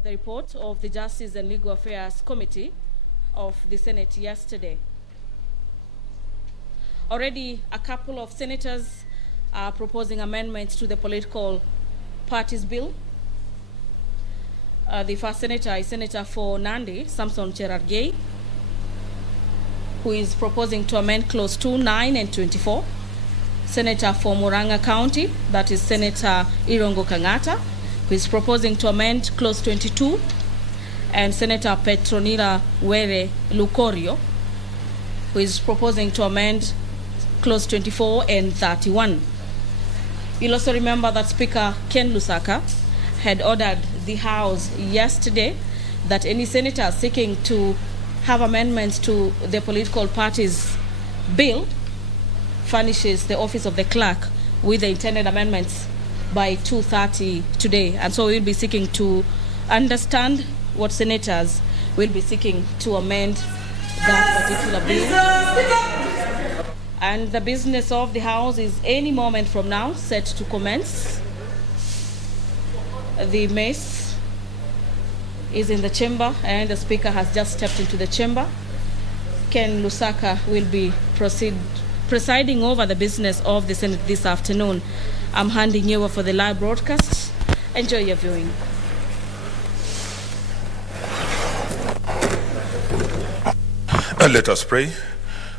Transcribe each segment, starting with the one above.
of the report of the Justice and Legal Affairs Committee of the Senate yesterday. Already a couple of senators are proposing amendments to the political parties bill. The first senator is Senator for Nandi, Samson Cherargei, who is proposing to amend Clause 2, 9, and 24. Senator for Murang'a County, that is Senator Irongo Kangata, who is proposing to amend Clause 22, and Senator Petronila Were Lucorio, who is proposing to amend Clause 24 and 31. You'll also remember that Speaker Ken Lusaka had ordered the House yesterday that any senator seeking to have amendments to the political parties bill furnishes the office of the clerk with the intended amendments by 2:30 today. And so we'll be seeking to understand what senators will be seeking to amend that particular bill. And the business of the House is any moment from now set to commence. The mace is in the chamber and the Speaker has just stepped into the chamber. Ken Lusaka will be presiding over the business of the Senate this afternoon. I'm handing you over for the live broadcast. Enjoy your viewing. And let us pray.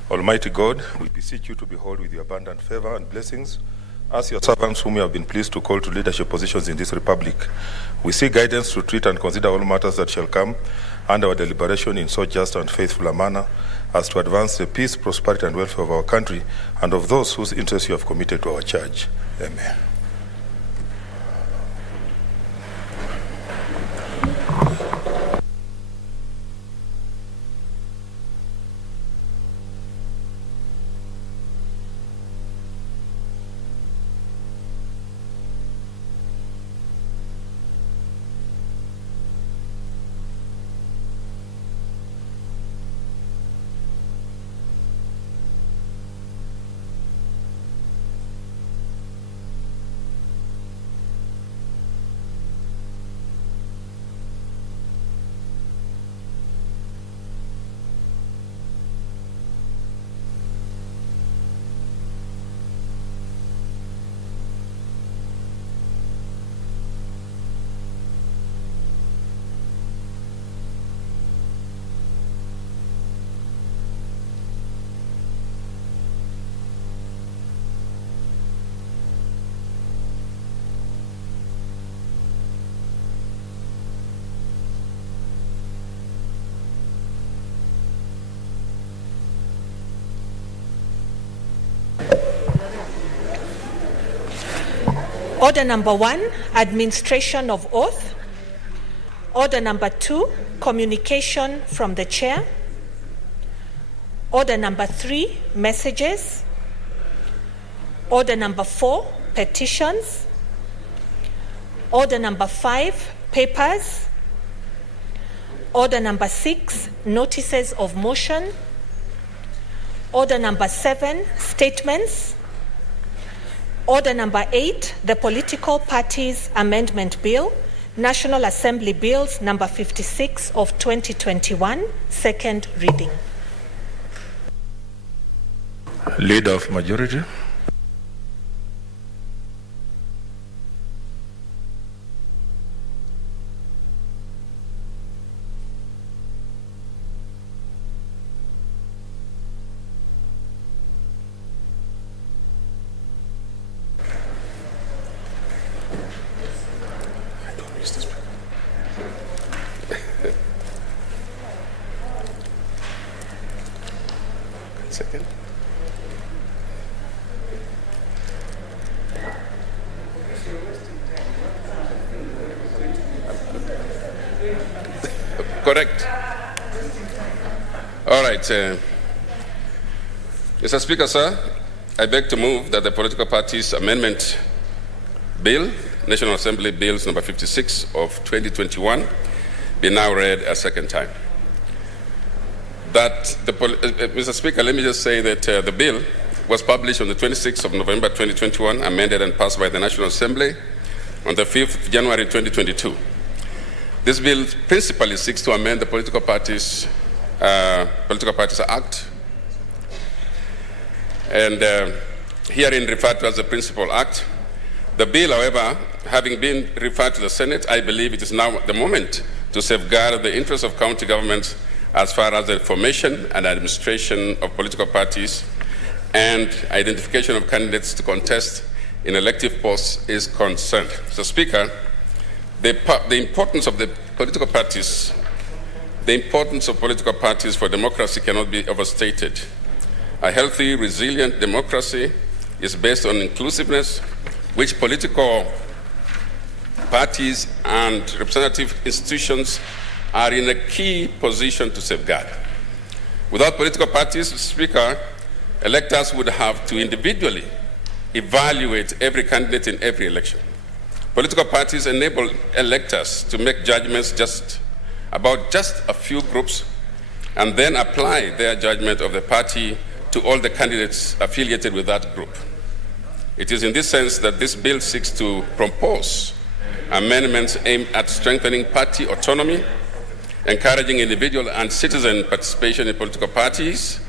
Almighty God, we beseech you to behold with your abundant favor and blessings as your servants whom you have been pleased to call to leadership positions in this republic. We seek guidance to treat and consider all matters that shall come under our deliberation in so just and faithful a manner as to advance the peace, prosperity, and welfare of our country and of those whose interests you have committed to our church. Amen. Order number 1, administration of oath. Order number 2, communication from the chair. Order number 3, messages. Order number 4, petitions. Order number 5, papers. Order number 6, notices of motion. Order number 7, statements. Order number 8, the Political Parties Amendment Bill, National Assembly Bills number 56 of 2021, second reading. Leader of Majority. Second. Correct. All right. Mr. Speaker, sir, I beg to move that the Political Parties Amendment Bill, National Assembly Bills number 56 of 2021, be now read a second time. Mr. Speaker, let me just say that the bill was published on the 26th of November 2021, amended and passed by the National Assembly on the 5th of January 2022. This bill principally seeks to amend the Political Parties Act, and herein referred to as the Principal Act. The bill, however, having been referred to the Senate, I believe it is now the moment to safeguard the interests of county governments as far as the formation and administration of political parties and identification of candidates to contest in elective posts is concerned. So, Speaker, the importance of political parties for democracy cannot be overstated. A healthy, resilient democracy is based on inclusiveness, which political parties and representative institutions are in a key position to safeguard. Without political parties, Speaker, electors would have to individually evaluate every candidate in every election. Political parties enable electors to make judgments about just a few groups and then apply their judgment of the party to all the candidates affiliated with that group. It is in this sense that this bill seeks to propose amendments aimed at strengthening party autonomy, encouraging individual and citizen participation in political parties,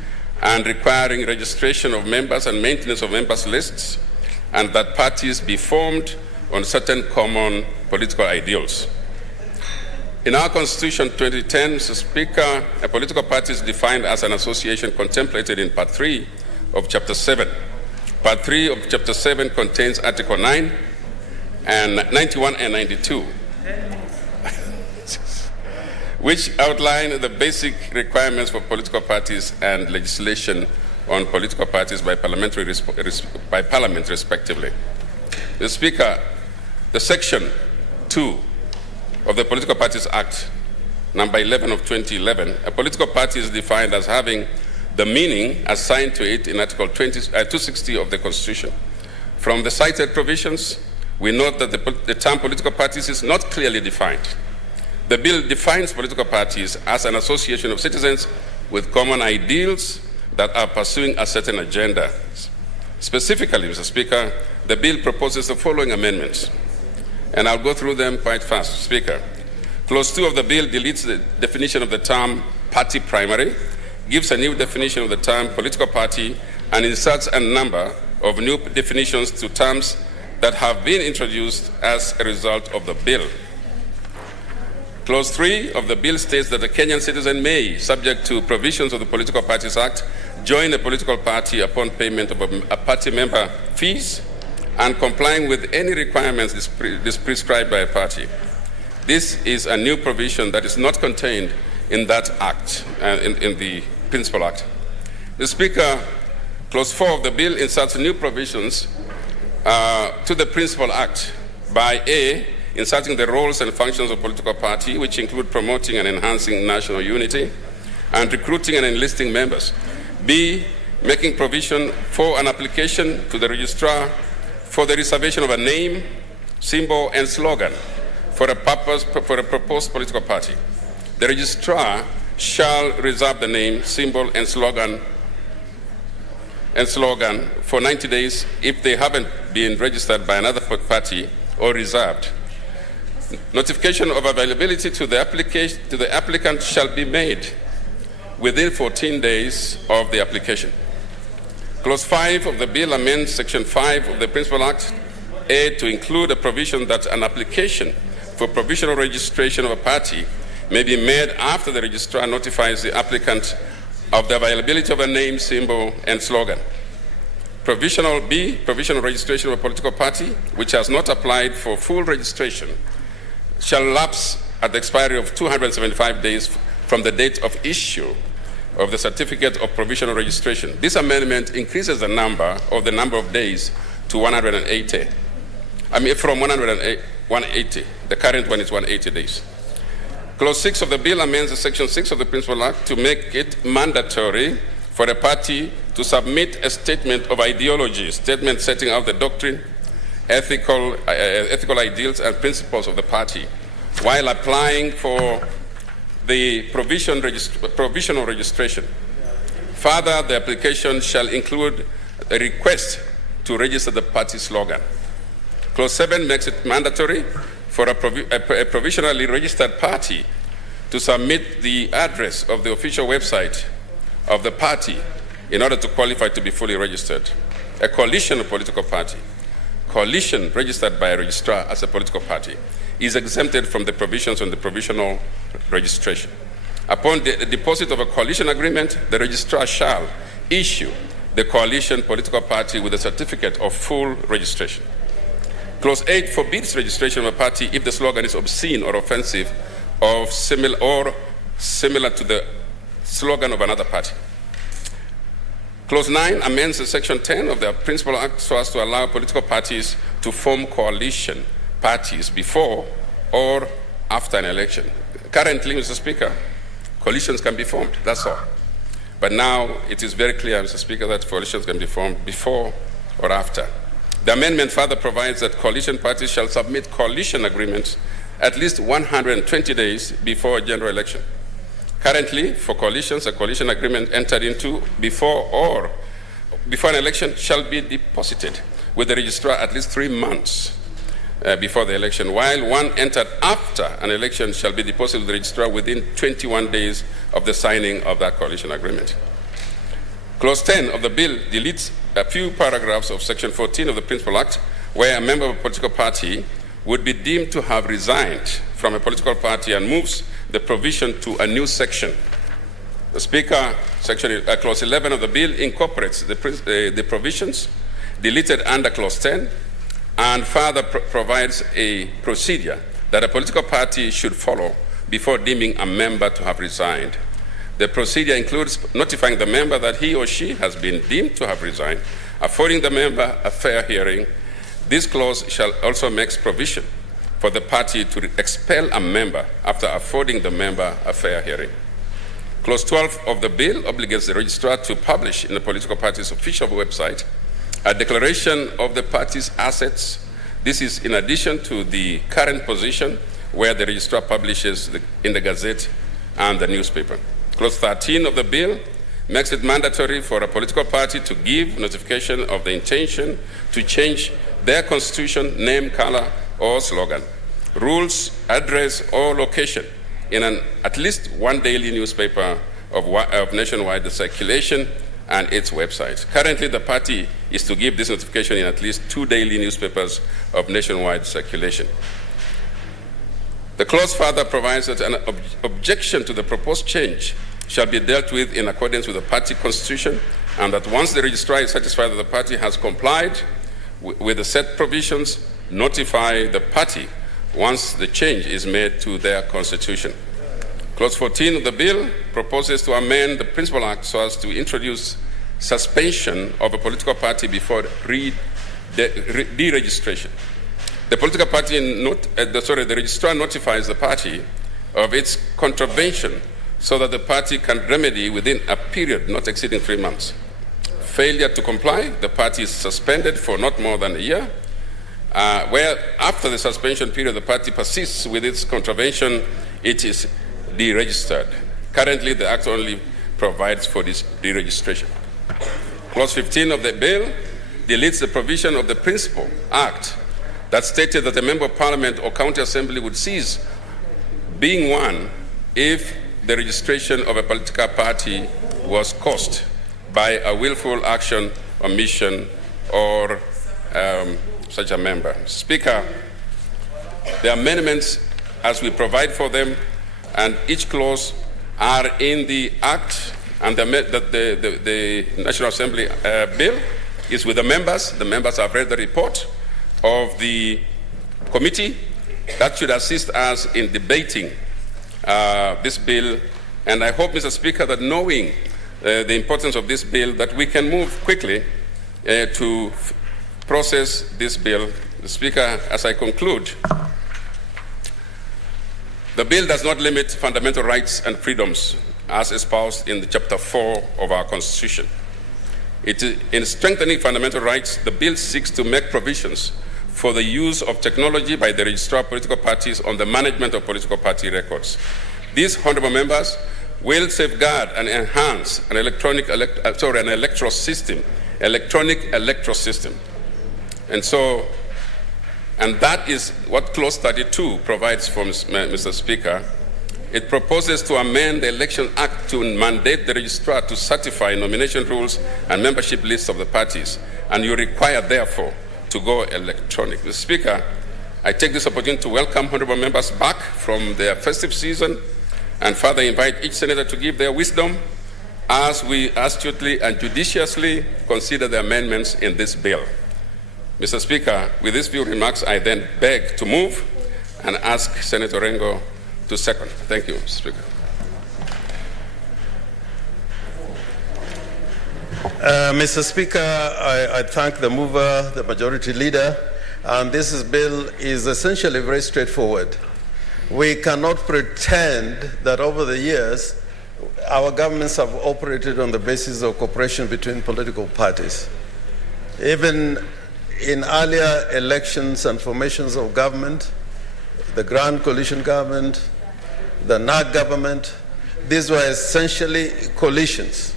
and requiring registration of members and maintenance of members' lists, and that parties be formed on certain common political ideals. In our Constitution 2010, Mr. Speaker, a political party is defined as an association contemplated in Part 3 of Chapter 7. Part 3 of Chapter 7 contains Article 9 and 91 and 92, which outline the basic requirements for political parties and legislation on political parties by Parliament respectively. The Speaker, the Section 2 of the Political Parties Act, number 11 of 2011, a political party is defined as having the meaning assigned to it in Article 260 of the Constitution. From the cited provisions, we note that the term political parties is not clearly defined. The bill defines political parties as an association of citizens with common ideals that are pursuing a certain agenda. Specifically, Mr. Speaker, the bill proposes the following amendments, and I'll go through them quite fast, Speaker. Clause 2 of the bill deletes the definition of the term party primary, gives a new definition of the term political party, and inserts a number of new definitions to terms that have been introduced as a result of the bill. Clause 3 of the bill states that a Kenyan citizen may, subject to provisions of the Political Parties Act, join a political party upon payment of a party member fees and complying with any requirements prescribed by a party. This is a new provision that is not contained in that act, in the Principal Act. The Speaker, Clause 4 of the bill inserts new provisions to the Principal Act by A, inserting the roles and functions of political party, which include promoting and enhancing national unity and recruiting and enlisting members. B, making provision for an application to the registrar for the reservation of a name, symbol, and slogan for a proposed political party. The registrar shall reserve the name, symbol, and slogan for 90 days if they haven't been registered by another party or reserved. Notification of availability to the applicant shall be made within 14 days of the application. Clause 5 of the bill amends Section 5 of the Principal Act, A, to include a provision that an application for provisional registration of a party may be made after the registrar notifies the applicant of the availability of a name, symbol, and slogan. Provisional B, provisional registration of a political party, which has not applied for full registration, shall lapse at the expiry of 275 days from the date of issue of the certificate of provisional registration. This amendment increases the number of days to 180. From 180. The current one is 180 days. Clause 6 of the bill amends Section 6 of the Principal Act to make it mandatory for a party to submit a statement of ideology, statement setting out the doctrine, ethical ideals and principles of the party, while applying for the provisional registration. Further, the application shall include a request to register the party slogan. Clause 7 makes it mandatory for a provisionally registered party to submit the address of the official website of the party in order to qualify to be fully registered. A coalition of political party, coalition registered by a registrar as a political party, is exempted from the provisions on the provisional registration. Upon the deposit of a coalition agreement, the registrar shall issue the coalition political party with a certificate of full registration. Clause 8 forbids registration of a party if the slogan is obscene or offensive or similar to the slogan of another party. Clause 9 amends Section 10 of the Principal Act so as to allow political parties to form coalition parties before or after an election. Currently, Mr. Speaker, coalitions can be formed, that's all. But now it is very clear, Mr. Speaker, that coalitions can be formed before or after. The amendment further provides that coalition parties shall submit coalition agreements at least 120 days before a general election. Currently, for coalitions, a coalition agreement entered into before an election shall be deposited with the registrar at least 3 months before the election, while one entered after an election shall be deposited with the registrar within 21 days of the signing of that coalition agreement. Clause 10 of the bill deletes a few paragraphs of Section 14 of the Principal Act where a member of a political party would be deemed to have resigned from a political party and moves the provision to a new section. The Speaker, Clause 11 of the bill incorporates the provisions deleted under Clause 10 and further provides a procedure that a political party should follow before deeming a member to have resigned. The procedure includes notifying the member that he or she has been deemed to have resigned, affording the member a fair hearing. This clause shall also make provision for the party to expel a member after affording the member a fair hearing. Clause 12 of the bill obligates the registrar to publish in the political party's official website a declaration of the party's assets. This is in addition to the current position where the registrar publishes in the Gazette and the newspaper. Clause 13 of the bill makes it mandatory for a political party to give notification of the intention to change their constitution, name, color, or slogan, rules, address, or location in at least one daily newspaper of nationwide circulation and its website. Currently, the party is to give this notification in at least 2 daily newspapers of nationwide circulation. The clause further provides that an objection to the proposed change shall be dealt with in accordance with the party constitution, and that once the registrar is satisfied that the party has complied with the set provisions, notify the party once the change is made to their constitution. Clause 14 of the bill proposes to amend the Principal Act so as to introduce suspension of a political party before deregistration. The political party, the registrar notifies the party of its contravention so that the party can remedy within a period not exceeding 3 months. Failure to comply, the party is suspended for not more than a year, where after the suspension period the party persists with its contravention, it is deregistered. Currently, the Act only provides for this deregistration. Clause 15 of the bill deletes the provision of the Principal Act that stated that a member of Parliament or County Assembly would cease being one if the registration of a political party was caused by a willful action, omission, or such a member. Speaker, the amendments as we provide for them and each clause are in the Act, and the National Assembly bill is with the members. The members have read the report of the committee that should assist us in debating this bill. And I hope, Mr. Speaker, that knowing the importance of this bill, that we can move quickly to process this bill. Speaker, as I conclude, the bill does not limit fundamental rights and freedoms as espoused in Chapter 4 of our Constitution. In strengthening fundamental rights, the bill seeks to make provisions for the use of technology by the registrar of political parties on the management of political party records. These honorable members will safeguard and enhance an electronic electoral system. And so And that is what Clause 32 provides for, Mr. Speaker. It proposes to amend the Election Act to mandate the registrar to certify nomination rules and membership lists of the parties, and you require, therefore, to go electronic. Mr. Speaker, I take this opportunity to welcome honorable members back from their festive season and further invite each senator to give their wisdom as we astutely and judiciously consider the amendments in this bill. Mr. Speaker, with these few remarks, I then beg to move and ask Senator Rengo to second. Thank you, Mr. Speaker. Mr. Speaker, I thank the mover, the majority leader, and this bill is essentially very straightforward. We cannot pretend that over the years our governments have operated on the basis of cooperation between political parties. Even in earlier elections and formations of government, the Grand Coalition government, the NAG government, these were essentially coalitions.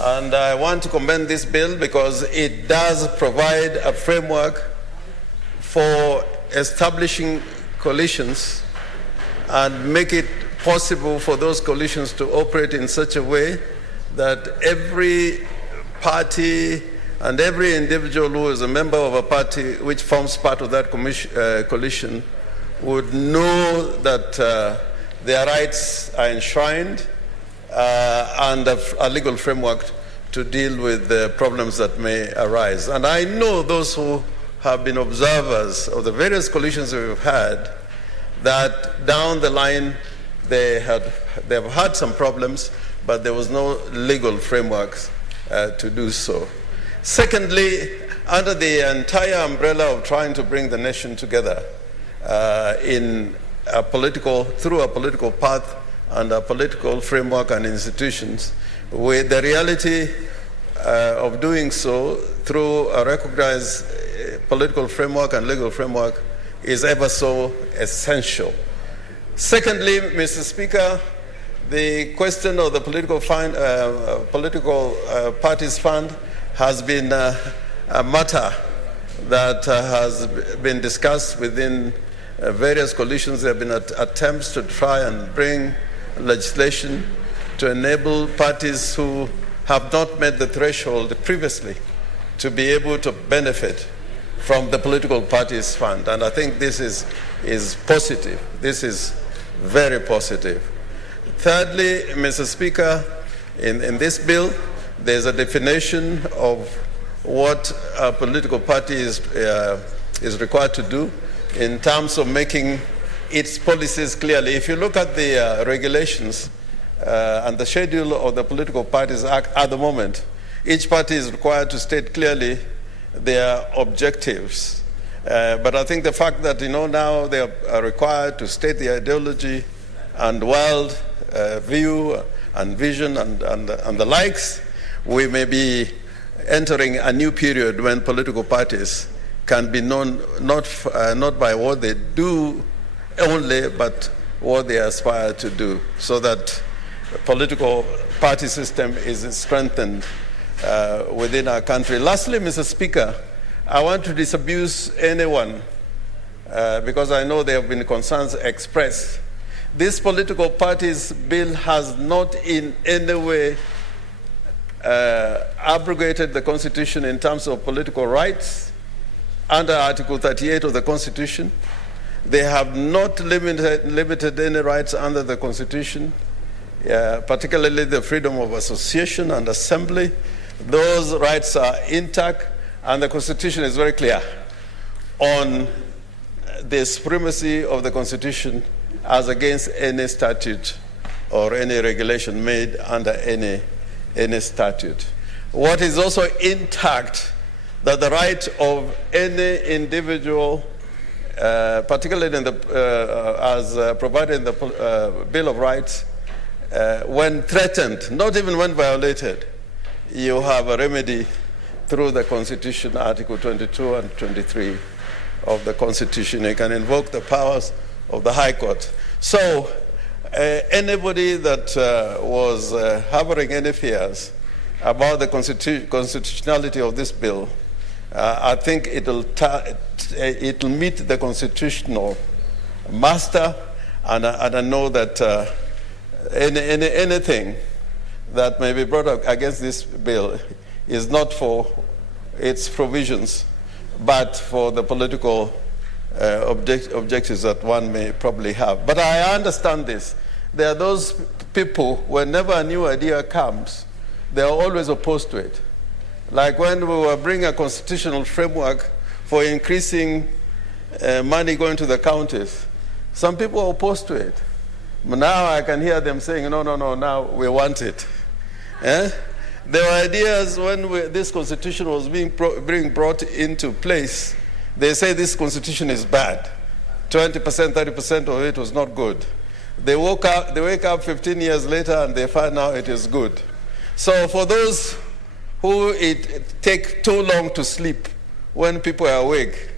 And I want to commend this bill because it does provide a framework for establishing coalitions and make it possible for those coalitions to operate in such a way that every party and every individual who is a member of a party which forms part of that coalition would know that their rights are enshrined and a legal framework to deal with the problems that may arise. And I know those who have been observers of the various coalitions we've had, that down the line they have had some problems, but there was no legal frameworks to do so. Secondly, under the entire umbrella of trying to bring the nation together through a political path and a political framework and institutions, with the reality of doing so through a recognized political framework and legal framework is ever so essential. Secondly, Mr. Speaker, the question of the political parties fund has been a matter that has been discussed within various coalitions. There have been attempts to try and bring legislation to enable parties who have not met the threshold previously to be able to benefit from the political parties fund. And I think this is positive. This is very positive. Thirdly, Mr. Speaker, in this bill, there's a definition of what a political party is required to do in terms of making its policies clearly. If you look at the regulations and the schedule of the Political Parties Act at the moment, each party is required to state clearly their objectives. But I think the fact that now they are required to state the ideology and world view and vision and the likes, we may be entering a new period when political parties can be known not by what they do only, but what they aspire to do, so that the political party system is strengthened within our country. Lastly, Mr. Speaker, I want to disabuse anyone, because I know there have been concerns expressed. This political parties bill has not in any way abrogated the Constitution in terms of political rights under Article 38 of the Constitution. They have not limited any rights under the Constitution, particularly the freedom of association and assembly. Those rights are intact, and the Constitution is very clear on the supremacy of the Constitution as against any statute or any regulation made under any statute. What is also intact, that the right of any individual, particularly as provided in the Bill of Rights, when threatened, not even when violated, you have a remedy through the Constitution, Article 22 and 23 of the Constitution. You can invoke the powers of the High Court. So anybody that was harboring any fears about the constitutionality of this bill I think it'll meet the constitutional master, and I know that anything that may be brought up against this bill is not for its provisions, but for the political objectives that one may probably have. But I understand this. There are those people, whenever a new idea comes, they are always opposed to it. Like when we were bringing a constitutional framework for increasing money going to the counties, some people are opposed to it. But now I can hear them saying, no, now we want it. There were ideas when this constitution was being brought into place. They say this constitution is bad. 20%, 30% of it was not good. They wake up 15 years later and they find out it is good. So for those who it take too long to sleep when people are awake,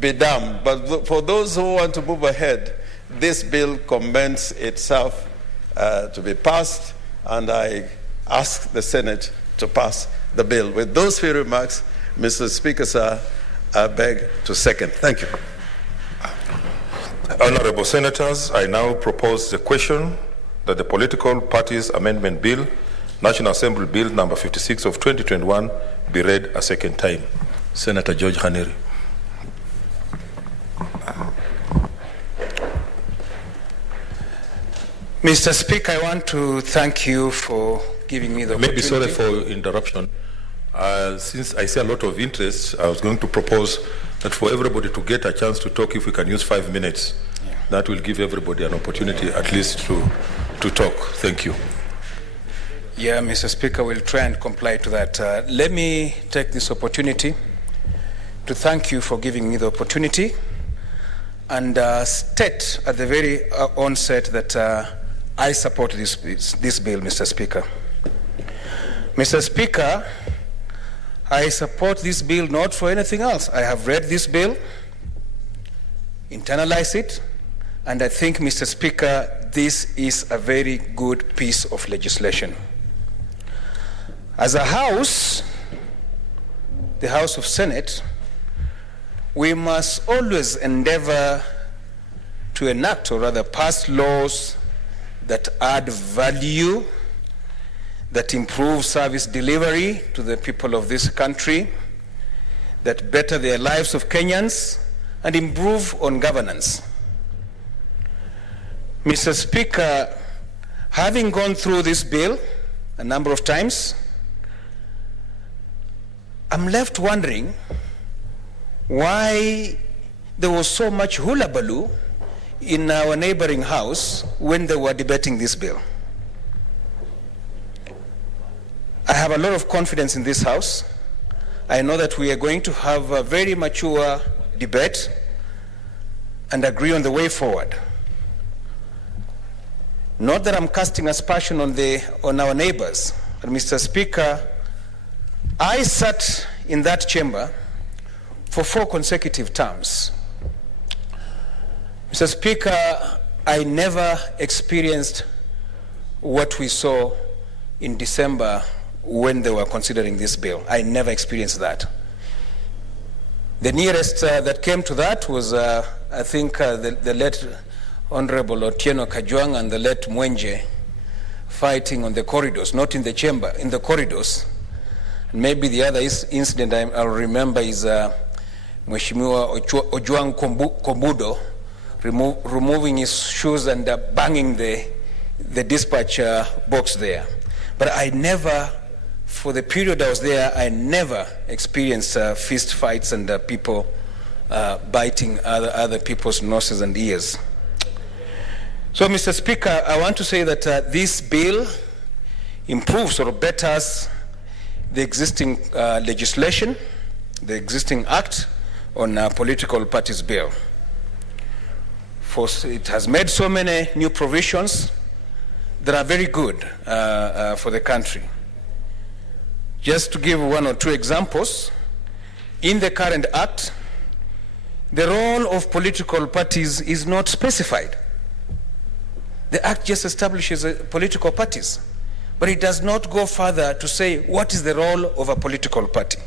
be damned. But for those who want to move ahead, this bill commends itself to be passed, and I ask the Senate to pass the bill. With those few remarks, Mr. Speaker, sir, I beg to second. Thank you. Honorable Senators, I now propose the question that the Political Parties Amendment Bill, National Assembly Bill number 56 of 2021, be read a second time. Senator George Haneri. Mr. Speaker, I want to thank you for giving me the opportunity. Maybe sorry for interruption. Since I see a lot of interest, I was going to propose that for everybody to get a chance to talk, if we can use 5 minutes, that will give everybody an opportunity at least to talk. Thank you. Yeah, Mr. Speaker, we'll try and comply to that. Let me take this opportunity to thank you for giving me the opportunity and state at the very onset that I support this bill, Mr. Speaker. Mr. Speaker, I support this bill not for anything else. I have read this bill, internalized it, and I think, Mr. Speaker, this is a very good piece of legislation. As a House, the House of Senate, we must always endeavor to enact, or rather pass laws that add value, that improve service delivery to the people of this country, that better their lives of Kenyans, and improve on governance. Mr. Speaker, having gone through this bill a number of times, I'm left wondering why there was so much hullabaloo in our neighboring house when they were debating this bill. I have a lot of confidence in this house. I know that we are going to have a very mature debate and agree on the way forward. Not that I'm casting aspersion on our neighbors, but Mr. Speaker, I sat in that chamber for 4 consecutive terms. Mr. Speaker, I never experienced what we saw in December when they were considering this bill. I never experienced that. The nearest that came to that was, I think, the late Honorable Otieno Kajwang and the late Mwenje fighting on the corridors, not in the chamber, in the corridors. Maybe the other incident I'll remember is Mheshimiwa Ojwang Kombudo removing his shoes and banging the dispatch box there. But I never, for the period I was there, I never experienced fist fights and people biting other people's noses and ears. So, Mr. Speaker, I want to say that this bill improves or betters the existing legislation, the existing act on political parties bill. For it has made so many new provisions that are very good for the country. Just to give 1 or 2 examples, in the current act, the role of political parties is not specified. The act just establishes political parties, but it does not go further to say what is the role of a political party.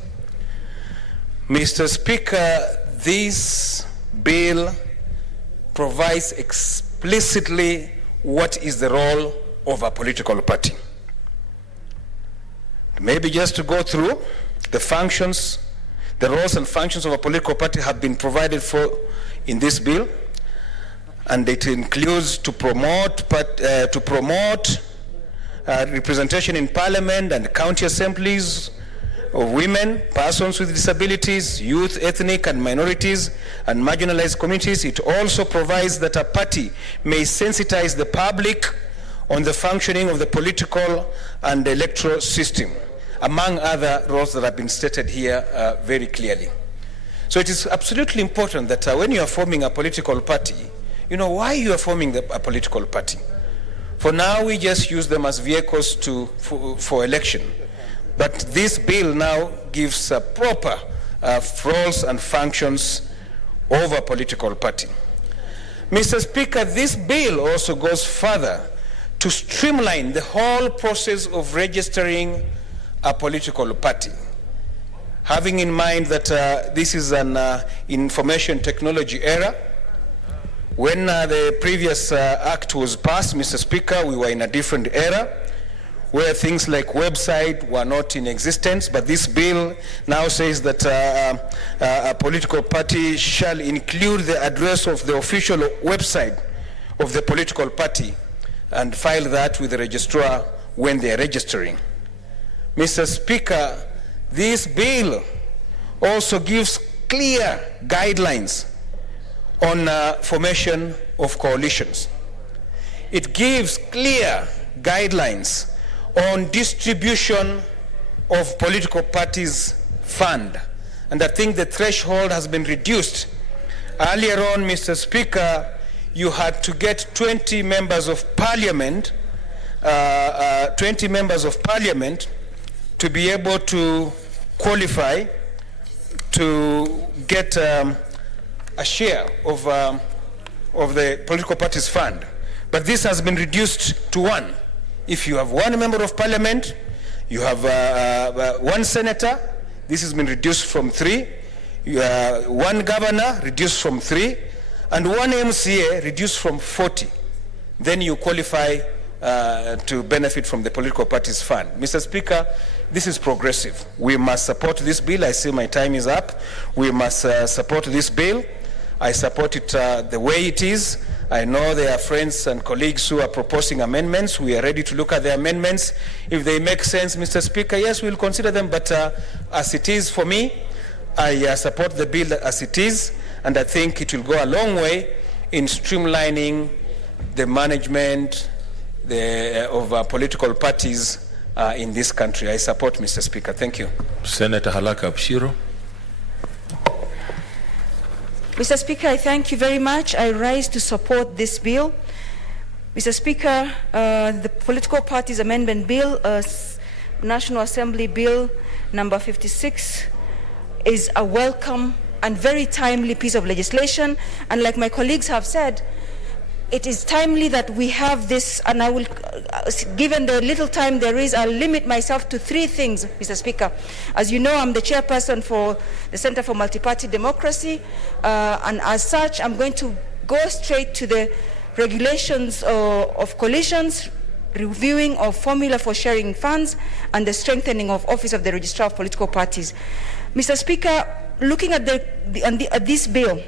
Mr. Speaker, this bill provides explicitly what is the role of a political party. Maybe just to go through the functions, the roles and functions of a political party have been provided for in this bill, and it includes to promote representation in parliament and county assemblies of women, persons with disabilities, youth, ethnic and minorities, and marginalized communities. It also provides that a party may sensitize the public on the functioning of the political and electoral system, among other roles that have been stated here very clearly. So it is absolutely important that when you are forming a political party, you know why you are forming a political party. For now, we just use them as vehicles for election. But this bill now gives proper roles and functions of a political party. Mr. Speaker, this bill also goes further to streamline the whole process of registering a political party, having in mind that this is an information technology era. When the previous act was passed, Mr. Speaker, we were in a different era where things like website were not in existence, but this bill now says that a political party shall include the address of the official website of the political party and file that with the registrar when they are registering. Mr. Speaker, this bill also gives clear guidelines on formation of coalitions. It gives clear guidelines on distribution of political parties' fund. And I think the threshold has been reduced. Earlier on, Mr. Speaker, you had to get 20 members of parliament, 20 members of parliament to be able to qualify to get a share of the political party's fund. But this has been reduced to one. If you have one member of parliament, you have one senator, this has been reduced from 3, one governor reduced from 3, and one MCA reduced from 40. Then you qualify to benefit from the political party's fund. Mr. Speaker, this is progressive. We must support this bill. I see my time is up. We must support this bill. I support it the way it is. I know there are friends and colleagues who are proposing amendments. We are ready to look at the amendments. If they make sense, Mr. Speaker, yes, we'll consider them. But as it is for me, I support the bill as it is, and I think it will go a long way in streamlining the management of political parties in this country. I support, Mr. Speaker. Thank you. Senator Halaka Abshiro. Mr. Speaker, I thank you very much. I rise to support this bill. Mr. Speaker, the Political Parties Amendment Bill, National Assembly Bill number 56, is a welcome and very timely piece of legislation. And like my colleagues have said, it is timely that we have this, and I will, given the little time there is, I'll limit myself to 3 things, Mr. Speaker. As you know, I'm the chairperson for the Center for Multi-Party Democracy, and as such, I'm going to go straight to the regulations of coalitions, reviewing of formula for sharing funds, and the strengthening of office of the Registrar of Political Parties. Mr. Speaker, looking at this bill,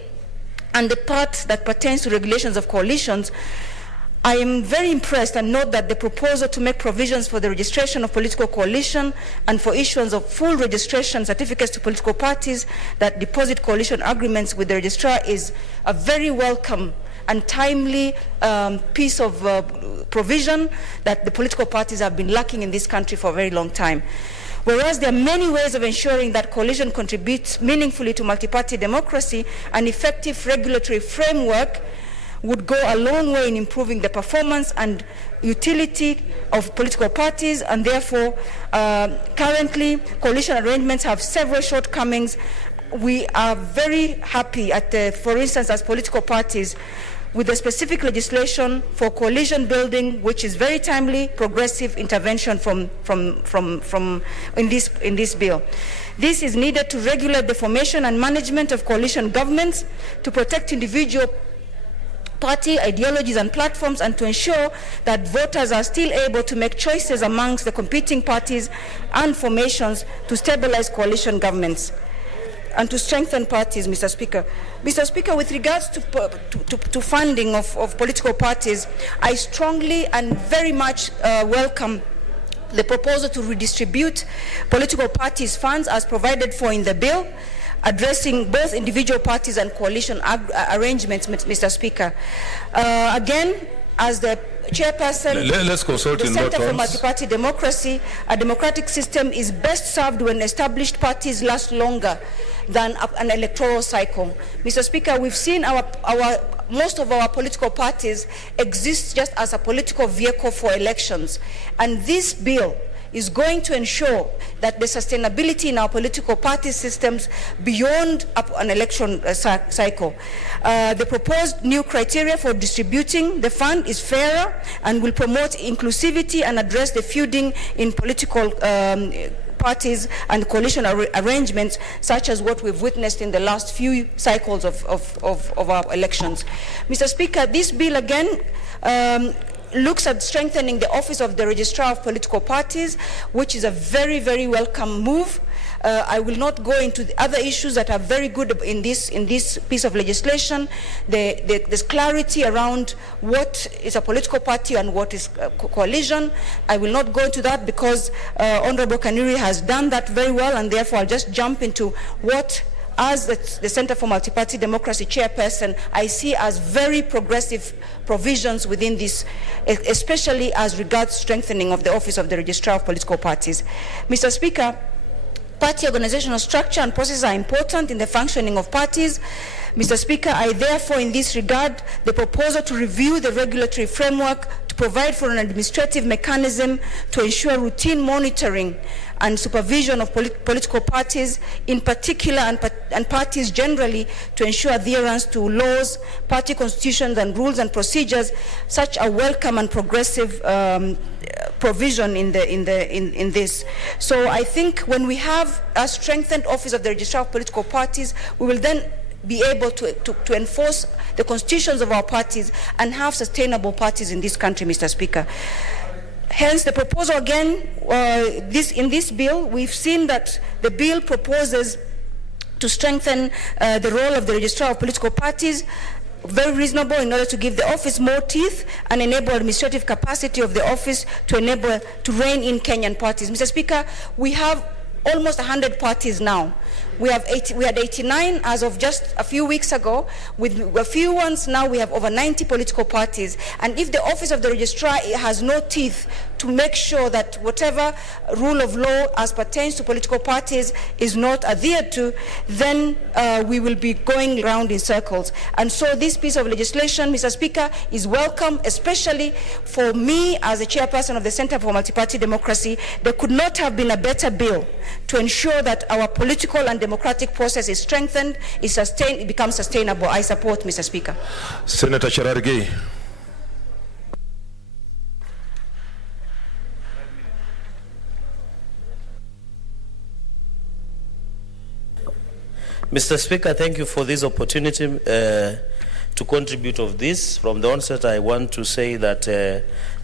and the part that pertains to regulations of coalitions, I am very impressed and note that the proposal to make provisions for the registration of political coalition and for issuance of full registration certificates to political parties that deposit coalition agreements with the registrar is a very welcome and timely piece of provision that the political parties have been lacking in this country for a very long time. Whereas there are many ways of ensuring that coalition contributes meaningfully to multi-party democracy, an effective regulatory framework would go a long way in improving the performance and utility of political parties, and therefore currently coalition arrangements have several shortcomings. We are very happy for instance, as political parties, with the specific legislation for coalition building, which is very timely, progressive intervention in this bill. This is needed to regulate the formation and management of coalition governments, to protect individual party ideologies and platforms, and to ensure that voters are still able to make choices amongst the competing parties and formations to stabilize coalition governments and to strengthen parties, Mr. Speaker. Mr. Speaker, with regards to funding of political parties, I strongly and very much welcome the proposal to redistribute political parties' funds as provided for in the bill, addressing both individual parties and coalition arrangements, Mr. Speaker. Again, as the chairperson, let's consult the in Center for terms. Multi-Party Democracy, a democratic system is best served when established parties last longer than an electoral cycle. Mr. Speaker, we've seen most of our political parties exist just as a political vehicle for elections, and this bill is going to ensure that the sustainability in our political party systems beyond an election cycle. The proposed new criteria for distributing the fund is fairer and will promote inclusivity and address the feuding in political parties and coalition arrangements, such as what we've witnessed in the last few cycles of our elections. Mr. Speaker, this bill again looks at strengthening the office of the Registrar of Political Parties, which is a very, very welcome move. I will not go into the other issues that are very good in this piece of legislation. There's clarity around what is a political party and what is coalition. I will not go into that because Honorable Kanuri has done that very well, and therefore I'll just jump into what, as the Center for Multi-Party Democracy chairperson, I see as very progressive provisions within this, especially as regards strengthening of the office of the Registrar of Political Parties. Mr. Speaker, party organizational structure and processes are important in the functioning of parties. Mr. Speaker, I therefore, in this regard, the proposal to review the regulatory framework to provide for an administrative mechanism to ensure routine monitoring and supervision of political parties in particular and parties generally, to ensure adherence to laws, party constitutions and rules and procedures, such a welcome and progressive provision in this. So I think when we have a strengthened office of the Registrar of Political Parties, we will then be able to enforce the constitutions of our parties and have sustainable parties in this country, Mr. Speaker. Hence, the proposal again, in this bill, we've seen that the bill proposes to strengthen the role of the Registrar of Political Parties, very reasonable, in order to give the office more teeth and enable administrative capacity of the office to enable to rein in Kenyan parties. Mr. Speaker, we have almost 100 parties now. We had 89 as of just a few weeks ago. With a few ones now, we have over 90 political parties. And if the office of the registrar has no teeth to make sure that whatever rule of law as pertains to political parties is not adhered to, then we will be going round in circles. And so this piece of legislation, Mr. Speaker, is welcome, especially for me as a chairperson of the Center for Multi-Party Democracy. There could not have been a better bill to ensure that our political and democratic process is strengthened, is sustained, it becomes sustainable. I support, Mr. Speaker. Senator Cherargei. Mr. Speaker, thank you for this opportunity to contribute of this. From the onset, I want to say that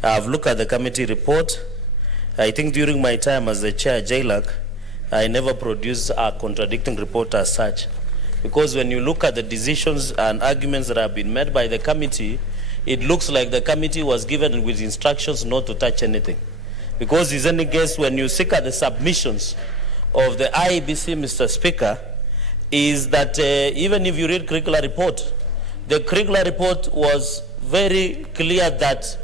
I've looked at the committee report. I think during my time as the chair, JLAC, I never produced a contradicting report as such. Because when you look at the decisions and arguments that have been made by the committee, it looks like the committee was given with instructions not to touch anything. Because in any case, when you look at the submissions of the IEBC, Mr. Speaker, is that even if you read curricular report, the curricular report was very clear that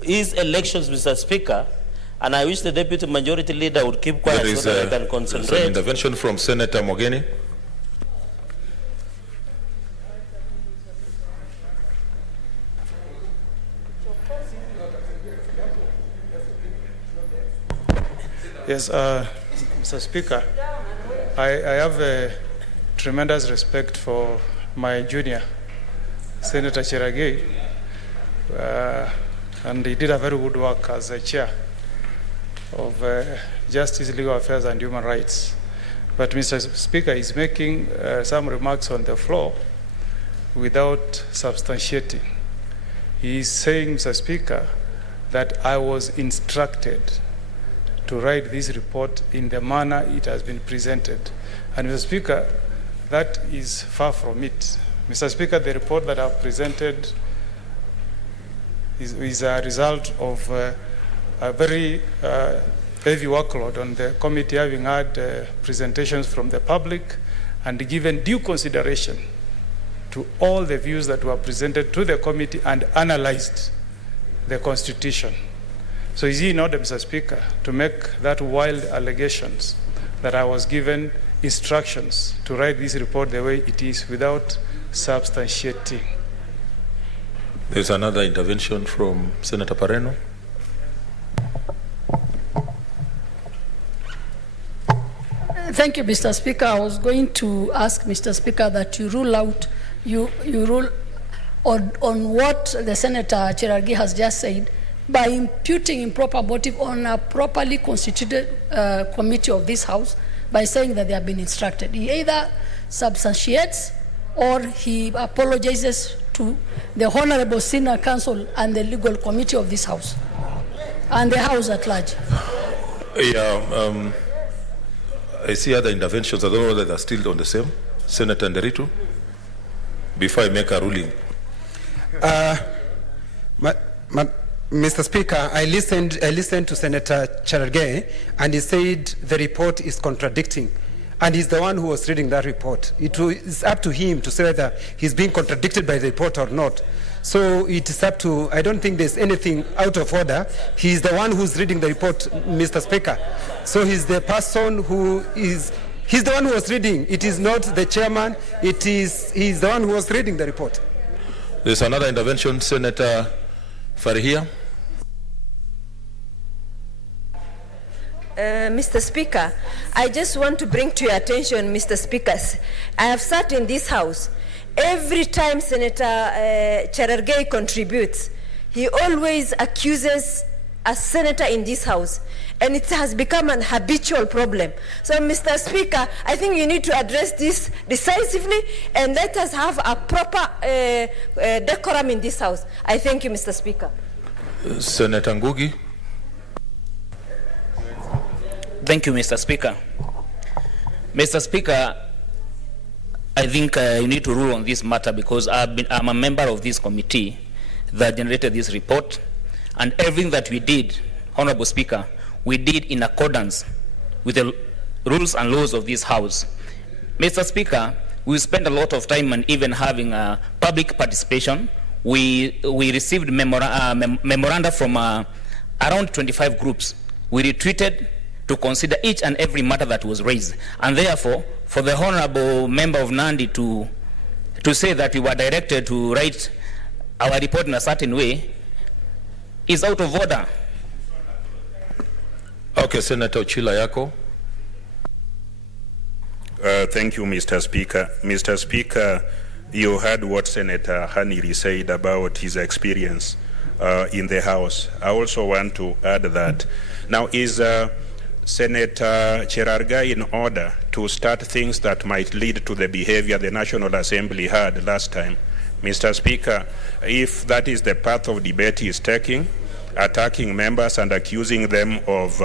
his elections, Mr. Speaker, and I wish the deputy majority leader would keep quiet so that I can concentrate. There's an intervention from Senator Mogeni. Yes, Mr. Speaker, I have a tremendous respect for my junior, Senator Cherargei, and he did a very good work as a chair of Justice, Legal Affairs and Human Rights. But Mr. Speaker is making some remarks on the floor without substantiating. He is saying, Mr. Speaker, that I was instructed to write this report in the manner it has been presented. And Mr. Speaker, that is far from it. Mr. Speaker, the report that I've presented is a result of a very heavy workload on the committee, having had presentations from the public and given due consideration to all the views that were presented to the committee and analyzed the Constitution. So is he in order, Mr. Speaker, to make that wild allegations that I was given instructions to write this report the way it is without substantiating? There's another intervention from Senator Pareno. Thank you, Mr. Speaker. I was going to ask Mr. Speaker that you rule out, you rule on what the Senator Cherargei has just said by imputing improper motive on a properly constituted committee of this House by saying that they have been instructed. He either substantiates or he apologizes to the Honorable Senior Counsel and the Legal Committee of this House and the House at large. Yeah, I see other interventions. I don't know whether they're still on the same. Senator Nderitu, before I make a ruling. Mr. Speaker, I listened to Senator Cherargei, and he said the report is contradicting. And he's the one who was reading that report. It's up to him to say whether he's being contradicted by the report or not. So it is up to, I don't think there's anything out of order. He's the one who's reading the report, Mr. Speaker. So he's the person who is, he's the one who was reading. It is not the chairman, he's the one who was reading the report. There's another intervention, Senator Farihia. Mr. Speaker, I just want to bring to your attention, Mr. Speakers, I have sat in this House. Every time Senator Cherargei contributes, he always accuses a senator in this House, and it has become an habitual problem. So, Mr. Speaker, I think you need to address this decisively and let us have a proper decorum in this House. I thank you, Mr. Speaker. Senator Ngugi. Thank you, Mr. Speaker. Mr. Speaker, I think you need to rule on this matter because I'm a member of this committee that generated this report, and everything that we did, Honorable Speaker, we did in accordance with the rules and laws of this House. Mr. Speaker, we spent a lot of time and even having public participation. We received memoranda from around 25 groups. We retweeted to consider each and every matter that was raised. And therefore, for the Honorable Member of Nandi to say that we were directed to write our report in a certain way is out of order. Okay, Senator Ochila Yako. Thank you, Mr. Speaker. Mr. Speaker, you heard what Senator Haniri said about his experience in the House. I also want to add that. Now, is Senator Cherargei in order to start things that might lead to the behavior the National Assembly had last time? Mr. Speaker, if that is the path of debate he is taking, attacking members and accusing them of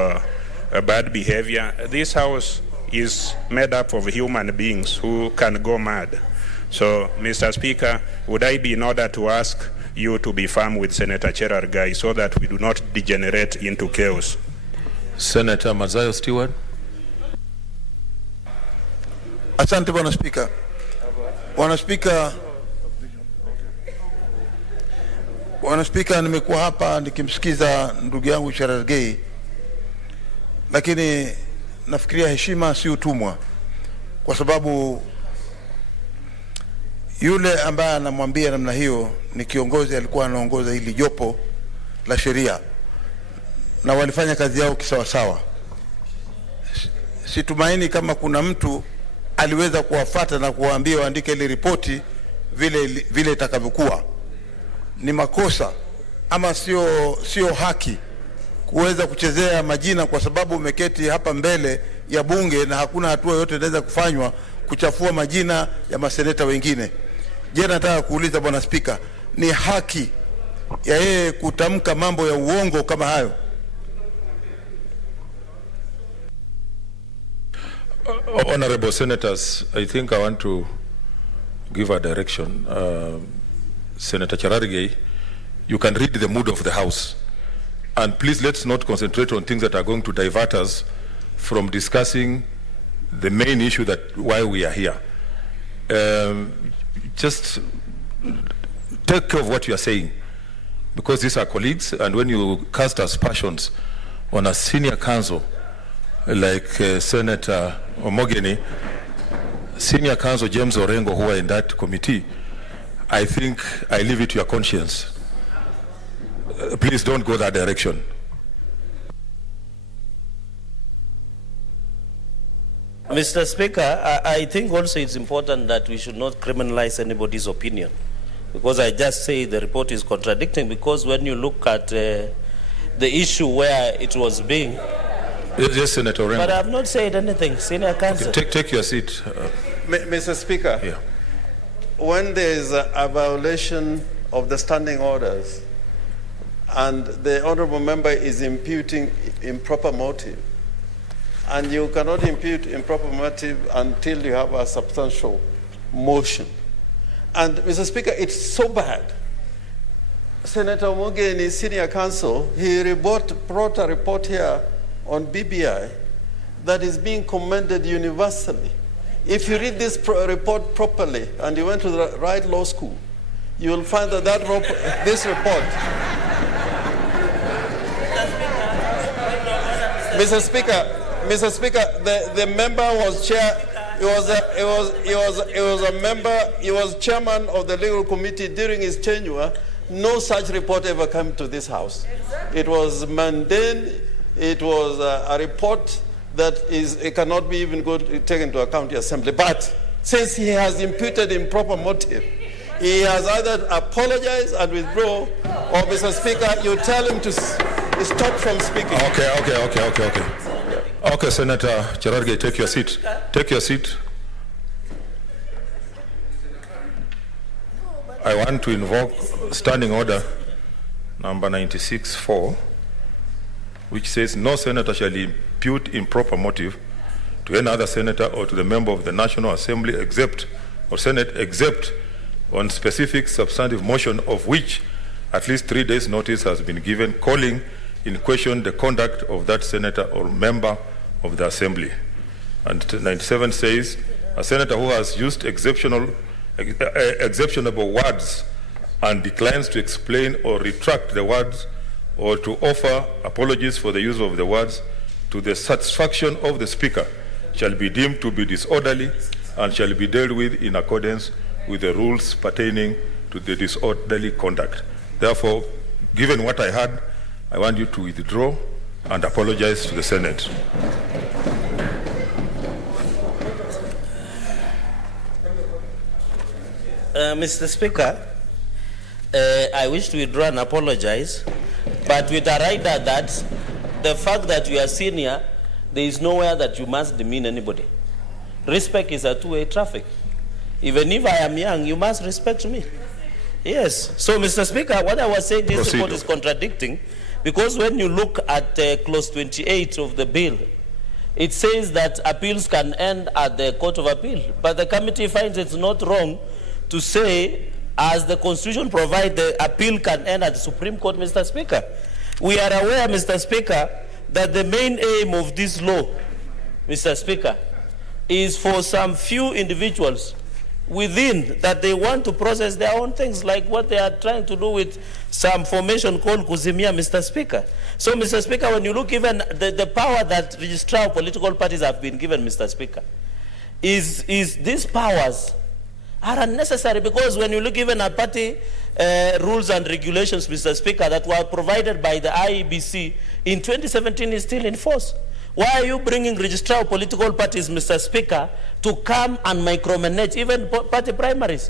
bad behavior, this House is made up of human beings who can go mad. So, Mr. Speaker, would I be in order to ask you to be firm with Senator Cherargei so that we do not degenerate into chaos? Senator Mazayo Stewart. Asante Bwana Spika. Bwana Spika, nimekuwa hapa nikimsikiza ndugu yangu Cherargei, lakini nafikiria heshima si utumwa, kwa sababu yule ambaye anamwambia namna hiyo ni kiongozi alikuwa anaongoza hili jopo la sheria na walifanya kazi yao kisawasawa. Situmaini kama kuna mtu aliweza kuwafuata na kuwaambia waandike ile ripoti vile itakavyokuwa. Ni makosa ama sio haki kuweza kuchezea majina kwa sababu umeketi hapa mbele ya bunge na hakuna hatua yote inaweza kufanywa kuchafua majina ya maseneta wengine. Je, nataka kuuliza Bwana Spika, ni haki ya yeye kutamka mambo ya uongo kama hayo? Honorable Senators, I think I want to give a direction. Senator Cherargei, you can read the mood of the House. And please, let's not concentrate on things that are going to divert us from discussing the main issue that why we are here. Just take care of what you are saying, because these are colleagues, and when you cast aspersions on a senior counsel like Senator Omogeni, senior counsel James Orengo, who are in that committee, I think I leave it to your conscience. Please don't go that direction. Mr. Speaker, I think also it's important that we should not criminalize anybody's opinion, because I just say the report is contradicting, because when you look at the issue where it was being... Yes, Senator Orengo. But I have not said anything, Senior Counsel. Okay, take your seat. Mr. Speaker, yeah. When there is a violation of the standing orders and the honorable member is imputing improper motive, and you cannot impute improper motive until you have a substantial motion. And Mr. Speaker, it's so bad. Senator Omogeni, senior counsel, he brought a report here on BBI that is being commended universally. If you read this report properly and you went to the right law school, you will find that this report. Mr. Speaker, the member was chair. He was chairman of the legal committee during his tenure. No such report ever came to this House. It was mundane. It was a report that it cannot be even taken into account in Assembly. But since he has imputed improper motive, he has either apologized and withdraw, or Mr. Speaker, you tell him to stop from speaking. Okay. Okay, Senator Cherargei, take your seat. Take your seat. I want to invoke Standing Order number 96-4, which says no senator shall impute improper motive to any other senator or to the member of the National Assembly except on specific substantive motion of which at least 3 days notice has been given, calling in question the conduct of that senator or member of the Assembly. And 97 says a senator who has used exceptionable words and declines to explain or retract the words or to offer apologies for the use of the words to the satisfaction of the Speaker shall be deemed to be disorderly and shall be dealt with in accordance with the rules pertaining to the disorderly conduct. Therefore, given what I had, I want you to withdraw and apologize to the Senate. Mr. Speaker, I wish to withdraw and apologize, but with a rider that the fact that you are senior, there is nowhere that you must demean anybody. Respect is a two-way traffic. Even if I am young, you must respect me. Yes. So, Mr. Speaker, what I was saying, this report is contradicting, because when you look at clause 28 of the bill, it says that appeals can end at the Court of Appeal, but the committee finds it's not wrong to say, as the Constitution provides, the appeal can end at the Supreme Court, Mr. Speaker. We are aware, Mr. Speaker, that the main aim of this law, Mr. Speaker, is for some few individuals within that they want to process their own things, like what they are trying to do with some formation called Kuzimia, Mr. Speaker. So, Mr. Speaker, when you look even the power that registrar of political parties have been given, Mr. Speaker, is these powers are unnecessary, because when you look even at party rules and regulations, Mr. Speaker, that were provided by the IEBC in 2017 is still in force. Why are you bringing registrar of political parties, Mr. Speaker, to come and micromanage even party primaries?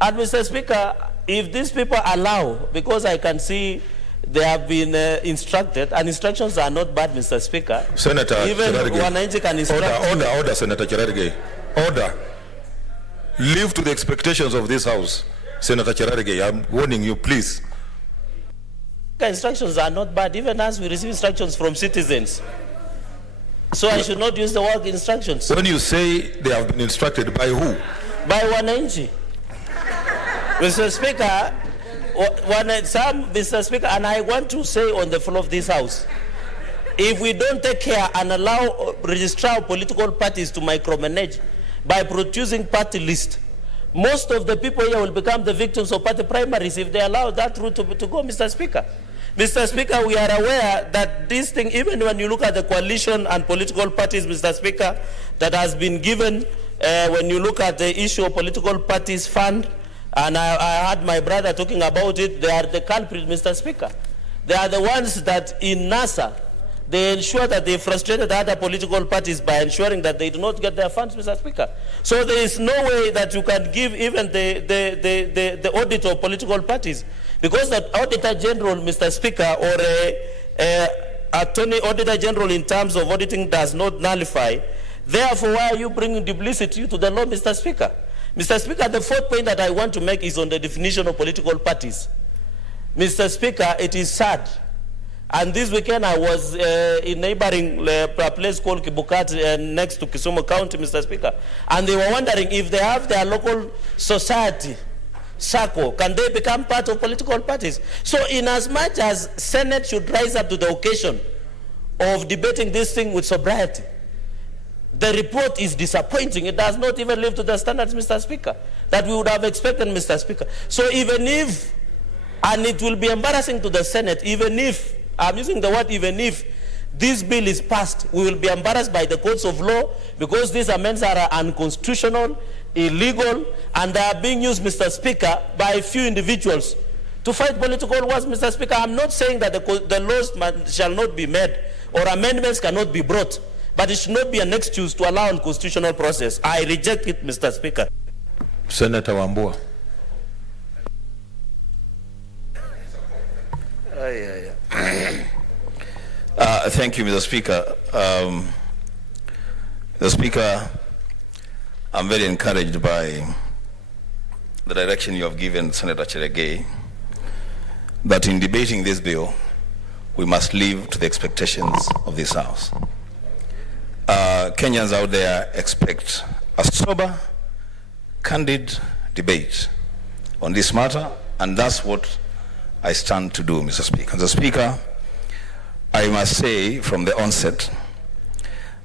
And Mr. Speaker, if these people allow, because I can see they have been instructed, and instructions are not bad, Mr. Speaker. Senator even Cherargei. Wananchi can instruct. Order, Senator Cherargei. Order. Live to the expectations of this House. Senator Cherargei, I'm warning you, please. Instructions are not bad, even as we receive instructions from citizens. So I should not use the word instructions. When you say they have been instructed, by who? By Wananchi. Mr. Speaker, Mr. Speaker, and I want to say on the floor of this House, if we don't take care and allow registrar of political parties to micromanage by producing party list, most of the people here will become the victims of party primaries if they allow that route to go, Mr. Speaker. Mr. Speaker, we are aware that this thing, even when you look at the coalition and political parties, Mr. Speaker, that has been given, when you look at the issue of political parties fund, and I heard my brother talking about it, they are the culprits, Mr. Speaker. They are the ones that in NASA, they ensure that they frustrated other political parties by ensuring that they do not get their funds, Mr. Speaker. So there is no way that you can give even the audit of political parties, because the Auditor General, Mr. Speaker, or Attorney Auditor General in terms of auditing does not nullify. Therefore, why are you bringing duplicity to the law, Mr. Speaker? Mr. Speaker, the fourth point that I want to make is on the definition of political parties. Mr. Speaker, it is sad. And this weekend I was in neighboring place called Kibukat next to Kisumu County, Mr. Speaker. And they were wondering if they have their local society, SACCO, can they become part of political parties? So in as much as Senate should rise up to the occasion of debating this thing with sobriety, the report is disappointing. It does not even live to the standards, Mr. Speaker, that we would have expected, Mr. Speaker. So even if, and it will be embarrassing to the Senate, even if, I'm using the word even if, this bill is passed, we will be embarrassed by the courts of law because these amendments are unconstitutional, illegal, and they are being used, Mr. Speaker, by a few individuals to fight political wars, Mr. Speaker. I'm not saying that the laws shall not be made or amendments cannot be brought, but it should not be an excuse to allow unconstitutional process. I reject it, Mr. Speaker. Senator Wambua. Thank you, Mr. Speaker. Mr. Speaker, I'm very encouraged by the direction you have given Senator Cherargei that in debating this bill, we must live to the expectations of this House. Kenyans out there expect a sober, candid debate on this matter, and that's what I stand to do, Mr. Speaker. Mr. Speaker, I must say from the onset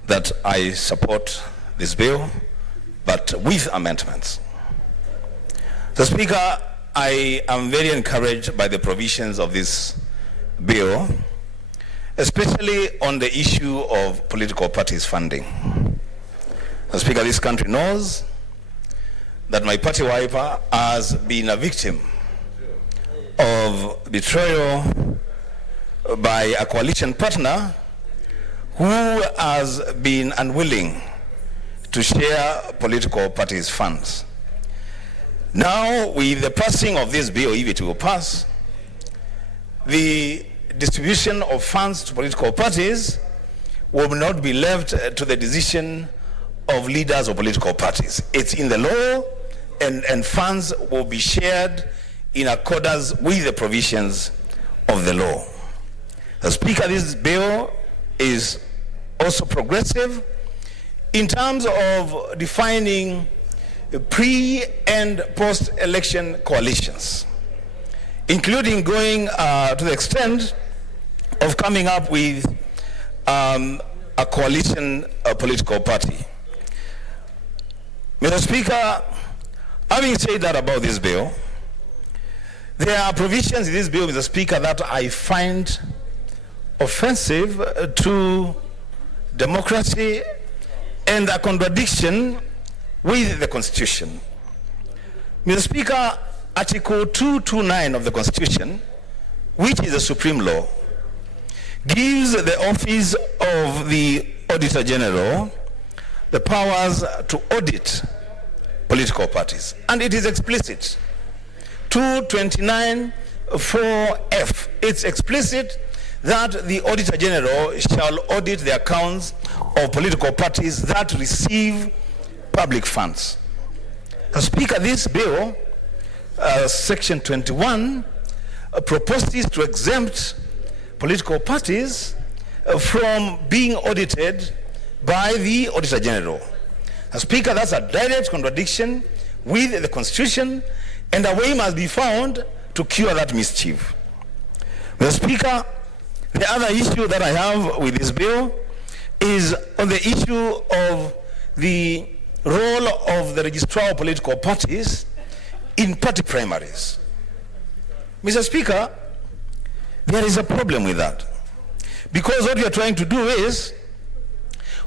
that I support this bill, but with amendments. Mr. Speaker, I am very encouraged by the provisions of this bill, especially on the issue of political parties funding. Mr. Speaker, this country knows that my party wiper has been a victim of betrayal by a coalition partner who has been unwilling to share political parties' funds. Now, with the passing of this bill, if it will pass, the distribution of funds to political parties will not be left to the decision of leaders of political parties. It's in the law, and funds will be shared in accordance with the provisions of the law. The Speaker, this bill is also progressive in terms of defining pre- and post-election coalitions, including going to the extent of coming up with a coalition political party. Mr. Speaker, having said that about this bill, there are provisions in this bill, Mr. Speaker, that I find offensive to democracy and a contradiction with the Constitution. Mr. Speaker, Article 229 of the Constitution, which is the supreme law, gives the office of the Auditor General the powers to audit political parties. And it is explicit 229(4)(f), it's explicit that the Auditor General shall audit the accounts of political parties that receive public funds. Speaker, this bill, Section 21, proposes to exempt political parties from being audited by the Auditor General. Speaker, that's a direct contradiction with the Constitution, and a way must be found to cure that mischief. Mr. Speaker, the other issue that I have with this bill is on the issue of the role of the registrar of political parties in party primaries. Mr. Speaker, there is a problem with that. Because what we are trying to do is,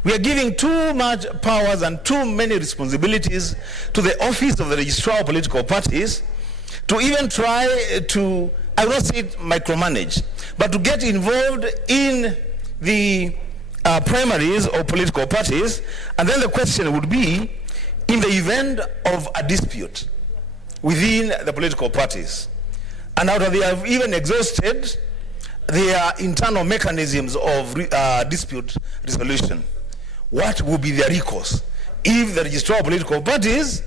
we are giving too much powers and too many responsibilities to the office of the registrar of political parties to even try to, I will not say it micromanage, but to get involved in the primaries of political parties. And then the question would be, in the event of a dispute within the political parties, and after they have even exhausted their internal mechanisms of dispute resolution, what will be their recourse if the registrar of political parties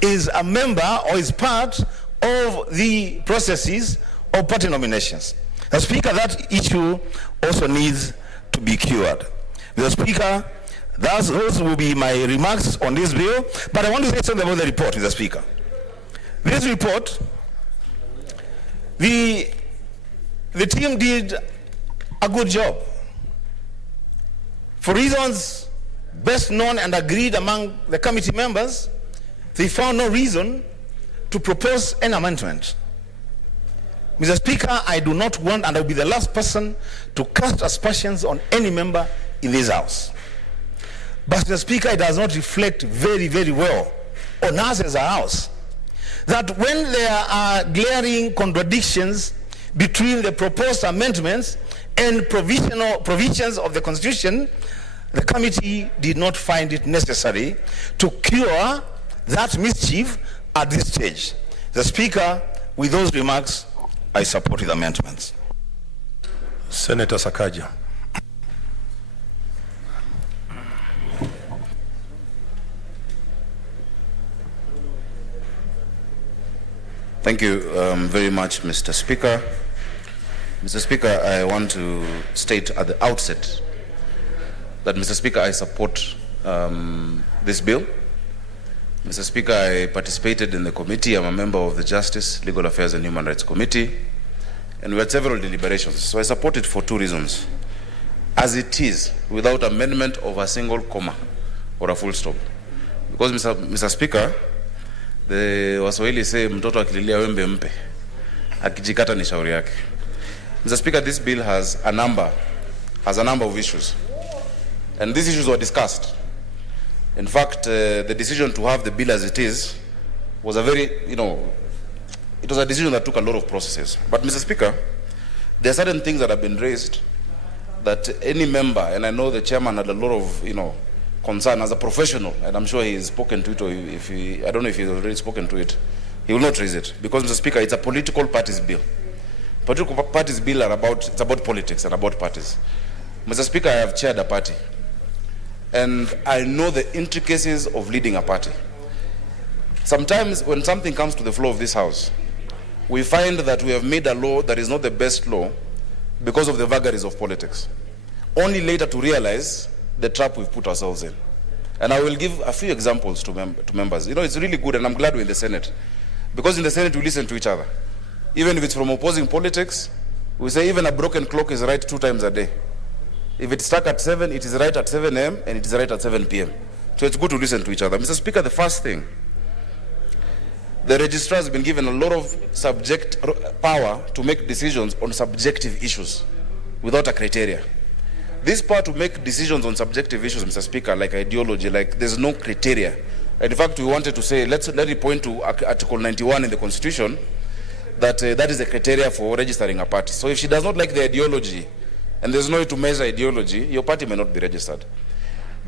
is a member or is part of the processes of party nominations? The Speaker, that issue also needs to be cured. Mr. Speaker, those will be my remarks on this bill, but I want to say something about the report, Mr. Speaker. This report, the team did a good job. For reasons best known and agreed among the committee members, they found no reason to propose an amendment. Mr. Speaker, I do not want, and I will be the last person to cast aspersions on any member in this House. But Mr. Speaker, it does not reflect very, very well on us as a House that when there are glaring contradictions between the proposed amendments and provisions of the Constitution, the committee did not find it necessary to cure that mischief at this stage. The Speaker, with those remarks, I support the amendments. Senator Sakaja. Thank you very much, Mr. Speaker. Mr. Speaker, I want to state at the outset that, Mr. Speaker, I support this bill. Mr. Speaker, I participated in the committee. I'm a member of the Justice, Legal Affairs and Human Rights Committee, and we had several deliberations. So I support it for two reasons. As it is, without amendment of a single comma or a full stop. Because, Mr. Speaker, the Waswahili say, mtoto akililia wembe mpe, akijikata ni shauri yake. Mr. Speaker, this bill has a number of issues. And these issues were discussed. In fact, the decision to have the bill as it is was a very, it was a decision that took a lot of processes. But, Mr. Speaker, there are certain things that have been raised that any member, and I know the chairman had a lot of, concern as a professional, and I'm sure he's spoken to it, or I don't know if he's already spoken to it, he will not raise it. Because, Mr. Speaker, it's a political parties bill. Political parties bill it's about politics and about parties. Mr. Speaker, I have chaired a party, and I know the intricacies of leading a party. Sometimes when something comes to the floor of this House, we find that we have made a law that is not the best law because of the vagaries of politics, only later to realize the trap we've put ourselves in. And I will give a few examples to members. It's really good, and I'm glad we're in the Senate, because in the Senate we listen to each other. Even if it's from opposing politics, we say even a broken clock is right 2 times a day. If it's stuck at 7, it is right at 7 a.m. and it is right at 7 p.m. So it's good to listen to each other. Mr. Speaker, the first thing, the registrar has been given a lot of power to make decisions on subjective issues without a criteria. This power to make decisions on subjective issues, Mr. Speaker, like ideology, like there's no criteria. And in fact, we wanted to say, let it point to Article 91 in the Constitution, that that is the criteria for registering a party. So if she does not like the ideology, and there's no way to measure ideology, your party may not be registered.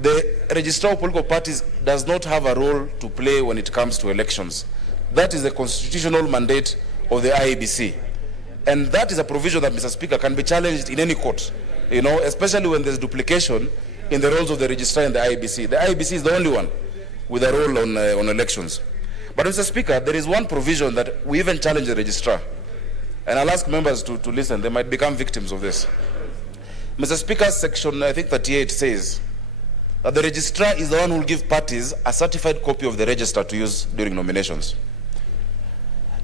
The registrar of political parties does not have a role to play when it comes to elections. That is the constitutional mandate of the IEBC. And that is a provision that, Mr. Speaker, can be challenged in any court, especially when there's duplication in the roles of the registrar and the IEBC. The IEBC is the only one with a role on elections. But, Mr. Speaker, there is one provision that we even challenge the registrar. And I'll ask members to listen. They might become victims of this. Mr. Speaker, section, I think 38 says that the registrar is the one who will give parties a certified copy of the register to use during nominations.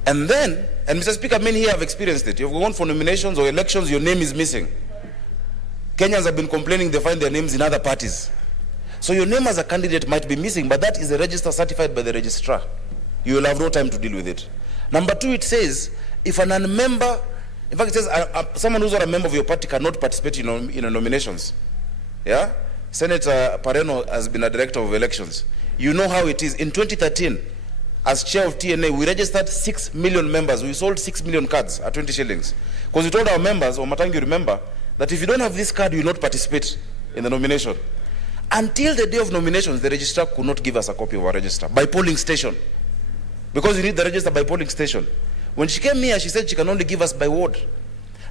And Mr. Speaker, many here have experienced it. You've gone for nominations or elections, your name is missing. Kenyans have been complaining they find their names in other parties. So your name as a candidate might be missing, but that is a register certified by the registrar. You will have no time to deal with it. Number 2, it says, if a non-member, in fact it says someone who's not a member of your party cannot participate in nominations. Yeah? Senator Pareno has been a director of elections. You know how it is. In 2013, as chair of TNA, we registered 6 million members. We sold 6 million cards at 20 shillings. Because we told our members, or Matangi, remember, that if you don't have this card, you will not participate in the nomination. Until the day of nominations, the registrar could not give us a copy of our register by polling station. Because you need the register by polling station. When she came here, she said she can only give us by ward.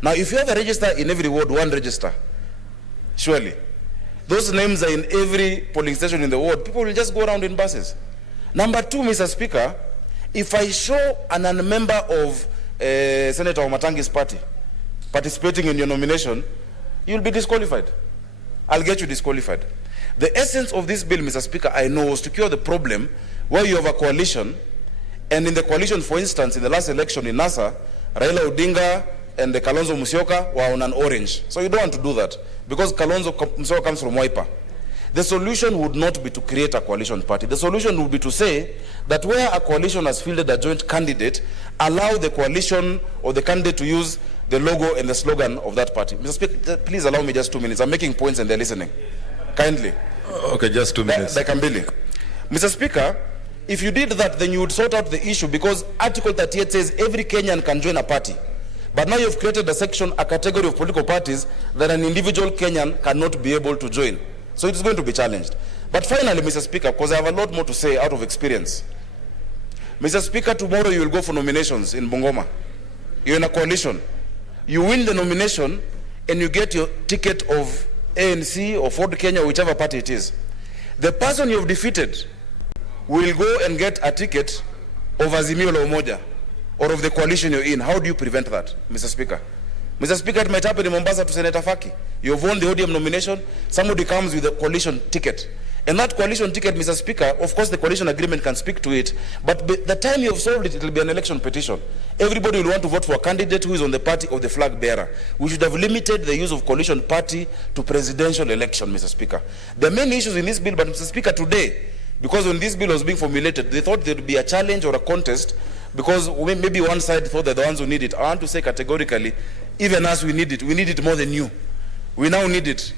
Now, if you have a register in every ward, one register, surely, those names are in every polling station in the ward, people will just go around in buses. Number 2, Mr. Speaker, if I show a member of Senator Omatangi's party participating in your nomination, you'll be disqualified. I'll get you disqualified. The essence of this bill, Mr. Speaker, I know, was to cure the problem where you have a coalition, and in the coalition, for instance, in the last election in NASA, Raila Odinga and the Kalonzo Musyoka were on an orange. So you don't want to do that, because Kalonzo Musyoka comes from Wiper. The solution would not be to create a coalition party. The solution would be to say that where a coalition has fielded a joint candidate, allow the coalition or the candidate to use the logo and the slogan of that party. Mr. Speaker, please allow me just 2 minutes. I'm making points and they're listening. Kindly. Okay, just 2 minutes. Mr. Speaker, if you did that, then you would sort out the issue, because Article 38 says every Kenyan can join a party. But now you've created a section, a category of political parties that an individual Kenyan cannot be able to join. So it is going to be challenged. But finally, Mr. Speaker, because I have a lot more to say out of experience. Mr. Speaker, tomorrow you will go for nominations in Bungoma. You're in a coalition. You win the nomination and you get your ticket of ANC or Ford Kenya, whichever party it is. The person you have defeated will go and get a ticket of Azimio la Umoja or of the coalition you're in. How do you prevent that, Mr. Speaker? Mr. Speaker, it might happen in Mombasa to Senator Faki. You've won the ODM nomination, somebody comes with a coalition ticket. And that coalition ticket, Mr. Speaker, of course the coalition agreement can speak to it, but by the time you've solved it, it will be an election petition. Everybody will want to vote for a candidate who is on the party of the flag bearer. We should have limited the use of coalition party to presidential election, Mr. Speaker. There are many issues in this bill, but Mr. Speaker, today, because when this bill was being formulated, they thought there would be a challenge or a contest, because maybe one side thought they're the ones who need it. I want to say categorically, even us, we need it. We need it more than you. We now need it.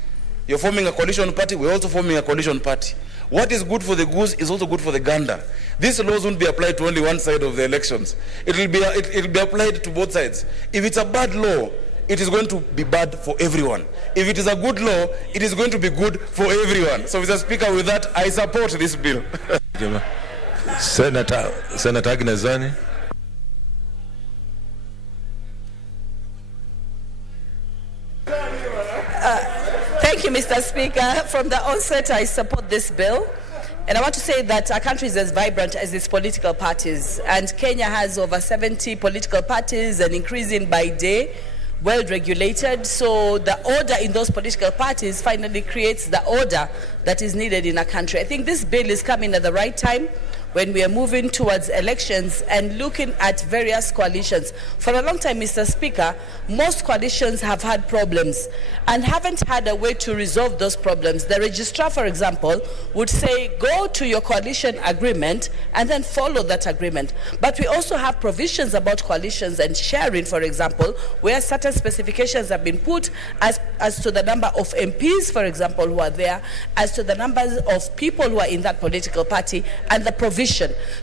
You're forming a coalition party, we're also forming a coalition party. What is good for the goose is also good for the gander. These laws won't be applied to only one side of the elections. It'll be applied to both sides. If it's a bad law, it is going to be bad for everyone. If it is a good law, it is going to be good for everyone. So, Mr. Speaker, with that, I support this bill. Senator Agnes Zani. Thank you, Mr. Speaker. From the onset, I support this bill. And I want to say that our country is as vibrant as its political parties. And Kenya has over 70 political parties and increasing by day, well regulated. So the order in those political parties finally creates the order that is needed in a country. I think this bill is coming at the right time when we are moving towards elections and looking at various coalitions. For a long time, Mr. Speaker, most coalitions have had problems and haven't had a way to resolve those problems. The registrar, for example, would say, go to your coalition agreement and then follow that agreement. But we also have provisions about coalitions and sharing, for example, where certain specifications have been put as to the number of MPs, for example, who are there, as to the numbers of people who are in that political party, and the provision.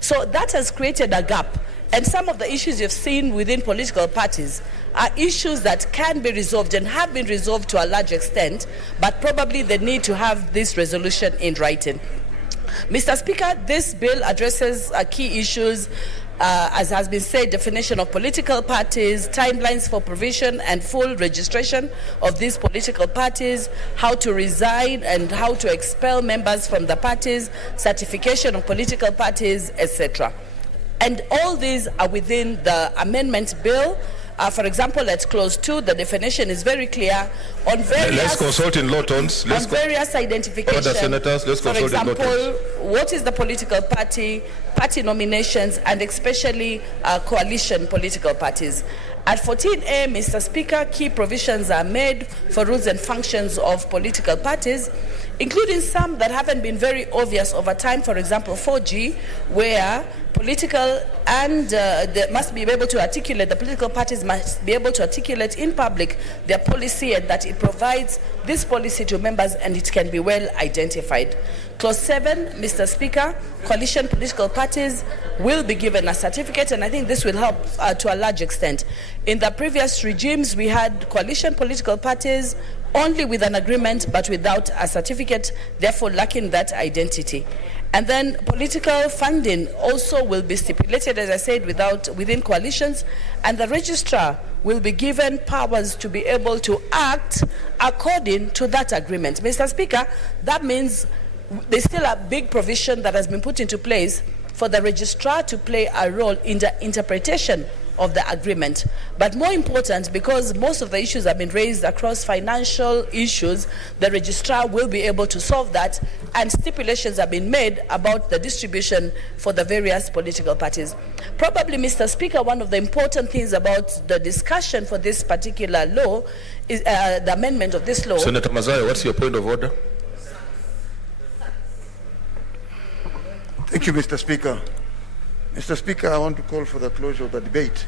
So that has created a gap. And some of the issues you've seen within political parties are issues that can be resolved and have been resolved to a large extent, but probably they need to have this resolution in writing. Mr. Speaker, this bill addresses key issues as has been said, definition of political parties, timelines for provision and full registration of these political parties, how to resign and how to expel members from the parties, certification of political parties, etc. And all these are within the amendment bill. For example, at clause 2, the definition is very clear on various... Let's consult in law terms. On various identifications. Other senators, let's consult in law terms. For example, what is the political party, party nominations, and especially coalition political parties. At 14A, Mr. Speaker, key provisions are made for rules and functions of political parties, including some that haven't been very obvious over time. For example, 4G, where political and they must be able to articulate, the political parties must be able to articulate in public their policy, and that it provides this policy to members and it can be well identified. Clause 7, Mr. Speaker, coalition political parties will be given a certificate, and I think this will help to a large extent. In the previous regimes, we had coalition political parties only with an agreement but without a certificate, therefore lacking that identity. And then political funding also will be stipulated, as I said, within coalitions, and the registrar will be given powers to be able to act according to that agreement. Mr. Speaker, that means there's still a big provision that has been put into place for the registrar to play a role in the interpretation of the agreement. But more important, because most of the issues have been raised across financial issues, the registrar will be able to solve that, and stipulations have been made about the distribution for the various political parties. Probably, Mr. Speaker, one of the important things about the discussion for this particular law is the amendment of this law. Senator Mazaya, what's your point of order? Thank you, Mr. Speaker. Mr. Speaker, I want to call for the closure of the debate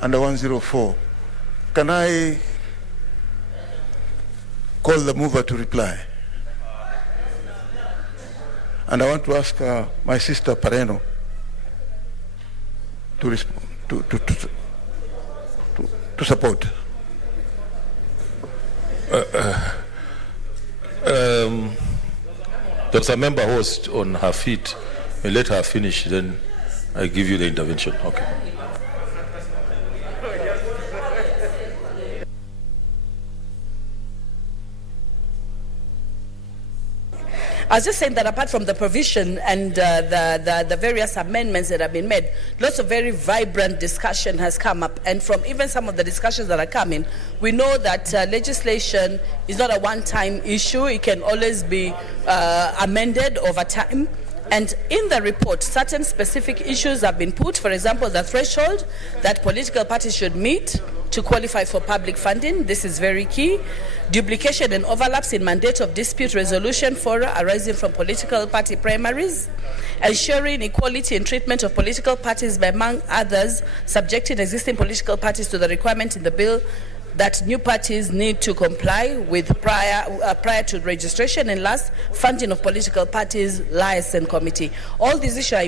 under 104. Can I call the mover to reply? And I want to ask my sister Pareno to support. There's a member who was on her feet. We'll let her finish, then I give you the intervention. Okay. I was just saying that apart from the provision and the various amendments that have been made, lots of very vibrant discussion has come up. And from even some of the discussions that are coming, we know that legislation is not a one-time issue. It can always be amended over time. And in the report, certain specific issues have been put. For example, the threshold that political parties should meet to qualify for public funding. This is very key. Duplication and overlaps in mandate of dispute resolution fora arising from political party primaries. Ensuring equality in treatment of political parties by, among others, subjecting existing political parties to the requirement in the bill that new parties need to comply with prior to registration, and last, funding of political parties liaison committee. All these issues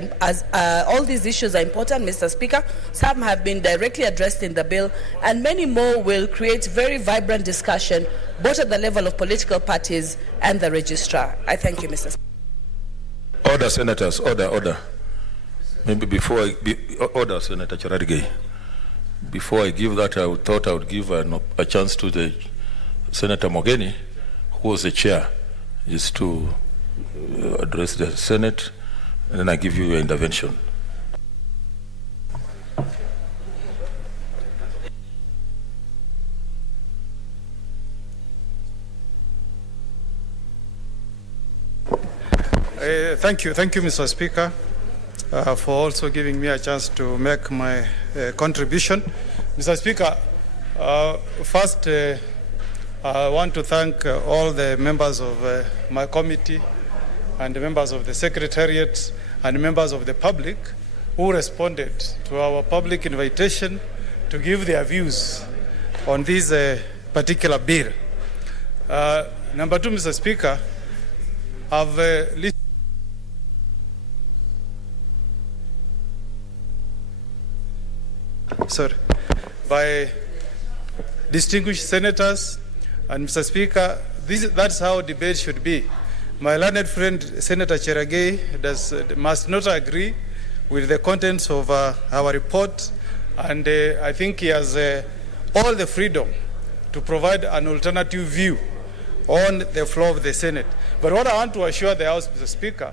are important, Mr. Speaker. Some have been directly addressed in the bill, and many more will create very vibrant discussion, both at the level of political parties and the registrar. I thank you, Mr. Speaker. Order, senators. Order. Maybe before order, Senator Cherargei. Before I give that, I thought I would give a chance to the Senator Mogeni, who was the chair, just to address the Senate, and then I give you your intervention. Thank you, Mr. Speaker, for also giving me a chance to make my contribution. Mr. Speaker, first I want to thank all the members of my committee and the members of the Secretariat and members of the public who responded to our public invitation to give their views on this particular bill. Number two, Mr. Speaker, I've listened by distinguished senators, and Mr. Speaker, that's how debate should be. My learned friend Senator Cherargei must not agree with the contents of our report, and I think he has all the freedom to provide an alternative view on the floor of the Senate. But what I want to assure the House, Mr. Speaker,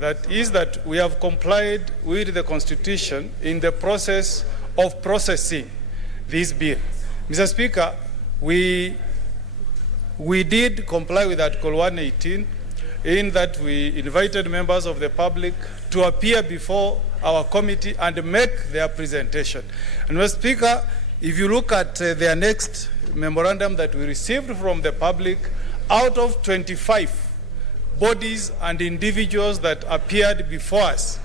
that we have complied with the Constitution in the process of processing this bill. Mr. Speaker, we did comply with Article 118 in that we invited members of the public to appear before our committee and make their presentation. And Mr. Speaker, if you look at their next memorandum that we received from the public, out of 25 bodies and individuals that appeared before us,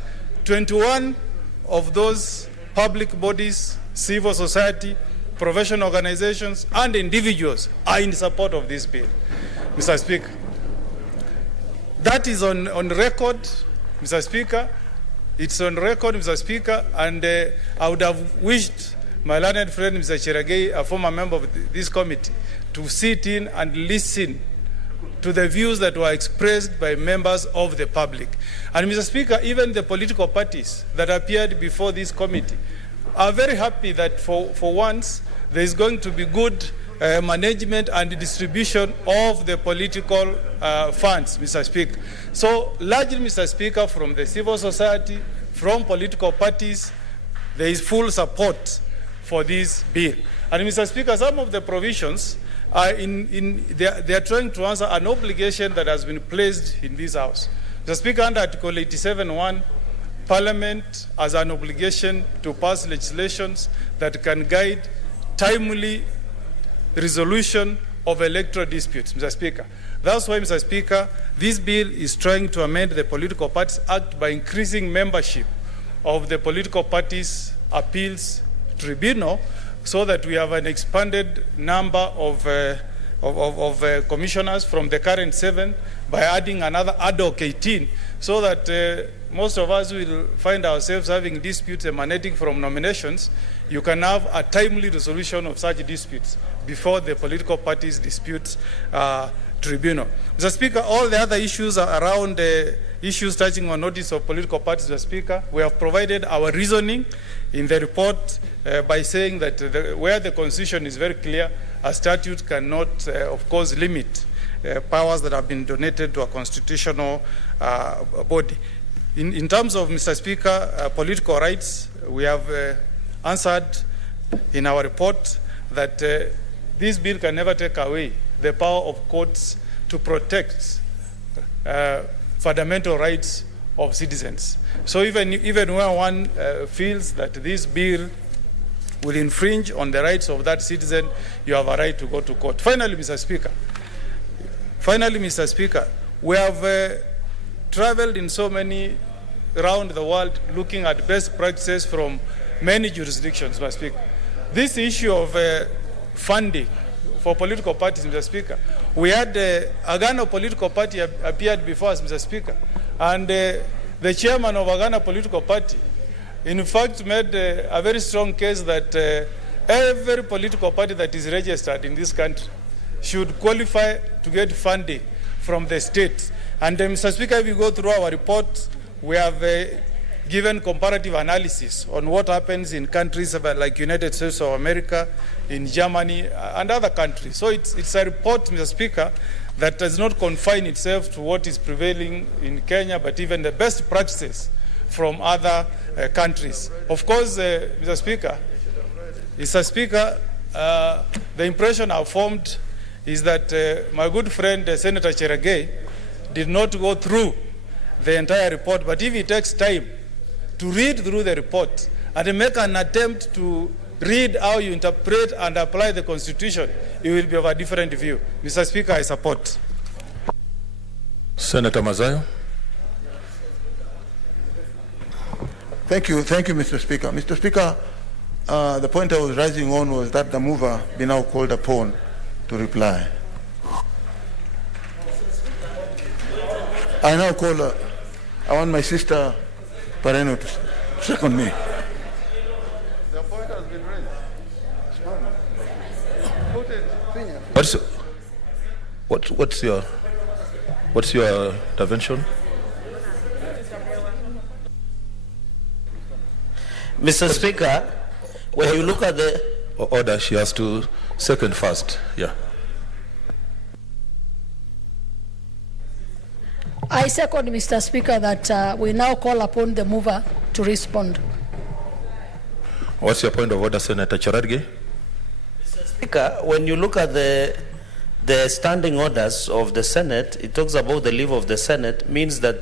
21 of those public bodies, civil society, professional organizations, and individuals are in support of this bill. Mr. Speaker, that is on record, Mr. Speaker. It's on record, Mr. Speaker, and I would have wished my learned friend, Mr. Cherargei, a former member of this committee, to sit in and listen to the views that were expressed by members of the public. And Mr. Speaker, even the political parties that appeared before this committee are very happy that for once there is going to be good management and distribution of the political funds, Mr. Speaker. So largely, Mr. Speaker, from the civil society, from political parties, there is full support for this bill. And Mr. Speaker, some of the provisions are they are trying to answer an obligation that has been placed in this House. Mr. Speaker, under Article 87(1), Parliament has an obligation to pass legislations that can guide timely resolution of electoral disputes, Mr. Speaker. That's why, Mr. Speaker, this bill is trying to amend the Political Parties Act by increasing membership of the political parties' appeals tribunal, so that we have an expanded number of commissioners from the current 7 by adding another ad hoc 18, so that most of us will find ourselves having disputes emanating from nominations. You can have a timely resolution of such disputes before the political parties' disputes tribunal. Mr. Speaker, all the other issues are around issues touching on notice of political parties, Mr. Speaker. We have provided our reasoning in the report by saying that where the Constitution is very clear, a statute cannot, of course, limit powers that have been donated to a constitutional body. In terms of, Mr. Speaker, political rights, we have answered in our report that this bill can never take away the power of courts to protect fundamental rights of citizens. So even where one feels that this bill will infringe on the rights of that citizen, you have a right to go to court. Finally, Mr. Speaker, we have traveled in so many around the world looking at best practices from many jurisdictions, Mr. Speaker. This issue of funding for political parties, Mr. Speaker, we had a Ghana political party appeared before us, Mr. Speaker, and the chairman of a Ghana political party, in fact, made a very strong case that every political party that is registered in this country should qualify to get funding from the state. And Mr. Speaker, if you go through our report, we have given comparative analysis on what happens in countries like United States of America, in Germany, and other countries. So it's a report, Mr. Speaker, that does not confine itself to what is prevailing in Kenya, but even the best practices from other countries. Of course, Mr. Speaker, the impression I've formed is that my good friend, Senator Cherargei, did not go through the entire report, but if he takes time to read through the report and make an attempt to read how you interpret and apply the Constitution, you will be of a different view. Mr. Speaker, I support. Senator Mazayo. Thank you, Mr. Speaker. Mr. Speaker, the point I was raising on was that the mover be now called upon to reply. I now call, I want my sister Pareno to second me. The point has been raised. What's your intervention? Mr. Speaker, when you look at the... Order, she has to second first. Yeah. I second, Mr. Speaker, that we now call upon the mover to respond. What's your point of order, Senator Cherargei? Mr. Speaker, when you look at the standing orders of the Senate, it talks about the leave of the Senate, means that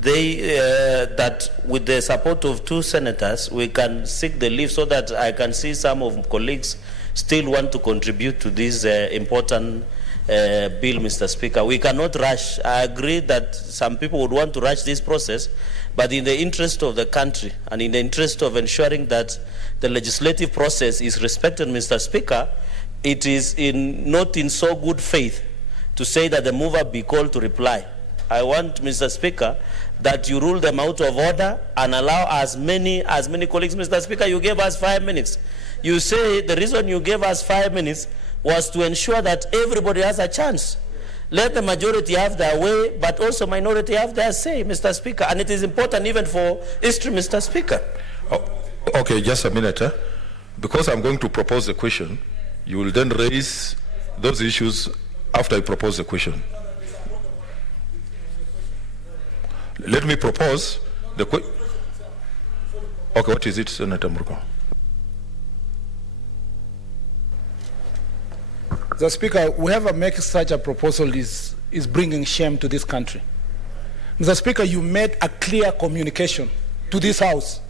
that with the support of 2 senators, we can seek the leave so that I can see some of colleagues still want to contribute to this important bill, Mr. Speaker. We cannot rush. I agree that some people would want to rush this process, but in the interest of the country and in the interest of ensuring that the legislative process is respected, Mr. Speaker, it is not in so good faith to say that the mover be called to reply. I want, Mr. Speaker, that you rule them out of order and allow as many colleagues. Mr. Speaker, you gave us 5 minutes. You say the reason you gave us 5 minutes was to ensure that everybody has a chance. Let the majority have their way, but also minority have their say, Mr. Speaker. And it is important even for history, Mr. Speaker. Oh, okay, just a minute. Because I'm going to propose the question, you will then raise those issues after I propose the question. Let me propose the question. Okay, what is it, Senator Murko? The Speaker, whoever makes such a proposal is bringing shame to this country. Mr. Speaker, you made a clear communication to this House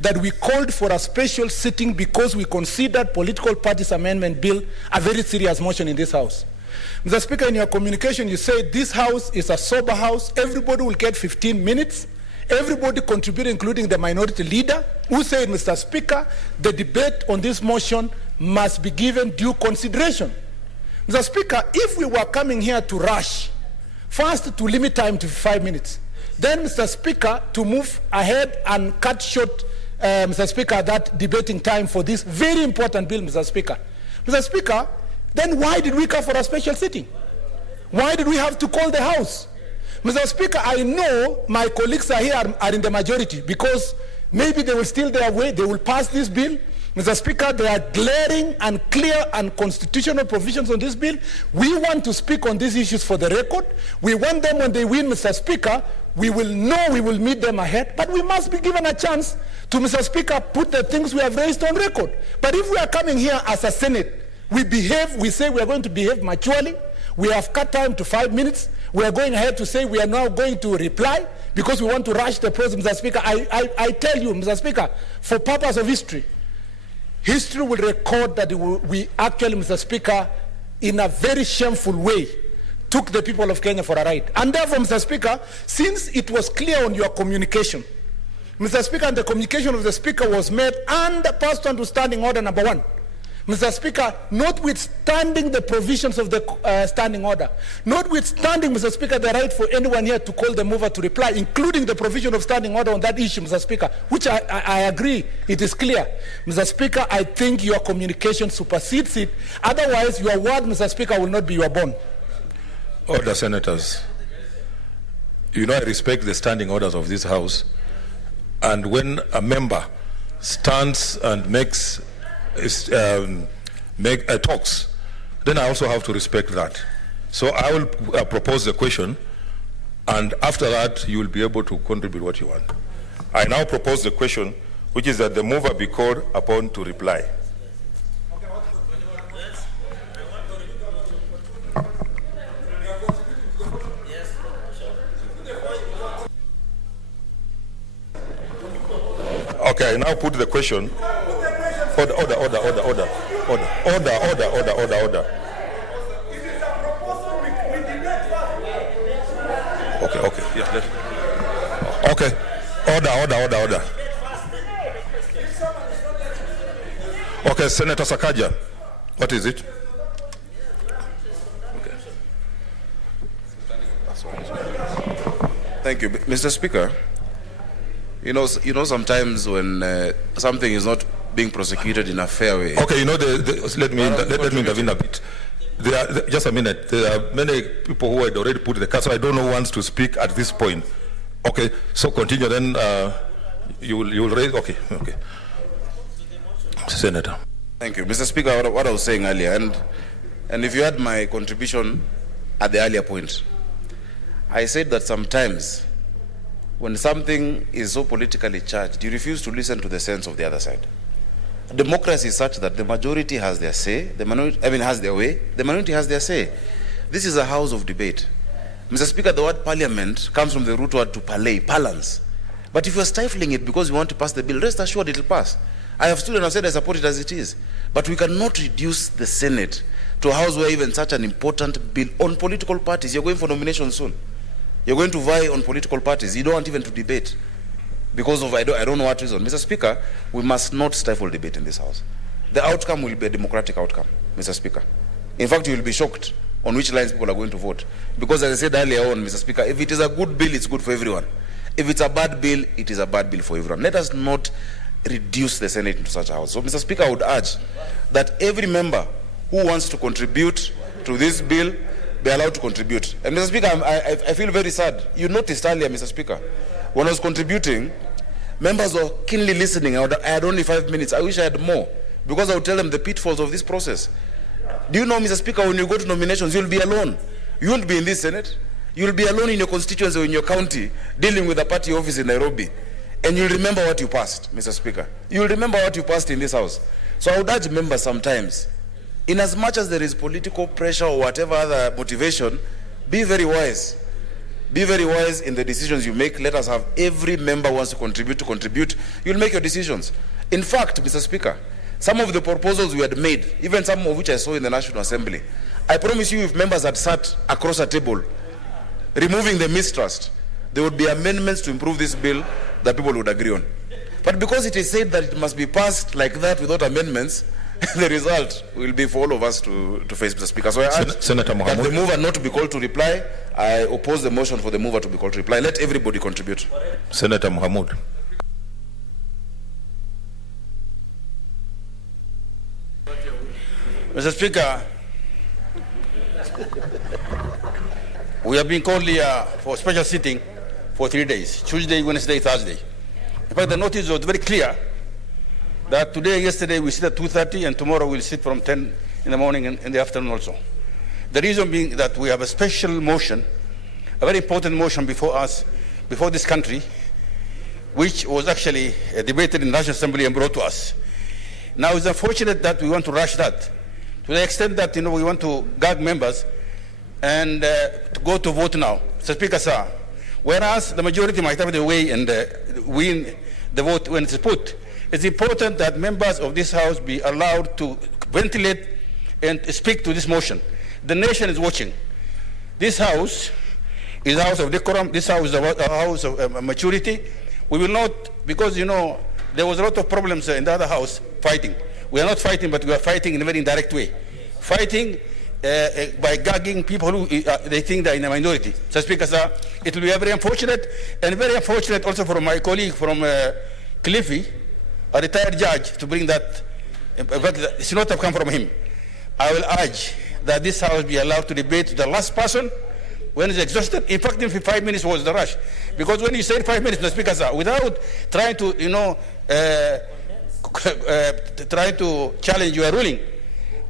that we called for a special sitting because we considered political parties amendment bill a very serious motion in this House. Mr. Speaker, in your communication, you said this House is a sober House. Everybody will get 15 minutes. Everybody contributed, including the minority leader, who said, Mr. Speaker, the debate on this motion must be given due consideration. Mr. Speaker, if we were coming here to rush, first to limit time to 5 minutes, then, Mr. Speaker, to move ahead and cut short, Mr. Speaker, that debating time for this very important bill, Mr. Speaker. Mr. Speaker, then why did we call for a special sitting? Why did we have to call the House? Mr. Speaker, I know my colleagues are here are in the majority because maybe they will steal their way, they will pass this bill. Mr. Speaker, there are glaring and clear and constitutional provisions on this bill. We want to speak on these issues for the record. We want them when they win, Mr. Speaker, we will know we will meet them ahead, but we must be given a chance to, Mr. Speaker, put the things we have raised on record. But if we are coming here as a Senate, we say we are going to behave maturely. We have cut time to 5 minutes. We are going ahead to say we are now going to reply because we want to rush the process, Mr. Speaker. I tell you, Mr. Speaker, for purpose of history will record that we actually, Mr. Speaker, in a very shameful way, took the people of Kenya for a ride. And therefore, Mr. Speaker, since it was clear on your communication, Mr. Speaker, and the communication of the Speaker was made under pursuant to Standing Order number 1. Mr. Speaker, notwithstanding the provisions of the standing order, notwithstanding, Mr. Speaker, the right for anyone here to call the mover to reply, including the provision of standing order on that issue, Mr. Speaker, which I agree, it is clear. Mr. Speaker, I think your communication supersedes it. Otherwise, your word, Mr. Speaker, will not be your bond. Order, Senators. You know I respect the standing orders of this House. And when a member stands and makes talks, then I also have to respect that. So I will propose the question, and after that you will be able to contribute what you want. I now propose the question, which is that the mover be called upon to reply. Okay, I now put the question. Order. Okay, yeah. Okay, order. Okay, Senator Sakaja, what is it? Okay. Thank you, Mr. Speaker. You know, sometimes when something is not being prosecuted in a fair way. Okay, let me intervene a bit. Just a minute. There are many people who had already put the card, so I don't know who wants to speak at this point. Okay, so continue then. You will raise, okay. Senator. Thank you. Mr. Speaker, what I was saying earlier, and if you had my contribution at the earlier point, I said that sometimes when something is so politically charged, you refuse to listen to the sense of the other side. Democracy is such that the majority has their say, the minority, has their way, the minority has their say. This is a house of debate. Mr. Speaker, the word parliament comes from the root word to parley, balance. But if you're stifling it because you want to pass the bill, rest assured it will pass. I have stood and I've said I support it as it is. But we cannot reduce the Senate to a house where even such an important bill on political parties, you're going for nomination soon. You're going to vie on political parties. You don't want even to debate because of I don't know what reason. Mr. Speaker, we must not stifle debate in this house. The outcome will be a democratic outcome, Mr. Speaker. In fact, you will be shocked on which lines people are going to vote. Because as I said earlier on, Mr. Speaker, if it is a good bill, it's good for everyone. If it's a bad bill, it is a bad bill for everyone. Let us not reduce the Senate into such a house. So, Mr. Speaker, I would urge that every member who wants to contribute to this bill be allowed to contribute. And Mr. Speaker, I feel very sad. You noticed earlier, Mr. Speaker, when I was contributing, members were keenly listening. I had only 5 minutes. I wish I had more, because I would tell them the pitfalls of this process. Do you know, Mr. Speaker, when you go to nominations, you'll be alone. You won't be in this Senate. You'll be alone in your constituency or in your county, dealing with a party office in Nairobi. And you'll remember what you passed, Mr. Speaker. You'll remember what you passed in this house. So I would urge members sometimes, in as much as there is political pressure or whatever other motivation, be very wise. Be very wise in the decisions you make. Let us have every member who wants to contribute. You'll make your decisions. In fact, Mr. Speaker, some of the proposals we had made, even some of which I saw in the National Assembly, I promise you, if members had sat across a table, removing the mistrust, there would be amendments to improve this bill that people would agree on. But because it is said that it must be passed like that without amendments, the result will be for all of us to face, Mr. Speaker. So I urge Senator that the mover not to be called to reply. I oppose the motion for the mover to be called to reply. Let everybody contribute. Senator Mohamud. Mr. Speaker, we have been called here for a special sitting for 3 days, Tuesday, Wednesday, Thursday. In fact, the notice was very clear that today, yesterday, we sit at 2:30, and tomorrow we'll sit from 10 in the morning and in the afternoon also. The reason being that we have a special motion, a very important motion before us, before this country, which was actually debated in the National Assembly and brought to us. Now, it's unfortunate that we want to rush that, to the extent that, we want to gag members and to go to vote now. Mr. Speaker, sir, whereas the majority might have the way and win the vote when it's put, it's important that members of this House be allowed to ventilate and speak to this motion. The nation is watching. This House is a house of decorum. This House is a house of maturity. We will not, because, there was a lot of problems in the other House fighting. We are not fighting, but we are fighting in a very indirect way. Fighting by gagging people who they think they are in a minority. So, Speaker, sir, it will be very unfortunate, and very unfortunate also for my colleague from Cliffy, a retired judge, to bring that. But it should not have come from him. I will urge that this House be allowed to debate to the last person when it's exhausted. In fact, if 5 minutes was the rush, because when you said 5 minutes, the Speaker, sir, without trying to, trying to challenge your ruling,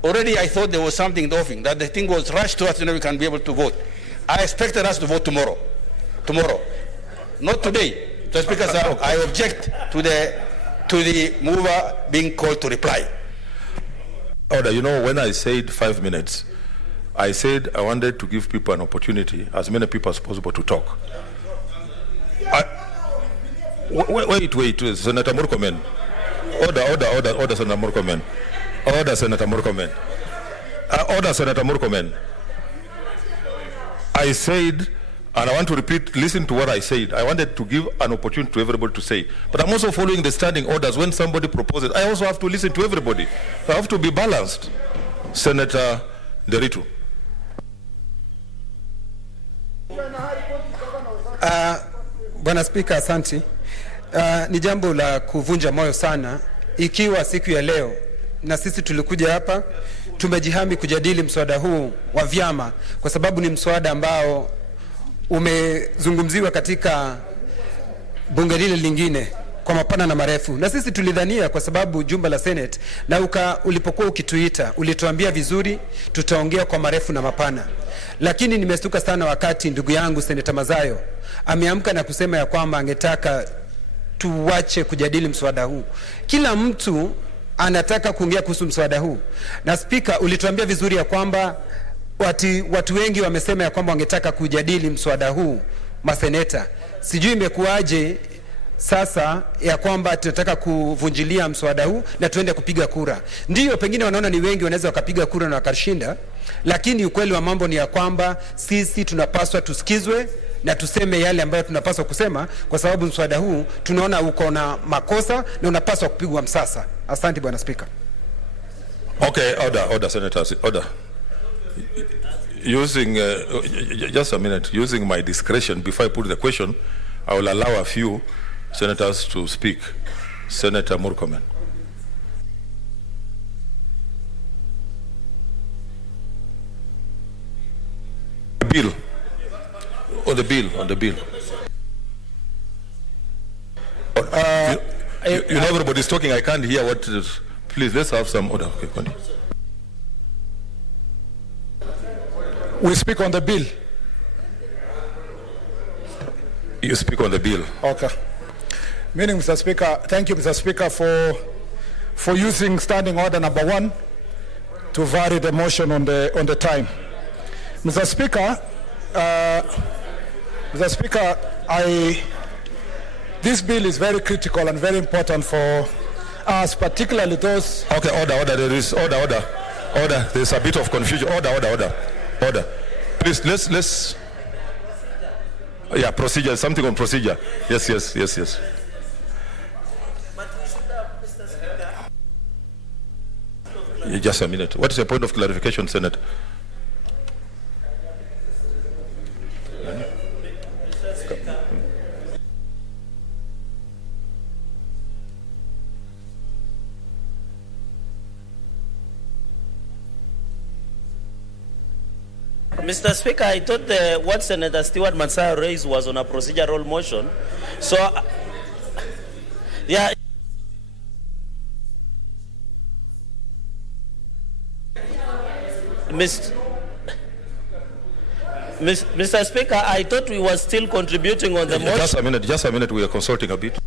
already I thought there was something doffing, that the thing was rushed to us, we can be able to vote. I expected us to vote tomorrow. Not today. So, Speaker, sir, I object to the mover being called to reply. Order. When I said 5 minutes, I said I wanted to give people an opportunity, as many people as possible, to talk. Wait, Senator Murkomen. Order, Senator Murkomen. Order, Senator Murkomen. Order, Senator Murkomen. I said, and I want to repeat, listen to what I said. I wanted to give an opportunity to everybody to say. But I'm also following the standing orders. When somebody proposes, I also have to listen to everybody. I have to be balanced. Senator Nderitu. Bwana Spika, asante. Ni jambo la kuvunja moyo sana ikiwa siku ya leo na sisi tulikuja hapa tumejihami kujadili mswada huu wa vyama, kwa sababu ni mswada ambao umezungumziwa katika bunge lile lingine kwa mapana na marefu, na sisi tulidhania kwa sababu jumba la Senate, na ulipokuwa ukituita ulituambia vizuri tutaongea kwa marefu na mapana, lakini nimestuka sana wakati ndugu yangu Seneta Mazayo ameamka na kusema ya kwamba angetaka tuwache kujadili mswada huu. Kila mtu anataka kuongea kuhusu mswada huu, na Spika ulituambia vizuri ya kwamba watu wengi wamesema ya kwamba wangetaka kujadili mswada huu maseneta. Sijui imekuwaje sasa ya kwamba tunataka kuvunjilia mswada huu na tuende kupiga kura. Ndiyo, pengine wanaona ni wengi wanaweza wakapiga kura na wakashinda, lakini ukweli wa mambo ni ya kwamba sisi tunapaswa tusikizwe na tuseme yale ambayo tunapaswa kusema, kwa sababu mswada huu tunaona uko na makosa na unapaswa kupigwa msasa. Asante Bwana Spika. Okay, order senators, order. Using just a minute, using my discretion before I put the question, I will allow a few senators to speak. Senator Murkomen. Bill. On the bill. You know everybody's talking. I can't hear what it is. Please, let's have some order. Okay, continue. We speak on the bill. You speak on the bill. Okay. Meaning, Mr. Speaker, thank you, Mr. Speaker, for using standing order number 1 to vary the motion on the time. Mr. Speaker, this bill is very critical and very important for us, particularly those. Okay, order. There is order. There's a bit of confusion. Order. Please, let's. Yeah, procedure. Something on procedure. Yes. Just a minute. What is your point of clarification, Senator? Mr. Speaker, I thought what Senator Stewart Mansaya raised was on a procedural motion. So, yeah. Mr. Speaker, I thought we were still contributing on the motion. Just a minute. We are consulting a bit.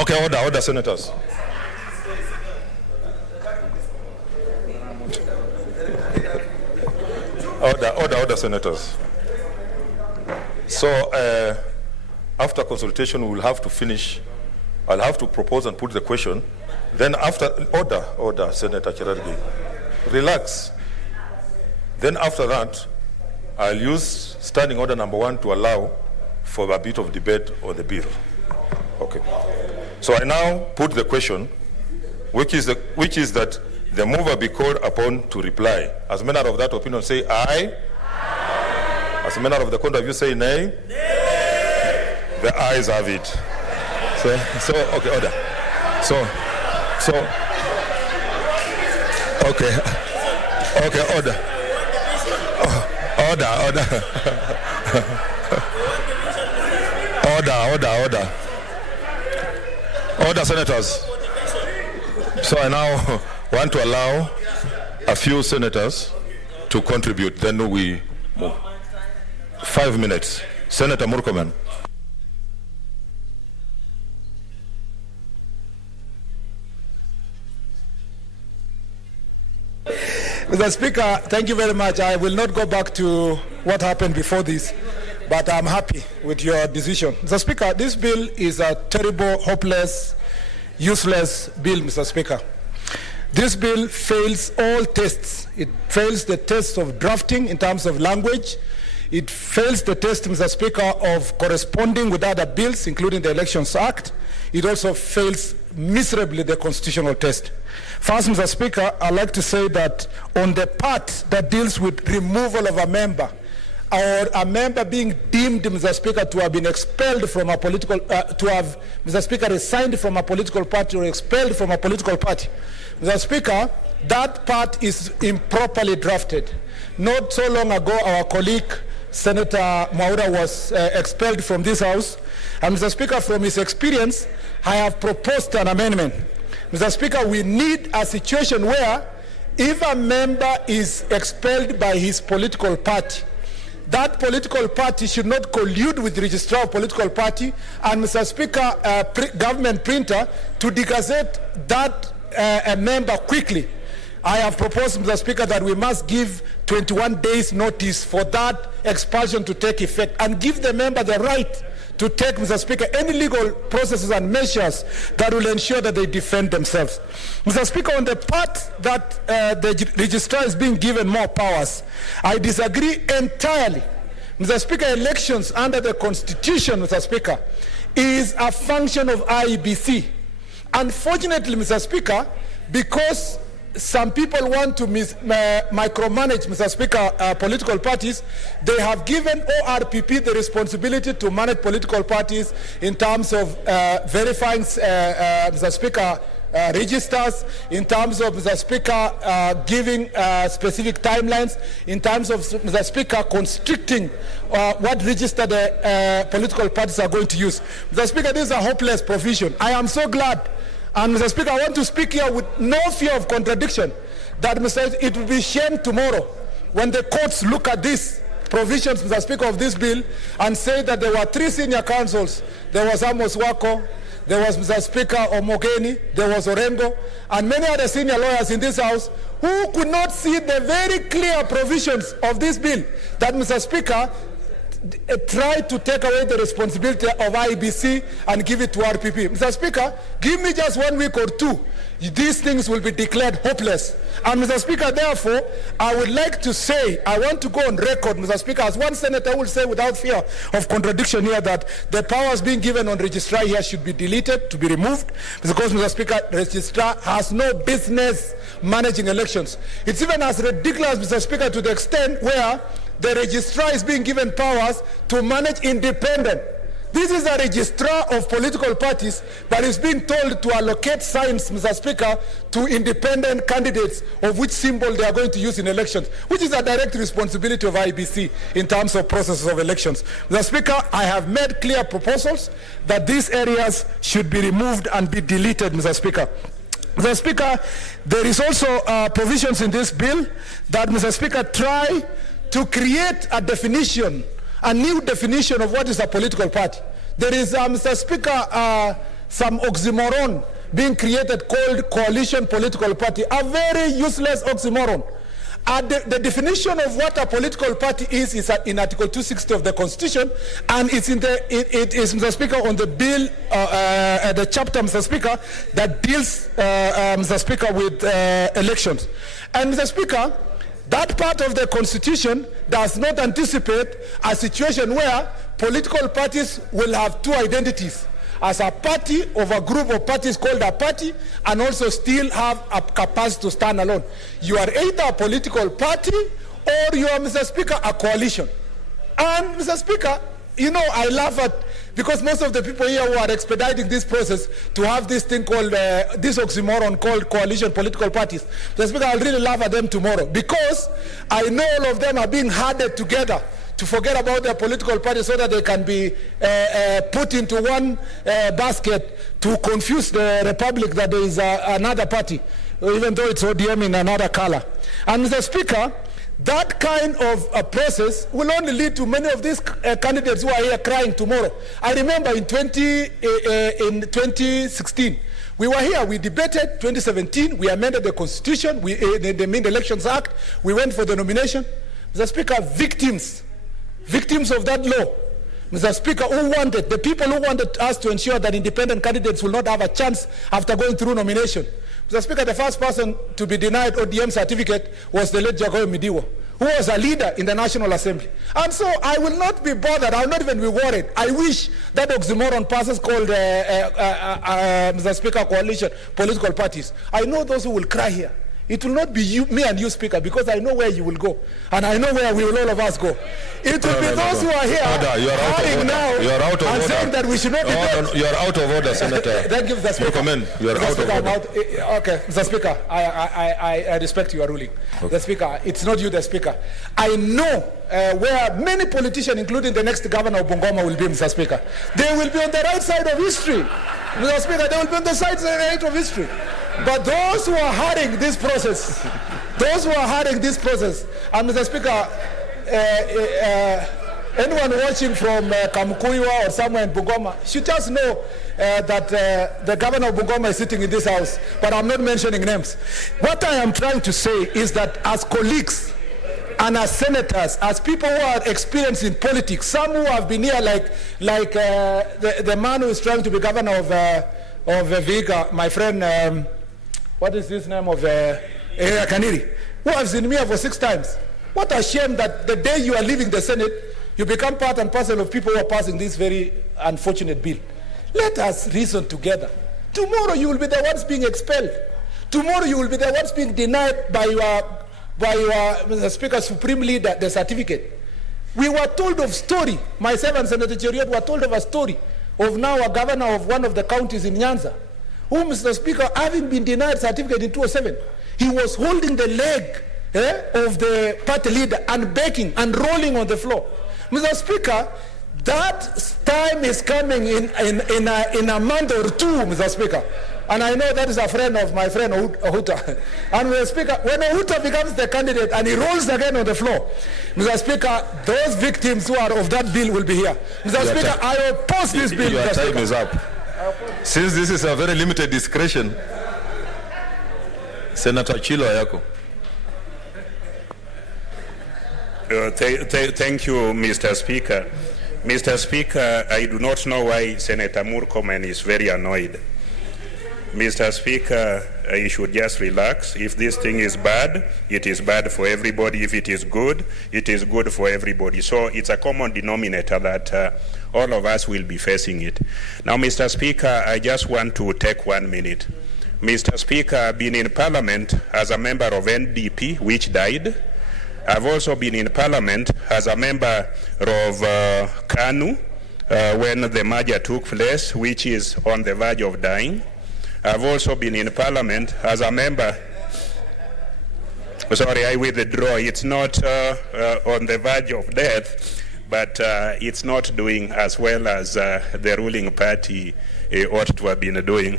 Okay, order, senators. Order, senators. So, after consultation, we will have to finish. I'll have to propose and put the question. Then after, order, Senator Cherargei. Relax. Then after that, I'll use standing order number 1 to allow for a bit of debate on the bill. Okay. So I now put the question, which is that the mover be called upon to reply. As a matter of that opinion, say aye. Aye. As a matter of the conduct, you say nay. Nay. The ayes have it. So okay, order. Okay, order. Order, senators. So I now want to allow a few senators to contribute. Then we move. 5 minutes. Senator Murkomen. Mr. Speaker, thank you very much. I will not go back to what happened before this, but I'm happy with your decision. Mr. Speaker, this bill is a terrible, hopeless, useless bill, Mr. Speaker. This bill fails all tests. It fails the test of drafting in terms of language. It fails the test, Mr. Speaker, of corresponding with other bills, including the Elections Act. It also fails miserably the constitutional test. First, Mr. Speaker, I'd like to say that on the part that deals with removal of a member, or a member being deemed, Mr. Speaker, to have been expelled from a political, to have, Mr. Speaker, resigned from a political party or expelled from a political party, Mr. Speaker, that part is improperly drafted. Not so long ago, our colleague, Senator Mwaura, was expelled from this House. And Mr. Speaker, from his experience, I have proposed an amendment. Mr. Speaker, we need a situation where if a member is expelled by his political party, that political party should not collude with the registrar of political party and, Mr. Speaker, government printer to degazette that member quickly. I have proposed, Mr. Speaker, that we must give 21 days notice for that expulsion to take effect and give the member the right to take, Mr. Speaker, any legal processes and measures that will ensure that they defend themselves. Mr. Speaker, on the part that the registrar is being given more powers, I disagree entirely. Mr. Speaker, elections under the Constitution, Mr. Speaker, is a function of IEBC. Unfortunately, Mr. Speaker, because some people want to micromanage, Mr. Speaker, political parties, they have given ORPP the responsibility to manage political parties in terms of verifying, Mr. Speaker, registers, in terms of, Mr. Speaker, giving specific timelines, in terms of, Mr. Speaker, constricting what register the political parties are going to use. Mr. Speaker, this is a hopeless provision. I am so glad. And, Mr. Speaker, I want to speak here with no fear of contradiction that, Mr. It will be shame tomorrow when the courts look at these provisions, Mr. Speaker, of this bill and say that there were 3 senior counsels. There was Amos Wako, there was, Mr. Speaker, Omogeni, there was Orengo, and many other senior lawyers in this House who could not see the very clear provisions of this bill that, Mr. Speaker, try to take away the responsibility of IBC and give it to RPP. Mr. Speaker, give me just 1 week or 2. These things will be declared hopeless. And, Mr. Speaker, therefore, I would like to say, I want to go on record, Mr. Speaker, as one senator will say without fear of contradiction here, that the powers being given on registrar here should be deleted, to be removed, because, Mr. Speaker, registrar has no business managing elections. It's even as ridiculous, Mr. Speaker, to the extent where the registrar is being given powers to manage independent. This is a registrar of political parties that is being told to allocate signs, Mr. Speaker, to independent candidates of which symbol they are going to use in elections, which is a direct responsibility of IBC in terms of processes of elections. Mr. Speaker, I have made clear proposals that these areas should be removed and be deleted, Mr. Speaker. Mr. Speaker, there is also provisions in this bill that, Mr. Speaker, try to create a definition, a new definition of what is a political party. There is, Mr. Speaker, some oxymoron being created called coalition political party, a very useless oxymoron. The definition of what a political party is in Article 260 of the Constitution, and it's it is, Mr. Speaker, on the bill, the chapter, Mr. Speaker, that deals, Mr. Speaker, with elections. And Mr. Speaker, that part of the Constitution does not anticipate a situation where political parties will have two identities, as a party of a group of parties called a party, and also still have a capacity to stand alone. You are either a political party or you are, Mr. Speaker, a coalition. And Mr. Speaker, you know, I laugh at, because most of the people here who are expediting this process to have this thing called, this oxymoron called coalition political parties, Mr. Speaker, I'll really laugh at them tomorrow, because I know all of them are being herded together to forget about their political party so that they can be put into one basket to confuse the republic that there is another party, even though it's ODM in another color. And Mr. Speaker, that kind of process will only lead to many of these candidates who are here crying tomorrow. I remember in 2016, we were here, we debated 2017, we amended the Constitution, the Mean Elections Act, we went for the nomination. Mr. Speaker, victims of that law, Mr. Speaker, the people who wanted us to ensure that independent candidates will not have a chance after going through nomination. Mr. Speaker, the first person to be denied ODM certificate was the late Jagoyo Midiwo, who was a leader in the National Assembly. And so I will not be bothered, I will not even be worried. I wish that oxymoron passes called, Mr. Speaker, coalition political parties. I know those who will cry here. It will not be you, me and you, Speaker, because I know where you will go. And I know where we will all of us go. It will be those who are here hiding now and saying that we should not debate. You are out of order, Senator. Thank you, Mr. Speaker. You are out of order. Okay, Mr. Speaker, I respect your ruling. Okay. The Speaker, it's not you, the Speaker. I know where many politicians, including the next governor of Bungoma, will be, Mr. Speaker. They will be on the right side of history. Mr. Speaker, they will be on the side of history. But those who are hurting this process, and Mr. Speaker, anyone watching from Kamukuywa or somewhere in Bungoma should just know that the governor of Bungoma is sitting in this house, but I'm not mentioning names. What I am trying to say is that as colleagues and as senators, as people who are experienced in politics, some who have been here like the man who is trying to be governor of Vihiga, my friend, what is his name of Kaniri, who has been here for 6 times. What a shame that the day you are leaving the Senate, you become part and parcel of people who are passing this very unfortunate bill. Let us reason together. Tomorrow you will be the ones being expelled. Tomorrow you will be the ones being denied by your Mr. Speaker, Supreme Leader, the certificate. We were told of story, myself and Senator Cheriot were told of a story of now a governor of one of the counties in Nyanza, who, Mr. Speaker, having been denied certificate in 2007, he was holding the leg of the party leader and begging and rolling on the floor. Mr. Speaker, that time is coming in a month or two, Mr. Speaker. And I know that is a friend of my friend Ohuta. And Mr. Speaker, when Ohuta becomes the candidate and he rolls again on the floor, Mr. Speaker, those victims who are of that bill will be here. Mr. Speaker, I oppose this bill. Your Mr. time Speaker. is up. Since this is a very limited discretion, Senator Chilo Ayako. Thank you, Mr. Speaker. Mr. Speaker, I do not know why Senator Murkomen is very annoyed. Mr. Speaker, you should just relax. If this thing is bad, it is bad for everybody. If it is good for everybody. So it's a common denominator that all of us will be facing it. Now, Mr. Speaker, I just want to take 1 minute. Mr. Speaker, I've been in Parliament as a member of NDP, which died. I've also been in Parliament as a member of KANU when the merger took place, which is on the verge of dying. I've also been in Parliament as a member. Sorry, I withdraw. It's not on the verge of death, but it's not doing as well as the ruling party ought to have been doing.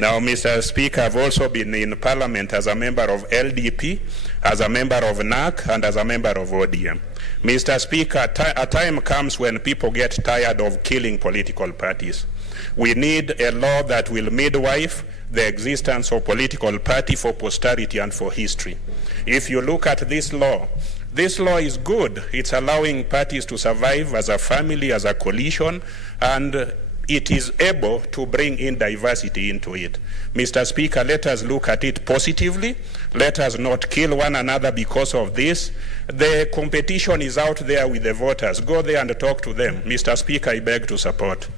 Now, Mr. Speaker, I've also been in Parliament as a member of LDP, as a member of NAC, and as a member of ODM. Mr. Speaker, a time comes when people get tired of killing political parties. We need a law that will midwife the existence of political party for posterity and for history. If you look at this law is good. It's allowing parties to survive as a family, as a coalition, and it is able to bring in diversity into it. Mr. Speaker, let us look at it positively. Let us not kill one another because of this. The competition is out there with the voters. Go there and talk to them. Mr. Speaker, I beg to support.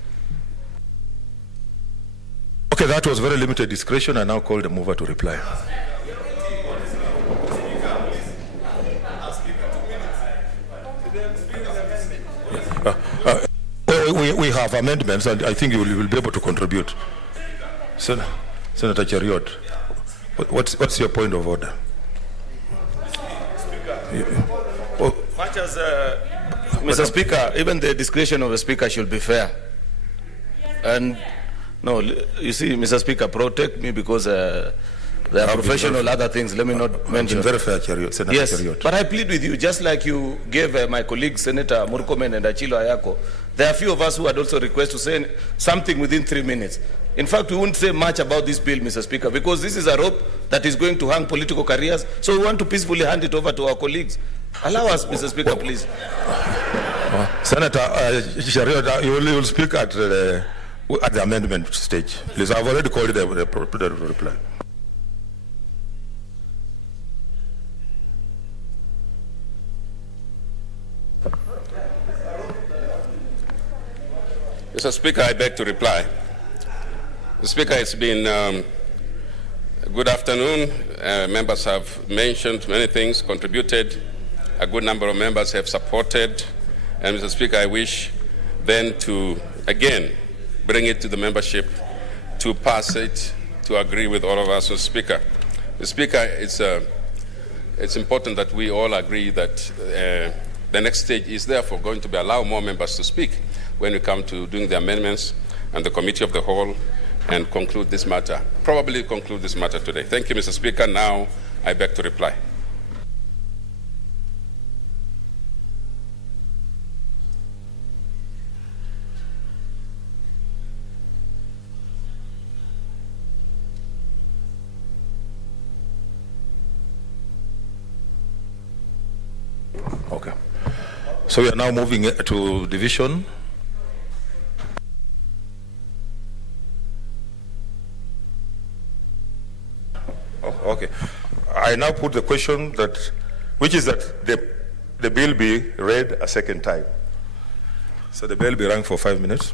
Okay, that was very limited discretion. I now call the mover to reply. We have amendments, and I think you will be able to contribute. Senator Chariot, what's your point of order? Much as, Mr. Speaker, even the discretion of the Speaker should be fair. And no, you see, Mr. Speaker, protect me because there are professional other things. Let me not mention. Very fair, Chariot. Senator Yes, Chariot. but I plead with you, just like you gave my colleagues, Senator Murkomen and Achilo Ayako, there are a few of us who had also requested to say something within 3 minutes. In fact, we won't say much about this bill, Mr. Speaker, because this is a rope that is going to hang political careers. So we want to peacefully hand it over to our colleagues. Allow us, Mr. Speaker, please. Senator Chariot, you will speak at the amendment stage. Please, I've already called the reply. Mr. Speaker, I beg to reply. Mr. Speaker, it's been a good afternoon. Members have mentioned many things, contributed. A good number of members have supported. And Mr. Speaker, I wish then to, again, bring it to the membership to pass it, to agree with all of us. Mr. Speaker, Mr. Speaker, it's important that we all agree that the next stage is therefore going to be allow more members to speak when we come to doing the amendments and the committee of the whole and conclude this matter, probably conclude this matter today. Thank you, Mr. Speaker. Now I beg to reply. Okay. So we are now moving to division. Okay. I now put the question which is that the bill be read a second time. So the bell be rung for 5 minutes.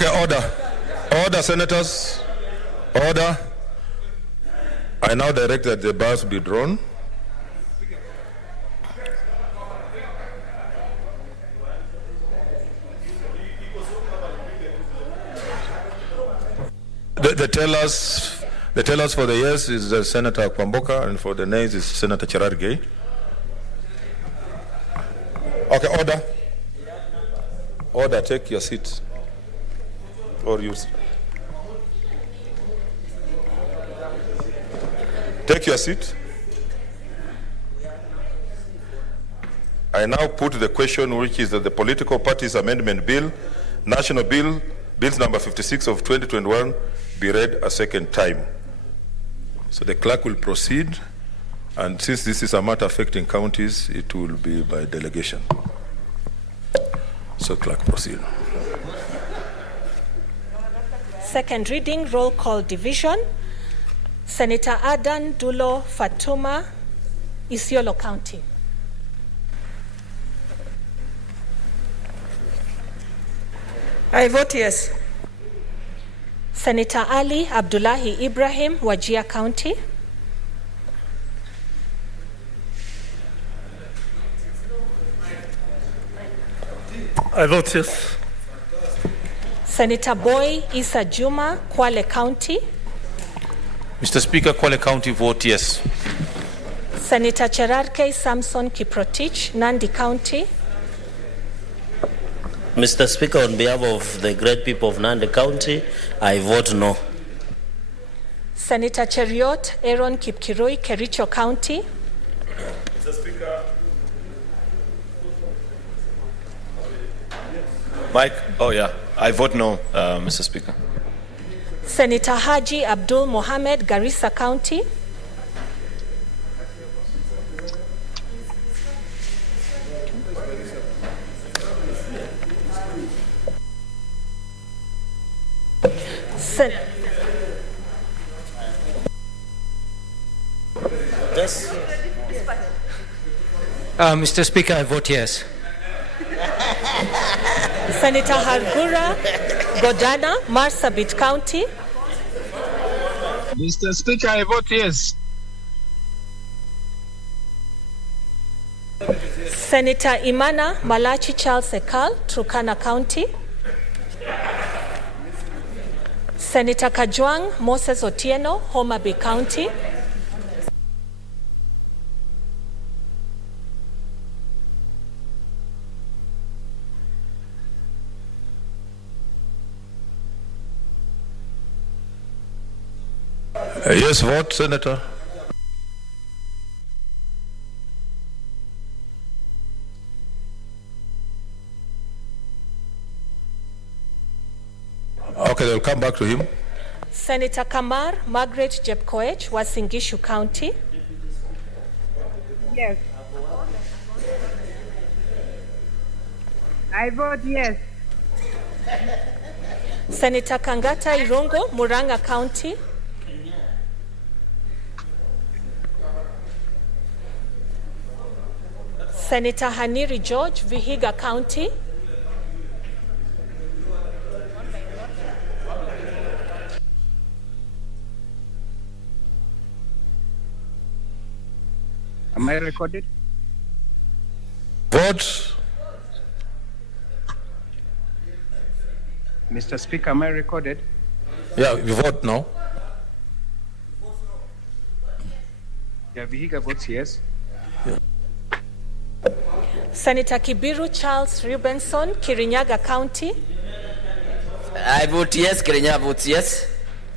Okay, order. Order, senators. Order. I now direct that the bars be drawn. The tellers for the yes is Senator Kwamboka, and for the nays is Senator Cherargei. Okay, order. Order, take your seat. Or use. Take your seat. I now put the question, which is that the Political Parties Amendment Bill, National Bill, Bills number 56 of 2021, be read a second time. So the clerk will proceed, and since this is a matter affecting counties, it will be by delegation. So clerk, proceed. Second reading, roll call division. Senator Adan Dulo Fatuma, Isiolo County. I vote yes. Senator Ali Abdullahi Ibrahim, Wajir County. I vote yes. Senator Boy Issa Juma, Kwale County. Mr. Speaker, Kwale County vote yes. Senator Cherargei Samson Kiprotich, Nandi County. Mr. Speaker, on behalf of the great people of Nandi County, I vote no. Senator Cheriot Aaron Kipkirui, Kericho County. Mr. Speaker. Mike, oh yeah, I vote no, Mr. Speaker. Senator Haji Abdul Mohammed, Garissa County. Yes. Mr. Speaker, I vote yes. Senator Hargura Godana, Marsabit County. Mr. Speaker, I vote yes. Senator Imana Malachi Charles Ekal, Turkana County. Senator Kajwang Moses Otieno, Homa Bay County. Yes, vote, Senator. Okay, they'll come back to him. Senator Kamar Margaret Jepkoech, Wasingishu County. Yes. I vote yes. Senator Kangata Irungo, Muranga County. Senator Haniri George, Vihiga County. Am I recorded? Vote. Mr. Speaker, am I recorded? Yeah, you vote now. Yeah, Vihiga votes yes. Yeah. Senator Kibiru Charles Rubenson, Kirinyaga County. I vote yes. Kirinyaga votes yes.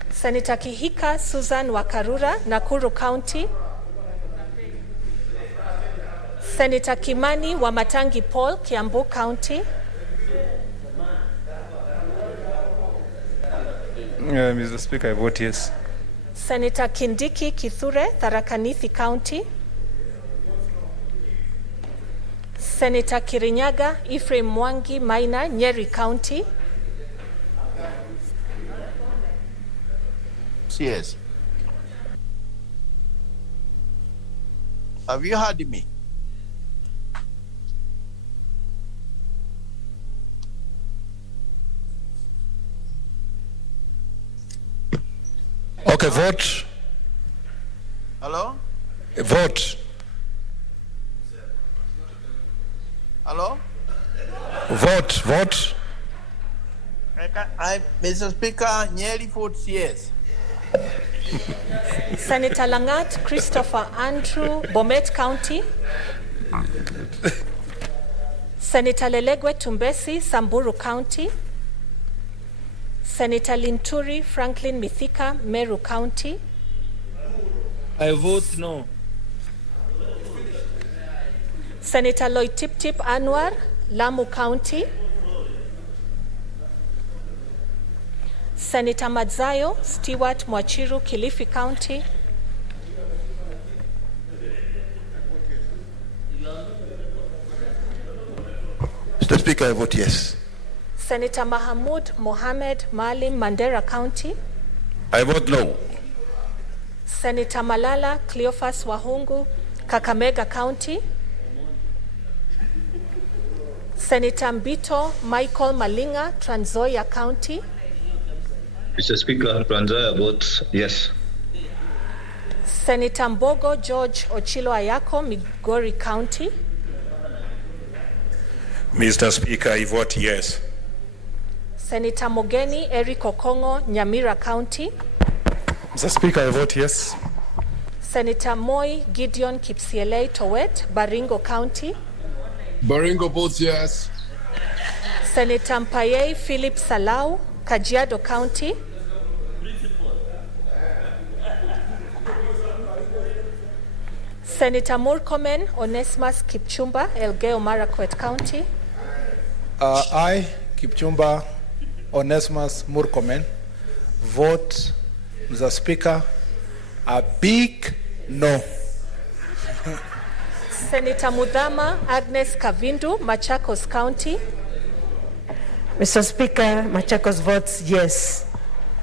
Senator Kihika Susan Wakarura, Nakuru County. Senator Kimani Wamatangi Paul, Kiambu County. Mr. Speaker, I vote yes. Senator Kindiki Kithure, Tharaka Nithi County. Senator Kirinyaga Ephraim Mwangi Maina, Nyeri County. Yes. Have you heard me? Okay, vote. Hello? Vote. Hello? Vote. Mr. Speaker, Nyeri votes yes. Senator Langat Christopher Andrew, Bomet County. Senator Lelegwe Tumbesi, Samburu County. Senator Linturi Franklin Mithika, Meru County. I vote no. Senator Loitiptip Anwar, Lamu County. Senator Madzayo Stewart Mwachiru, Kilifi County. Mr. Speaker, I vote yes. Senator Mahamud Mohamed Maalim, Mandera County. I vote no. Senator Malala Cleophas Wahungu, Kakamega County. Senator Mbito Michael Malinga, Trans Nzoia County. Mr. Speaker, Trans Nzoia votes yes. Senator Mbogo George Ochilo Ayako, Migori County. Mr. Speaker, I vote yes. Senator Mogeni Eric Okongo, Nyamira County. Mr. Speaker, I vote yes. Senator Moi Gideon Kipsielei Towet, Baringo County. Baringo votes yes. Senator Mpaye Philip Salau, Kajiado County. Senator Murkomen Onesmus Kipchumba, Elgeyo Marakwet County. I, Kipchumba Onesmus Murkomen, vote, Mr. Speaker, a big no. Senator Mudhama Agnes Kavindu, Machakos County. Mr. Speaker, Machakos votes yes.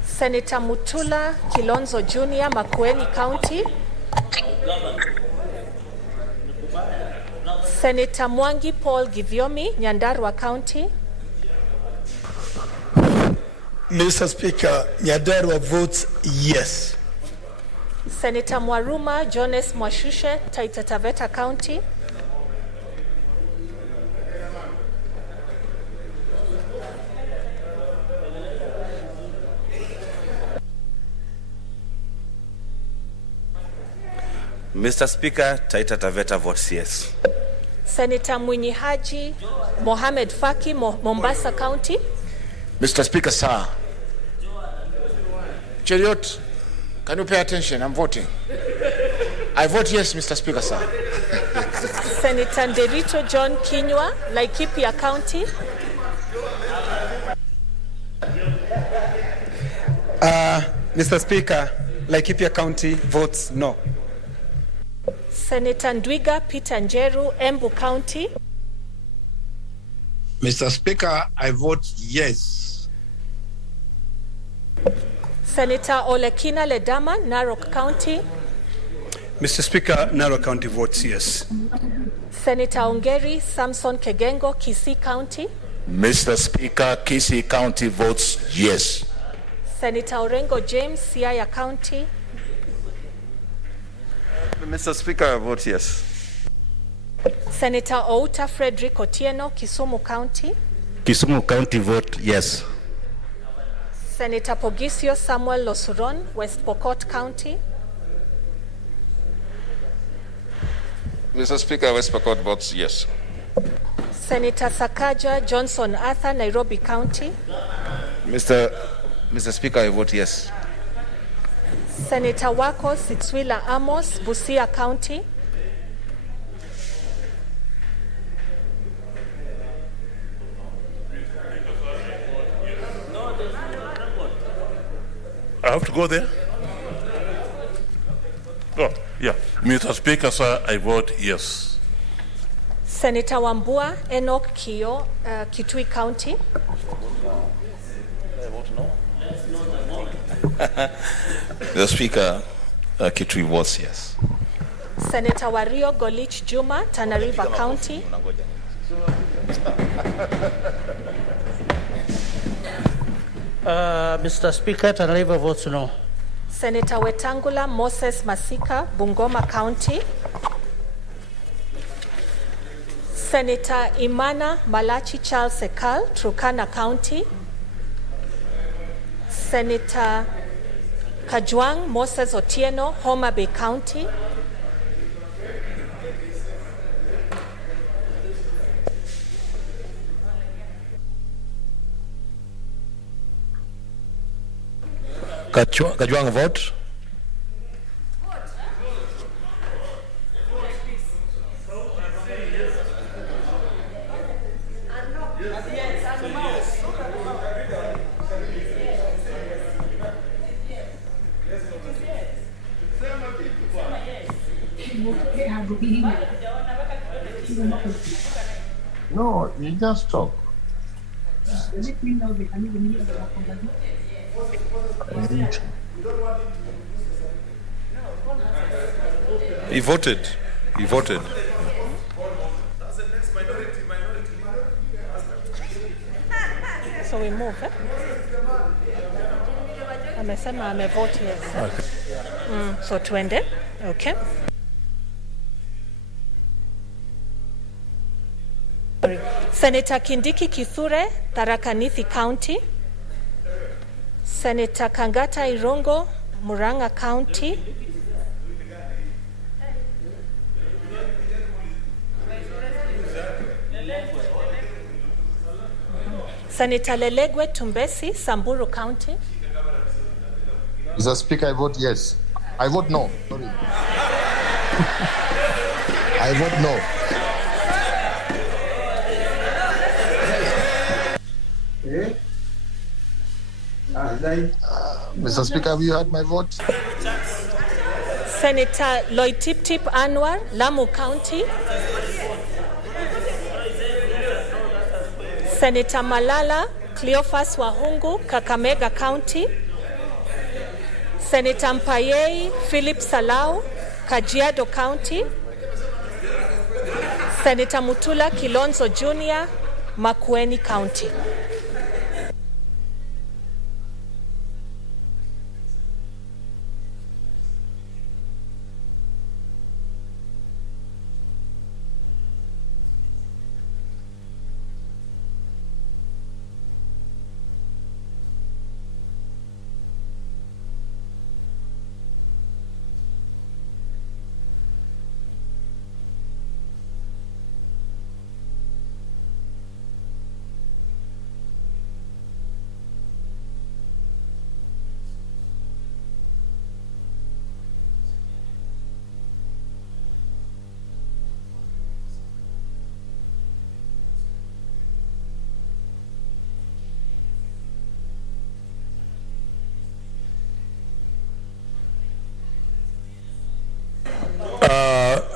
Senator Mutula Kilonzo Jr., Makueni County. Senator Mwangi Paul Givyomi, Nyandarua County. Mr. Speaker, Nyandarua votes yes. Senator Mwaruma Jones Mwashushe, Taita Taveta County. Mr. Speaker, Taita Taveta votes yes. Senator Mwinyi Haji Mohamed Faki, Mombasa County. Mr. Speaker, sir. Cheriot, can you pay attention? I'm voting. I vote yes, Mr. Speaker, sir. Senator Nderito John Kinywa, Laikipia County. Mr. Speaker, Laikipia County votes no. Senator Ndwiga Peter Njeru, Embu County. Mr. Speaker, I vote yes. Senator Olekina Ledama, Narok County. Mr. Speaker, Narok County votes yes. Senator Ongeri Samson Kegengo, Kisii County. Mr. Speaker, Kisii County votes yes. Senator Orengo James, Siaya County. Mr. Speaker, I vote yes. Senator Outa Frederick Otieno, Kisumu County. Kisumu County vote yes. Senator Pogisio Samuel Losuron, West Pokot County. Mr. Speaker, West Pokot votes yes. Senator Sakaja Johnson Arthur, Nairobi County. Mr. Speaker, I vote yes. Senator Wako Sitswila Amos, Busia County. I have to go there? Oh, yeah. Mr. Speaker, sir, I vote yes. Senator Wambua Enoch Kio, Kitui County. The Speaker, Kitui votes yes. Senator Wario Golich Juma, Tana River County. Mr. Speaker, Tana River votes no. Senator Wetangula Moses Masika, Bungoma County. Senator Imana Malachi Charles Sekal, Turkana County. Senator Kajwang Moses Otieno, Homa Bay County. Kajwang vote. No, you just talk. He voted. He voted. So we move, eh? Amesema amevote yes. Okay. So tuende. Okay. Senator Kindiki Kithure, Tharaka Nithi County. Senator Kangata Irongo, Murang'a County. Senator Lelegwe Tumbesi, Samburu County. Mr. Speaker, I vote yes. I vote no. Sorry. I vote no. Mr. Speaker, have you heard my vote? Senator Loitip Anwar, Lamu County. Senator Malala Cleophas Wahungu, Kakamega County. Senator Mpayei Philip Salau, Kajiado County. Senator Mutula Kilonzo Jr., Makueni County.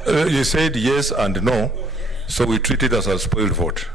You said yes and no, so we treat it as a spoiled vote.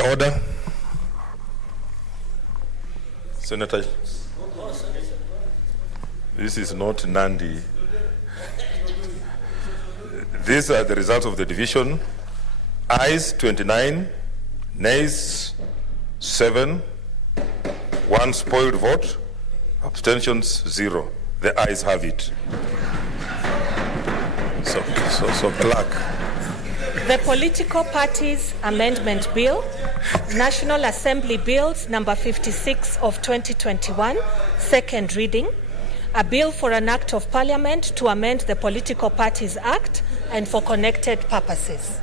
Speaker, order. Senator, this is not Nandi. These are the results of the division. Ayes 29, nays 7, 1 spoiled vote, abstentions 0. The ayes have it. So clerk. The Political Parties Amendment Bill, National Assembly Bills number 56 of 2021, second reading. A bill for an act of parliament to amend the Political Parties Act and for connected purposes.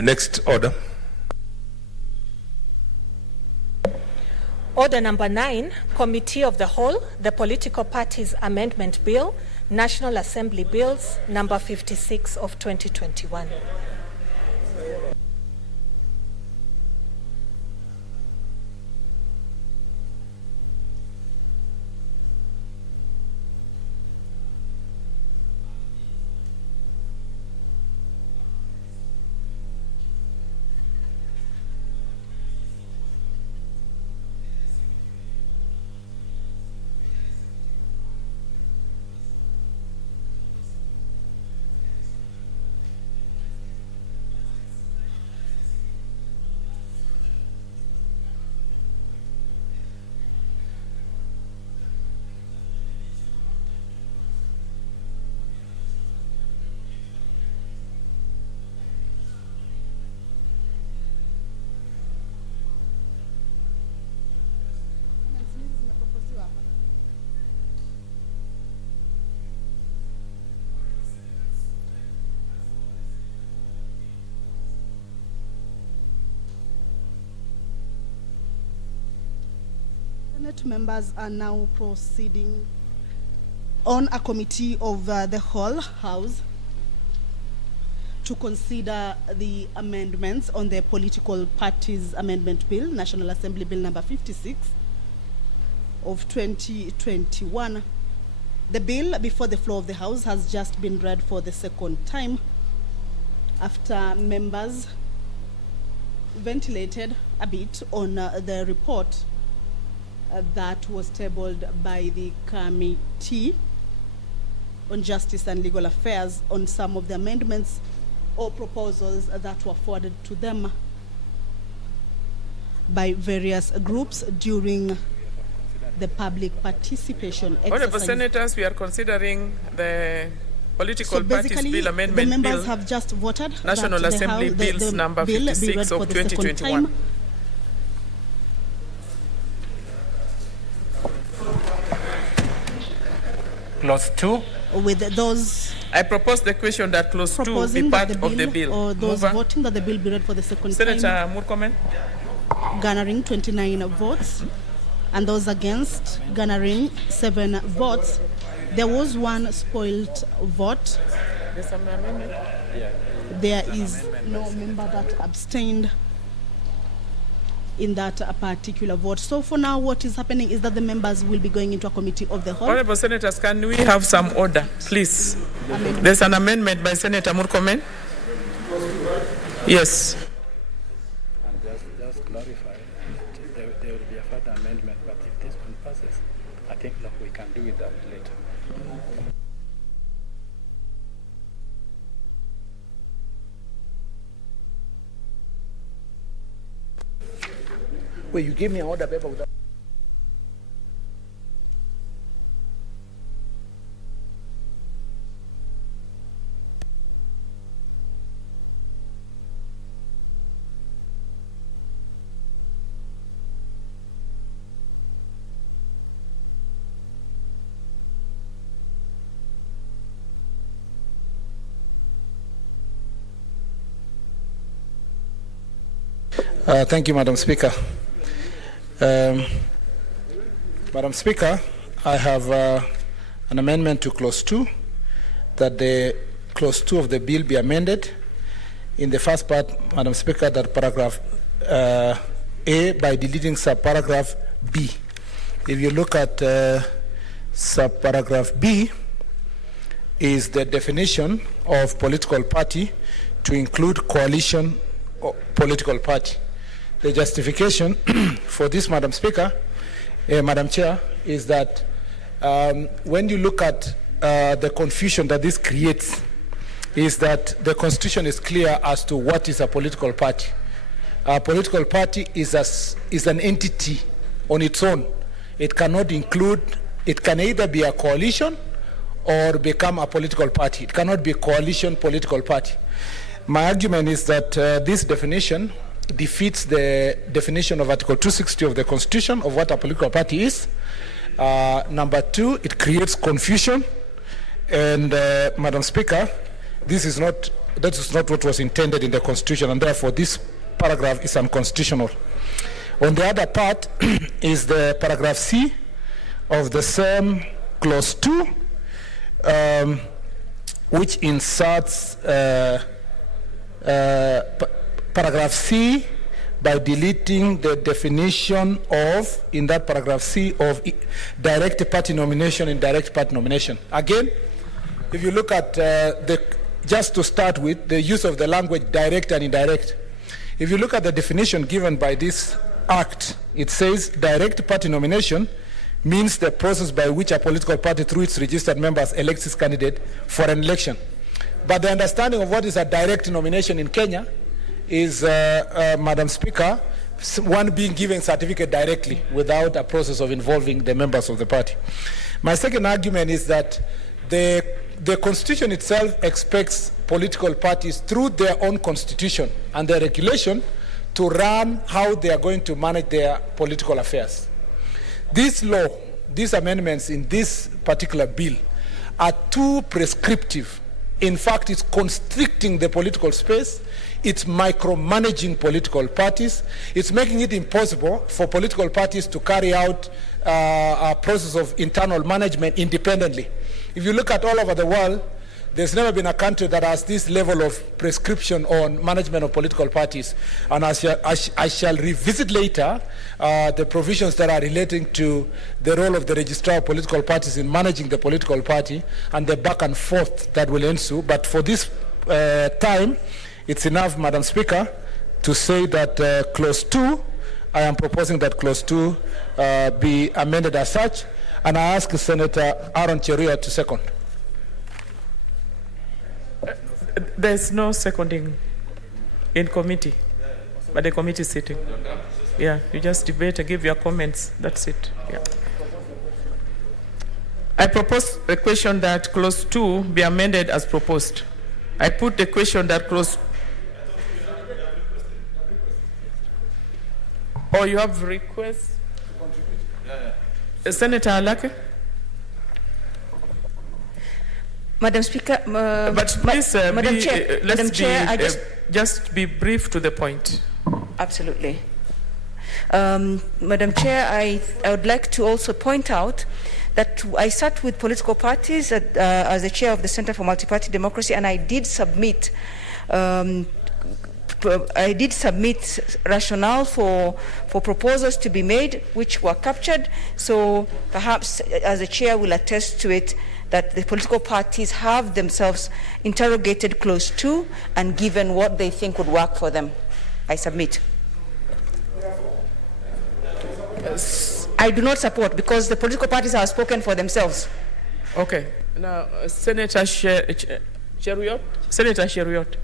Next order. Order number 9, Committee of the Whole, the Political Parties Amendment Bill, National Assembly Bills number 56 of 2021. Senate members are now proceeding on a committee of the whole House to consider the amendments on the Political Parties Amendment Bill, National Assembly Bill number 56 of 2021. The bill before the floor of the House has just been read for the second time after members ventilated a bit on the report that was tabled by the Committee on Justice and Legal Affairs on some of the amendments or proposals that were forwarded to them by various groups during the public participation exercise. Honorable Senators, we are considering the Political Parties Bill Amendment the members Bill, have just voted National Assembly Bills number 56 of 2021. Clause 2. With those I propose the question that clause 2 be part of the bill. Or those Mover. voting that the bill be read for the second Senator time, Murkomen. garnering 29 votes, and those against garnering 7 votes. There was one spoiled vote. There's some amendment? There is no member that abstained in that particular vote. So for now, what is happening is that the members will be going into a committee of the whole. Honorable Senators, can we have some order, please? There's an amendment by Senator Murkomen. Yes. And just clarify, there will be a further amendment, but if this one passes, I think that we can do with that later. Wait, you gave me an order paper without... Thank you, Madam Speaker. Madam Speaker, I have an amendment to Clause 2, that the Clause 2 of the bill be amended. In the first part, Madam Speaker, that paragraph A by deleting subparagraph B. If you look at subparagraph B, is the definition of political party to include coalition or political party. The justification for this, Madam Speaker, Madam Chair, is that when you look at the confusion that this creates, is that the Constitution is clear as to what is a political party. A political party is an entity on its own. It cannot include, it can either be a coalition or become a political party. It cannot be a coalition political party. My argument is that this definition defeats the definition of Article 260 of the Constitution of what a political party is. Number two, it creates confusion. And Madam Speaker, that is not what was intended in the Constitution, and therefore this paragraph is unconstitutional. On the other part is the paragraph C of the same clause 2, which inserts paragraph C by deleting the definition of, in that paragraph C, of direct party nomination and indirect party nomination. Again, if you look at just to start with, the use of the language direct and indirect. If you look at the definition given by this Act, it says direct party nomination means the process by which a political party through its registered members elects its candidate for an election. But the understanding of what is a direct nomination in Kenya is, Madam Speaker, one being given certificate directly without a process of involving the members of the party. My second argument is that the Constitution itself expects political parties through their own constitution and their regulation to run how they are going to manage their political affairs. This law, these amendments in this particular bill are too prescriptive. In fact, it's constricting the political space. It's micromanaging political parties. It's making it impossible for political parties to carry out a process of internal management independently. If you look at all over the world, there's never been a country that has this level of prescription on management of political parties. And I shall revisit later the provisions that are relating to the role of the registrar of political parties in managing the political party and the back and forth that will ensue. But for this time, it's enough, Madam Speaker, to say that Clause 2, I am proposing that Clause 2 be amended as such, and I ask Senator Aaron Cheruiyot to second. There's no seconding in committee, but the committee is sitting. Yeah, you just debate and give your comments. That's it. Yeah. I propose a question that Clause 2 be amended as proposed. I put the question that Clause... Oh, you have requests? Senator Alake? Madam Speaker, but please, Madam Chair, Madam Chair, just be brief to the point. Absolutely. Madam Chair, I would like to also point out that I sat with political parties as the chair of the Center for Multi-Party Democracy, and I did submit rationale for proposals to be made, which were captured. So perhaps, as the chair will attest to it, that the political parties have themselves interrogated Clause 2 and given what they think would work for them. I submit. I do not support, because the political parties have spoken for themselves. Okay. Now, Senator Cheruiyot? Senator Cheruiyot.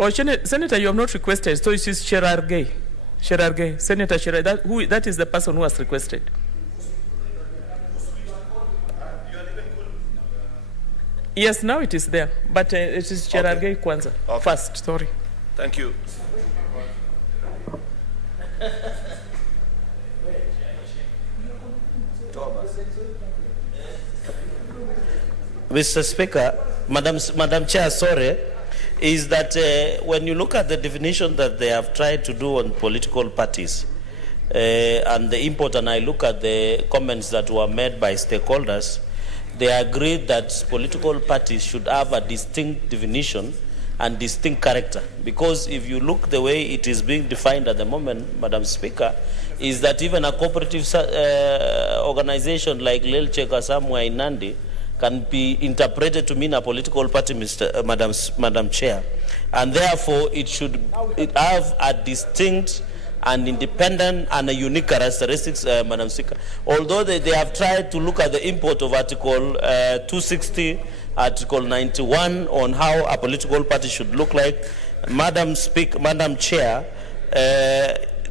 Oh, Senator, you have not requested, so it is Cherargei. Senator Cherargei, that is the person who has requested. Yes, now it is there, but it is Cherargei Kwanza. Okay. First, sorry. Thank you. Mr. Speaker, Madam Chair, sorry, is that when you look at the definition that they have tried to do on political parties and the import, and I look at the comments that were made by stakeholders, they agreed that political parties should have a distinct definition and distinct character. Because if you look the way it is being defined at the moment, Madam Speaker, is that even a cooperative organization like Lelcheka somewhere in Nandi can be interpreted to mean a political party, Madam Chair. And therefore, it should have a distinct and independent and a unique characteristics, Madam Speaker. Although they have tried to look at the import of Article 260, Article 91 on how a political party should look like, Madam Chair,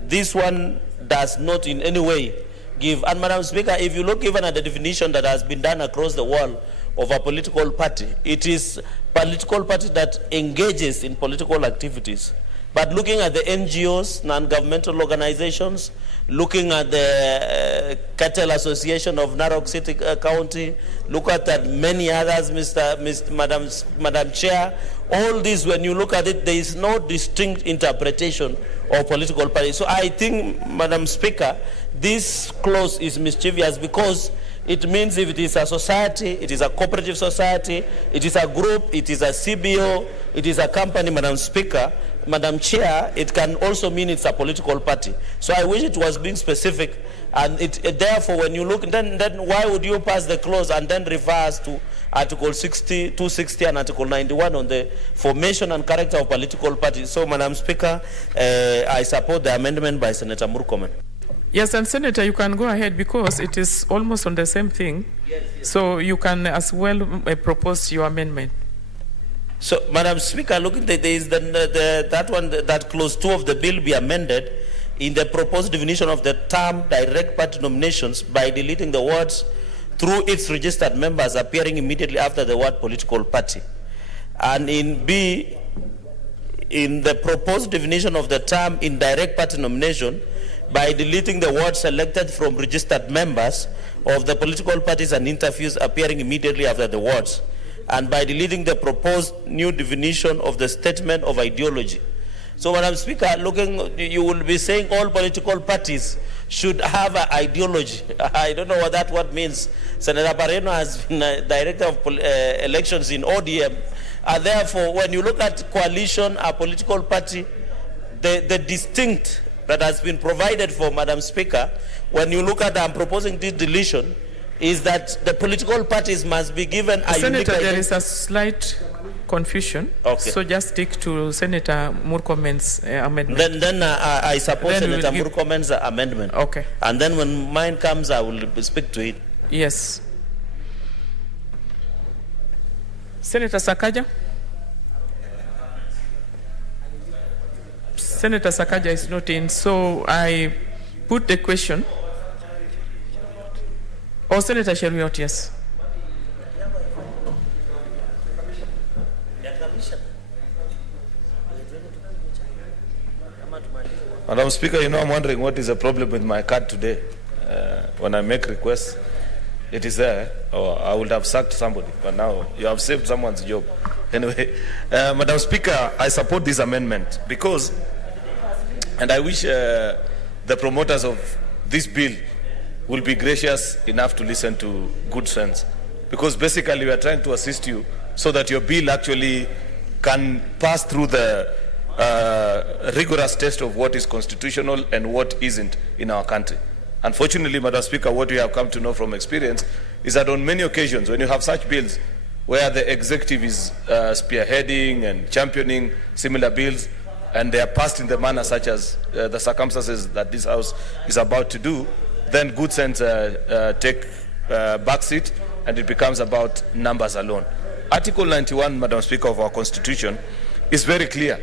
this one does not in any way give. And Madam Speaker, if you look even at the definition that has been done across the world of a political party, it is political party that engages in political activities. But looking at the NGOs, non-governmental organizations, looking at the Cattle Association of Narok City County, look at that many others, Madam Chair, all these, when you look at it, there is no distinct interpretation of political party. So I think, Madam Speaker, this clause is mischievous because it means if it is a society, it is a cooperative society, it is a group, it is a CBO, it is a company, Madam Speaker, Madam Chair, it can also mean it's a political party. So I wish it was being specific, and therefore when you look, then why would you pass the clause and then reverse to Article 260 and Article 91 on the formation and character of political parties? So Madam Speaker, I support the amendment by Senator Murkomen. Yes, and Senator, you can go ahead because it is almost on the same thing. Yes. So you can as well propose your amendment. So, Madam Speaker, looking at there is that clause 2 of the bill be amended in the proposed definition of the term direct party nominations by deleting the words through its registered members appearing immediately after the word political party. And in B, in the proposed definition of the term indirect party nomination by deleting the word selected from registered members of the political parties and interviews appearing immediately after the words, and by deleting the proposed new definition of the statement of ideology. So, Madam Speaker, you will be saying all political parties should have an ideology. I don't know what that word means. Senator Barreno has been director of elections in ODM. And therefore, when you look at coalition, a political party, the distinct that has been provided for, Madam Speaker, when you look at, I'm proposing this deletion, is that the political parties must be given a Senator, there is a slight confusion. Okay. So just stick to Senator Murkomen's amendment. Then I support Senator Murkomen's amendment. Okay. And then when mine comes, I will speak to it. Yes. Senator Sakaja? Senator Sakaja is not in, so I put the question. Oh, Senator Cheruiyot, yes. Madam Speaker, I'm wondering what is the problem with my card today. When I make requests, it is there, or I would have sacked somebody, but now you have saved someone's job. Anyway, Madam Speaker, I support this amendment because, and I wish the promoters of this bill will be gracious enough to listen to good sense, because basically we are trying to assist you so that your bill actually can pass through the rigorous test of what is constitutional and what isn't in our country. Unfortunately, Madam Speaker, what we have come to know from experience is that on many occasions when you have such bills where the executive is spearheading and championing similar bills, and they are passed in the manner such as the circumstances that this House is about to do, then good sense take backseat, and it becomes about numbers alone. Article 91, Madam Speaker, of our Constitution is very clear,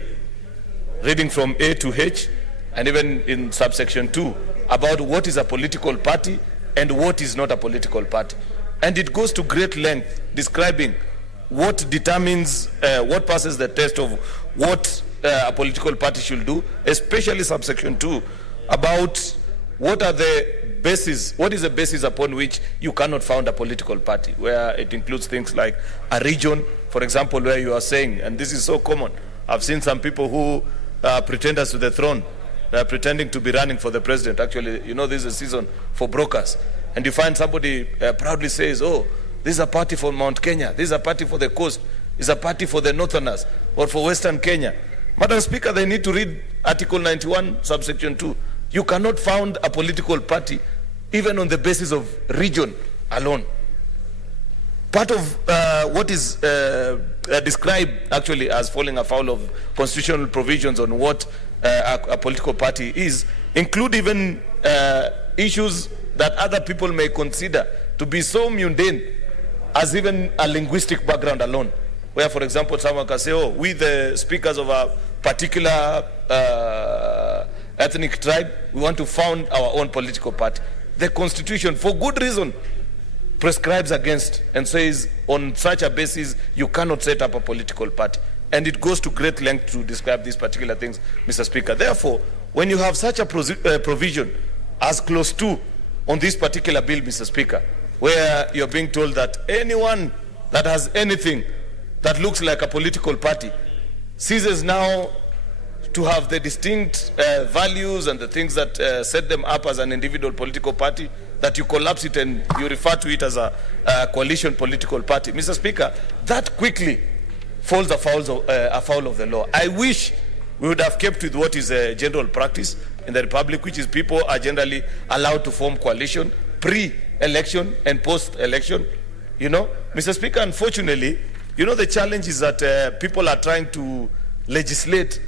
reading from A to H, and even in subsection 2, about what is a political party and what is not a political party. And it goes to great length describing what determines, what passes the test of what a political party should do, especially subsection 2, about what are the basis, what is the basis upon which you cannot found a political party, where it includes things like a region, for example, where you are saying, and this is so common, I've seen some people who are pretenders to the throne, they are pretending to be running for the president. Actually, this is a season for brokers. And you find somebody proudly says, oh, this is a party for Mount Kenya, this is a party for the coast. is a party for the Northerners or for Western Kenya. Madam Speaker, they need to read Article 91, subsection 2. You cannot found a political party even on the basis of region alone. Part of what is described actually as falling afoul of constitutional provisions on what a political party is include even issues that other people may consider to be so mundane as even a linguistic background alone. Where, for example, someone can say, oh, we the speakers of a particular ethnic tribe, we want to found our own political party. The Constitution, for good reason, prescribes against and says on such a basis you cannot set up a political party. And it goes to great length to describe these particular things, Mr. Speaker. Therefore, when you have such a provision as clause 2 on this particular bill, Mr. Speaker, where you're being told that anyone that has anything that looks like a political party ceases now to have the distinct values and the things that set them up as an individual political party, that you collapse it and you refer to it as a coalition political party. Mr. Speaker, that quickly falls afoul of the law. I wish we would have kept with what is a general practice in the Republic, which is people are generally allowed to form coalition pre-election and post-election. You know, Mr. Speaker, unfortunately, you know, the challenge is that people are trying to legislate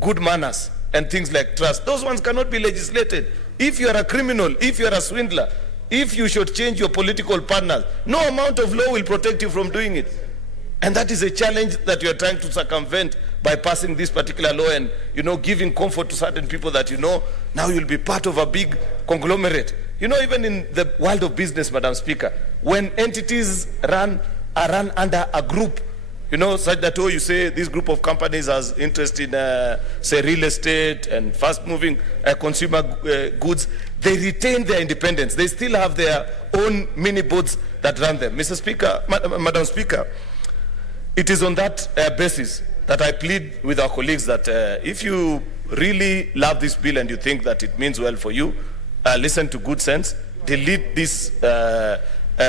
good manners and things like trust. Those ones cannot be legislated. If you are a criminal, if you are a swindler, if you should change your political partners, no amount of law will protect you from doing it. And that is a challenge that you are trying to circumvent by passing this particular law and, you know, giving comfort to certain people that, you know, now you'll be part of a big conglomerate. You know, even in the world of business, Madam Speaker, when entities are run under a group, you know, such that, oh, you say this group of companies has interest in, say, real estate and fast-moving consumer goods, they retain their independence. They still have their own mini-boards that run them. Mr. Speaker, Madam Speaker, it is on that basis that I plead with our colleagues that if you really love this bill and you think that it means well for you, listen to good sense, delete this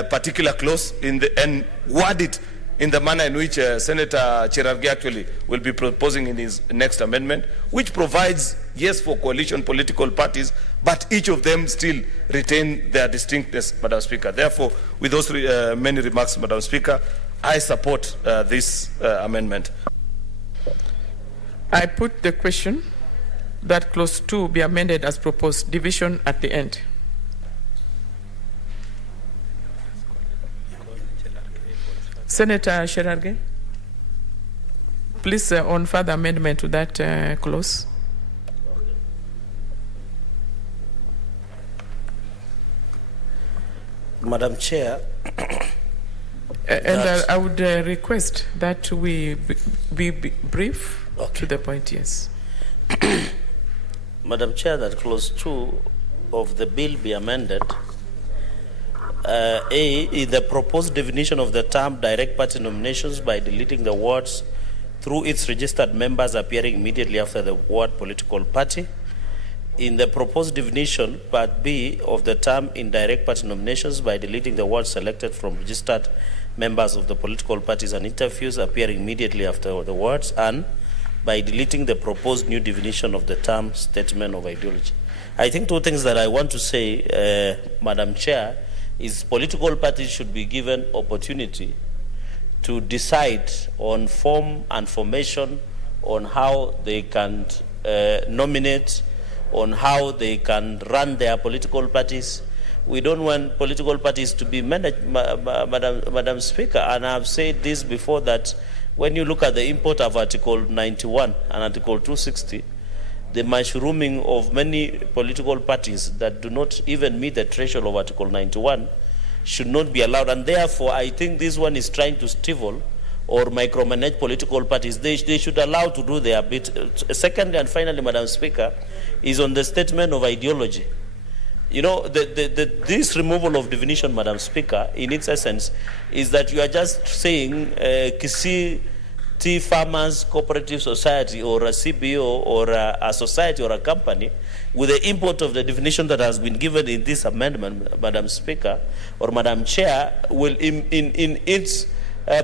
particular clause and word it in the manner in which Senator Cherargei actually will be proposing in his next amendment, which provides, yes, for coalition political parties, but each of them still retain their distinctness, Madam Speaker. Therefore, with those many remarks, Madam Speaker, I support this amendment. I put the question that clause 2 be amended as proposed, division at the end. Senator Cherargei, please on further amendment to that clause. Madam Chair. And I would request that we be brief, to the point, yes. Madam Chair, that clause 2 of the bill be amended. A, the proposed definition of the term direct party nominations by deleting the words through its registered members appearing immediately after the word political party. In the proposed definition, part B of the term indirect party nominations by deleting the words selected from registered members of the political parties and interviews appearing immediately after the words, and by deleting the proposed new definition of the term statement of ideology. I think two things that I want to say, Madam Chair, is political parties should be given opportunity to decide on form and formation, on how they can nominate, on how they can run their political parties. We don't want political parties to be managed, Madam Speaker, and I've said this before, that when you look at the import of Article 91 and Article 260, the mushrooming of many political parties that do not even meet the threshold of Article 91 should not be allowed. And therefore, I think this one is trying to stifle or micromanage political parties. They should allow to do their bit. Secondly and finally, Madam Speaker, is on the statement of ideology. You know, this removal of definition, Madam Speaker, in its essence, is that you are just saying Kisii Tea Farmers Cooperative Society or a CBO or a society or a company, with the import of the definition that has been given in this amendment, Madam Speaker or Madam Chair, will in its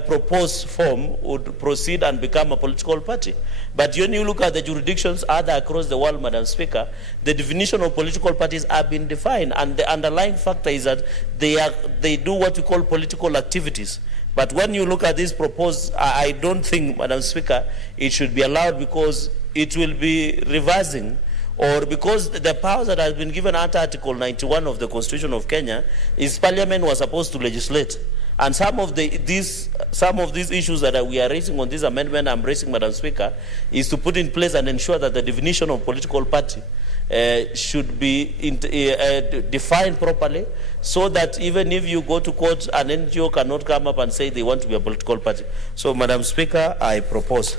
proposed form would proceed and become a political party. But when you look at the jurisdictions other across the world, Madam Speaker, the definition of political parties have been defined, and the underlying factor is that they do what we call political activities. But when you look at this proposed, I don't think, Madam Speaker, it should be allowed, because it will be reversing, or because the powers that has been given under Article 91 of the Constitution of Kenya is Parliament was supposed to legislate. And some of these issues that we are raising on this amendment, I'm raising, Madam Speaker, is to put in place and ensure that the definition of political party should be defined properly, so that even if you go to court, an NGO cannot come up and say they want to be a political party. So, Madam Speaker, I propose.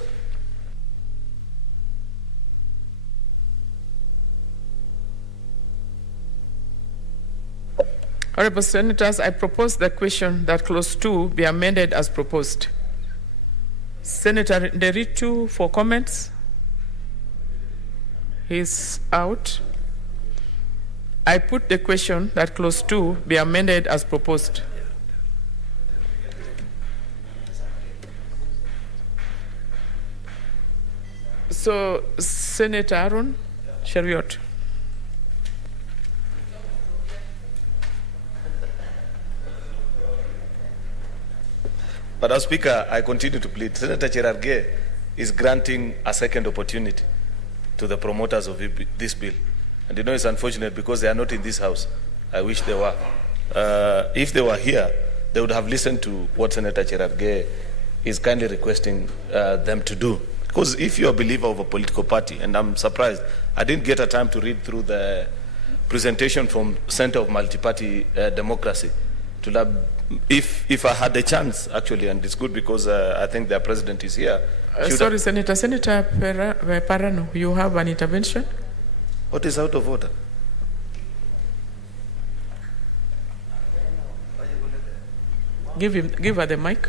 Honourable Senators, I propose the question that Clause 2 be amended as proposed. Senator Nderitu for comments. He's out. I put the question that Clause 2 be amended as proposed. So, Senator Aaron Cheriot. Madam Speaker, I continue to plead. Senator Cherargei is granting a second opportunity to the promoters of this bill. And you know, it's unfortunate because they are not in this house. I wish they were. If they were here, they would have listened to what Senator Cherargei is kindly requesting them to do. Because if you're a believer of a political party, and I'm surprised, I didn't get a time to read through the presentation from Center of Multi-Party Democracy. If I had the chance, actually, and it's good because I think their president is here. Sorry, Senator Parano, you have an intervention? What is out of order? Give her the mic.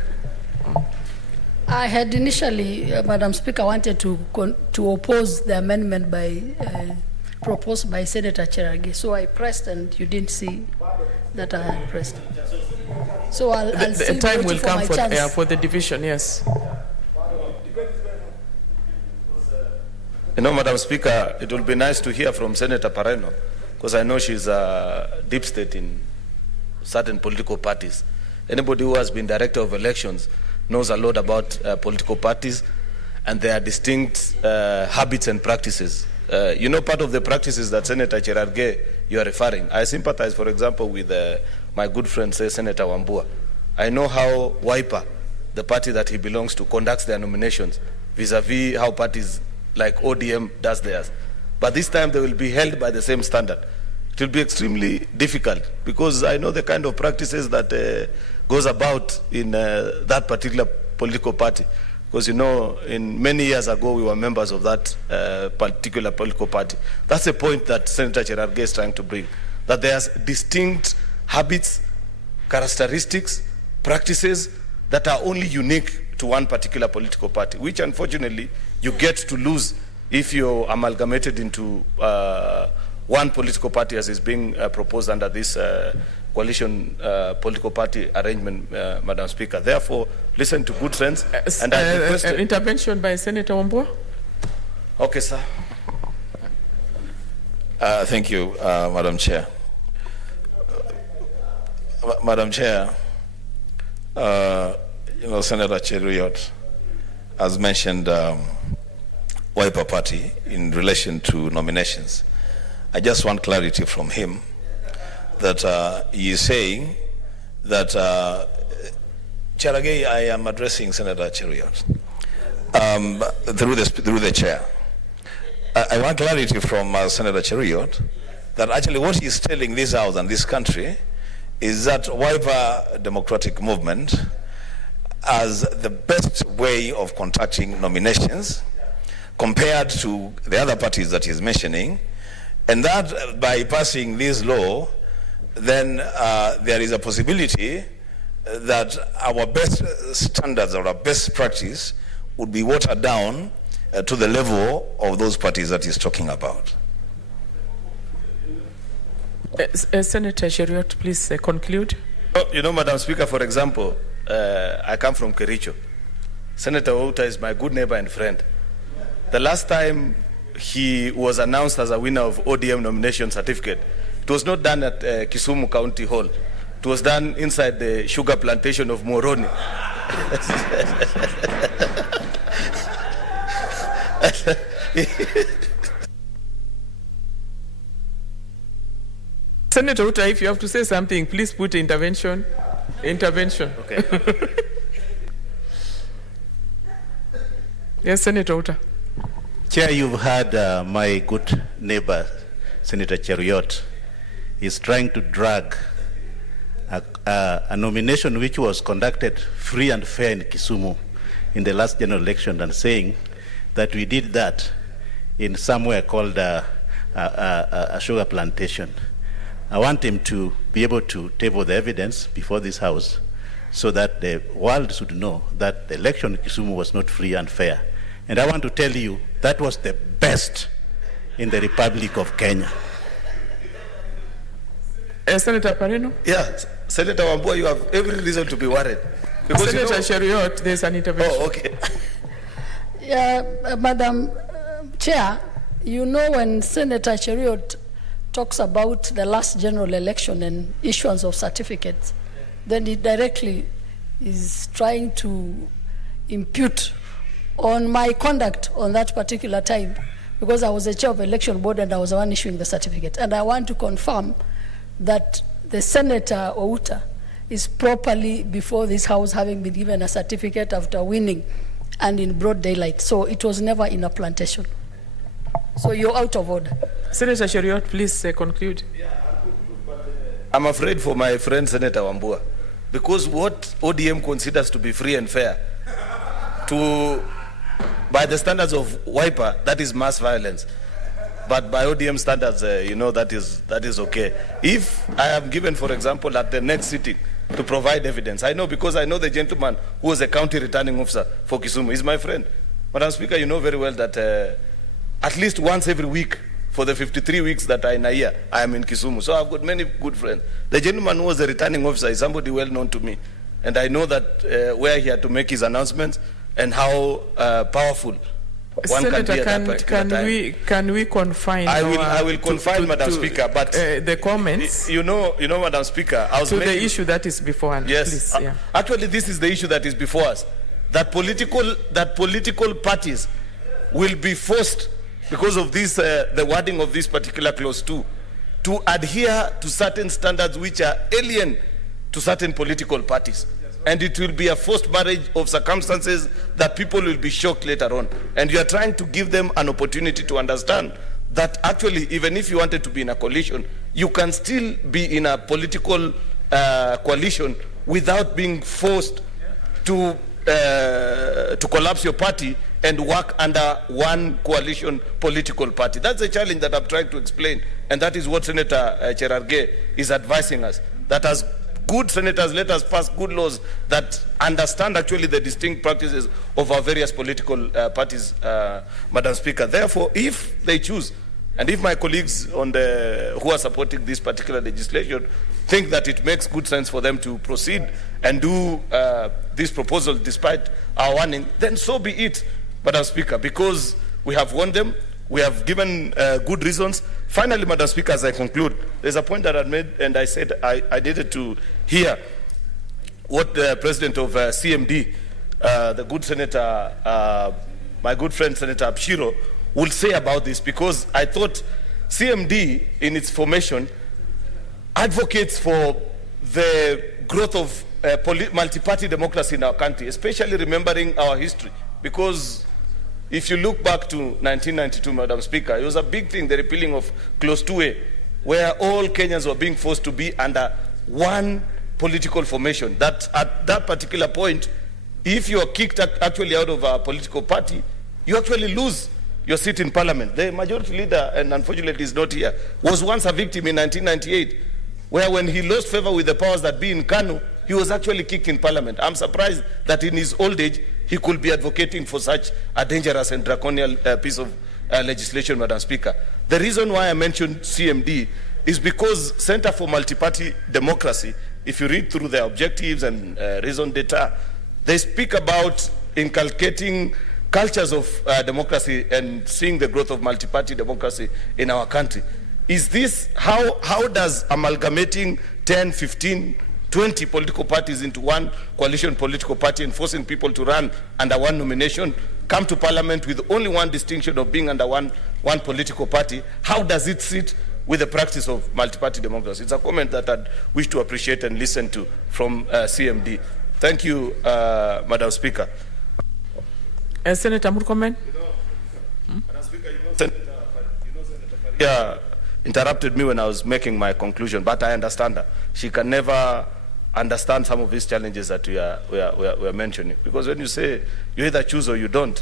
I had initially, Madam Speaker, wanted to oppose the amendment proposed by Senator Cherargei. So I pressed, and you didn't see that I had pressed. So I'll the time will come for the division, yes. You know, Madam Speaker, it will be nice to hear from Senator Pareno, because I know she's a deep state in certain political parties. Anybody who has been director of elections knows a lot about political parties and their distinct habits and practices. You know, part of the practices that Senator Cherargei, you are referring, I sympathize, for example, with my good friend, say, Senator Wambua. I know how Wiper, the party that he belongs to, conducts their nominations vis-a-vis how parties like ODM does theirs. But this time they will be held by the same standard. It will be extremely difficult because I know the kind of practices that goes about in that particular political party. Because, you know, in many years ago, we were members of that particular political party. That's the point that Senator Cherargei is trying to bring, that there's distinct habits, characteristics, practices that are only unique to one particular political party, which unfortunately you get to lose if you're amalgamated into one political party as is being proposed under this coalition political party arrangement, Madam Speaker. Therefore, listen to good sense. And I request intervention by Senator Wambua. Okay, sir. Thank you, Madam Chair. Madam Chair, you know, Senator Cheriot has mentioned Wiper Party in relation to nominations. I just want clarity from him that he is saying that Cherargei, I am addressing Senator Cheriot through the chair. I want clarity from Senator Cheriot that actually what he's telling this house and this country is that Wiper Democratic Movement as the best way of conducting nominations compared to the other parties that he's mentioning, and that by passing this law, then there is a possibility that our best standards or our best practice would be watered down to the level of those parties that he's talking about. Senator Cheriot, please conclude. You know, Madam Speaker, for example, I come from Kericho. Senator Outa is my good neighbor and friend. The last time he was announced as a winner of ODM nomination certificate, it was not done at Kisumu County Hall. It was done inside the sugar plantation of Moroni. Senator Uta, if you have to say something, please put intervention. Intervention. Okay. Yes, Senator Uta. Chair, you've heard my good neighbor, Senator Cheriot, is trying to drag a nomination which was conducted free and fair in Kisumu in the last general election, and saying that we did that in somewhere called a sugar plantation. I want him to be able to table the evidence before this House so that the world should know that the election in Kisumu was not free and fair. And I want to tell you that was the best in the Republic of Kenya. Senator Pareno? Yeah, Senator Wambua, you have every reason to be worried. Because Senator Cheriot, there's an intervention. Oh, okay. Yeah, Madam Chair, you know when Senator Cheriot talks about the last general election and issuance of certificates, then he directly is trying to impute on my conduct on that particular time, because I was the chair of election board and I was the one issuing the certificate. And I want to confirm that the Senator Outa is properly before this House, having been given a certificate after winning and in broad daylight. So it was never in a plantation. So you're out of order. Senator Cheriot, please conclude. I'm afraid for my friend Senator Wambua, because what ODM considers to be free and fair, by the standards of Wiper, that is mass violence. But by ODM standards, that is okay. If I am given, for example, at the next sitting to provide evidence, I know because I know the gentleman who was a county returning officer for Kisumu is my friend. Madam Speaker, you know very well that at least once every week for the 53 weeks that are in a year, I am in Kisumu. So I've got many good friends. The gentleman who was the returning officer is somebody well known to me. And I know that where he had to make his announcements and how powerful one Senator, can be at that particular time. Can we confine? I will confine, Madam Speaker, but the comments. You know, Madam Speaker, I was to the issue that is before us. Yes, please, yeah. Actually, this is the issue that is before us. That political parties will be forced, because of this, the wording of this particular clause 2, to adhere to certain standards which are alien to certain political parties. And it will be a forced marriage of circumstances that people will be shocked later on. And you are trying to give them an opportunity to understand that actually, even if you wanted to be in a coalition, you can still be in a political coalition without being forced to collapse your party and work under one coalition political party. That's the challenge that I'm trying to explain. And that is what Senator Cherargei is advising us. That as good senators, let us pass good laws that understand actually the distinct practices of our various political parties, Madam Speaker. Therefore, if they choose, and if my colleagues who are supporting this particular legislation think that it makes good sense for them to proceed and do this proposal despite our warning, then so be it, Madam Speaker, because we have warned them. We have given good reasons. Finally, Madam Speaker, as I conclude, there's a point that I made, and I said I needed to hear what the president of CMD, the good senator, my good friend Senator Abshiro, will say about this, because I thought CMD, in its formation, advocates for the growth of multi-party democracy in our country, especially remembering our history, because if you look back to 1992, Madam Speaker, it was a big thing, the repealing of Clause 2A, where all Kenyans were being forced to be under one political formation. That at that particular point, if you are kicked actually out of a political party, you actually lose your seat in parliament. The majority leader, and unfortunately is not here, was once a victim in 1998, where when he lost favor with the powers that be in Kanu, he was actually kicked in parliament. I'm surprised that in his old age, he could be advocating for such a dangerous and draconian piece of legislation, Madam Speaker. The reason why I mentioned CMD is because Center for Multi-Party Democracy if you read through their objectives and raison d'etat, they speak about inculcating cultures of democracy and seeing the growth of multi-party democracy in our country. Is this, how does amalgamating 10, 15, 20 political parties into one coalition political party and forcing people to run under one nomination, come to parliament with only one distinction of being under one political party, how does it sit with the practice of multi-party democracy? It's a comment that I'd wish to appreciate and listen to from CMD. Thank you, Madam Speaker. Senator Murkomen? Madam Speaker, Senator Faria interrupted me when I was making my conclusion, but I understand her. She can never understand some of these challenges that we are mentioning. Because when you say you either choose or you don't,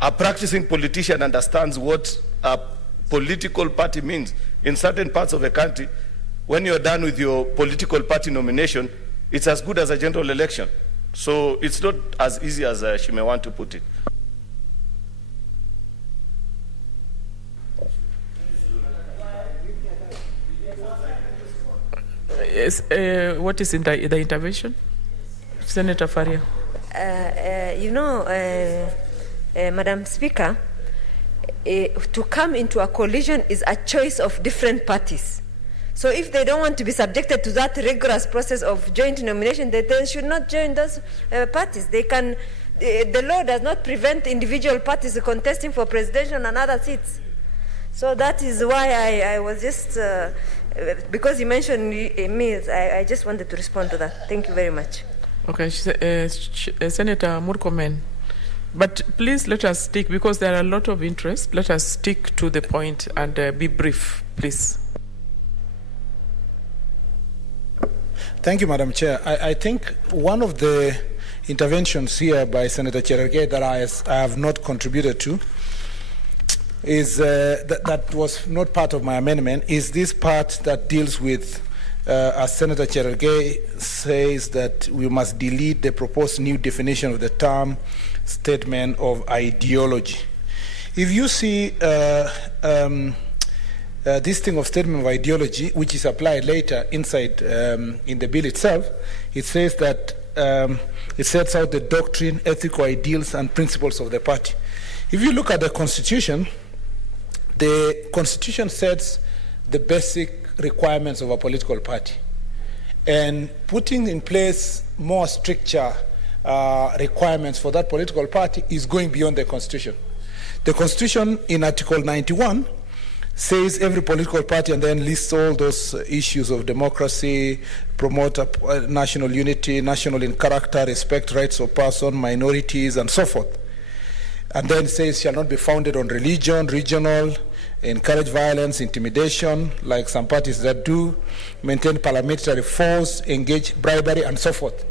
a practicing politician understands what a political party means. In certain parts of the country, when you're done with your political party nomination, it's as good as a general election. So it's not as easy as she may want to put it. Yes, what is in the intervention? Senator Faria. Madam Speaker, to come into a coalition is a choice of different parties. So if they don't want to be subjected to that rigorous process of joint nomination, they should not join those parties. They can. The law does not prevent individual parties contesting for presidential and other seats. So that is why I was just, because you mentioned me, I just wanted to respond to that. Thank you very much. Okay, Senator Murkomen. But please let us stick, because there are a lot of interest. Let us stick to the point and be brief, please. Thank you, Madam Chair. I think one of the interventions here by Senator Cherargei that I have not contributed to is that was not part of my amendment, is this part that deals with, as Senator Cherargei says, that we must delete the proposed new definition of the term statement of ideology. If you see this thing of statement of ideology, which is applied later inside in the bill itself, it says that it sets out the doctrine, ethical ideals, and principles of the party. If you look at the Constitution sets the basic requirements of a political party, and putting in place more stricter requirements for that political party is going beyond the Constitution. The Constitution in Article 91 says every political party, and then lists all those issues of democracy, promote national unity, national in character, respect rights of person, minorities, and so forth. And then says shall not be founded on religion, regional, encourage violence, intimidation, like some parties that do, maintain parliamentary force, engage bribery, and so forth.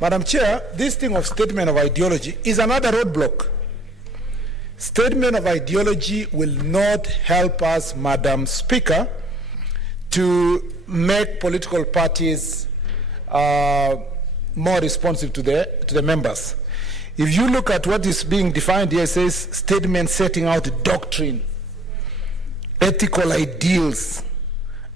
Madam Chair, this thing of statement of ideology is another roadblock. Statement of ideology will not help us, Madam Speaker, to make political parties more responsive to the members. If you look at what is being defined here, it says statement setting out doctrine, ethical ideals,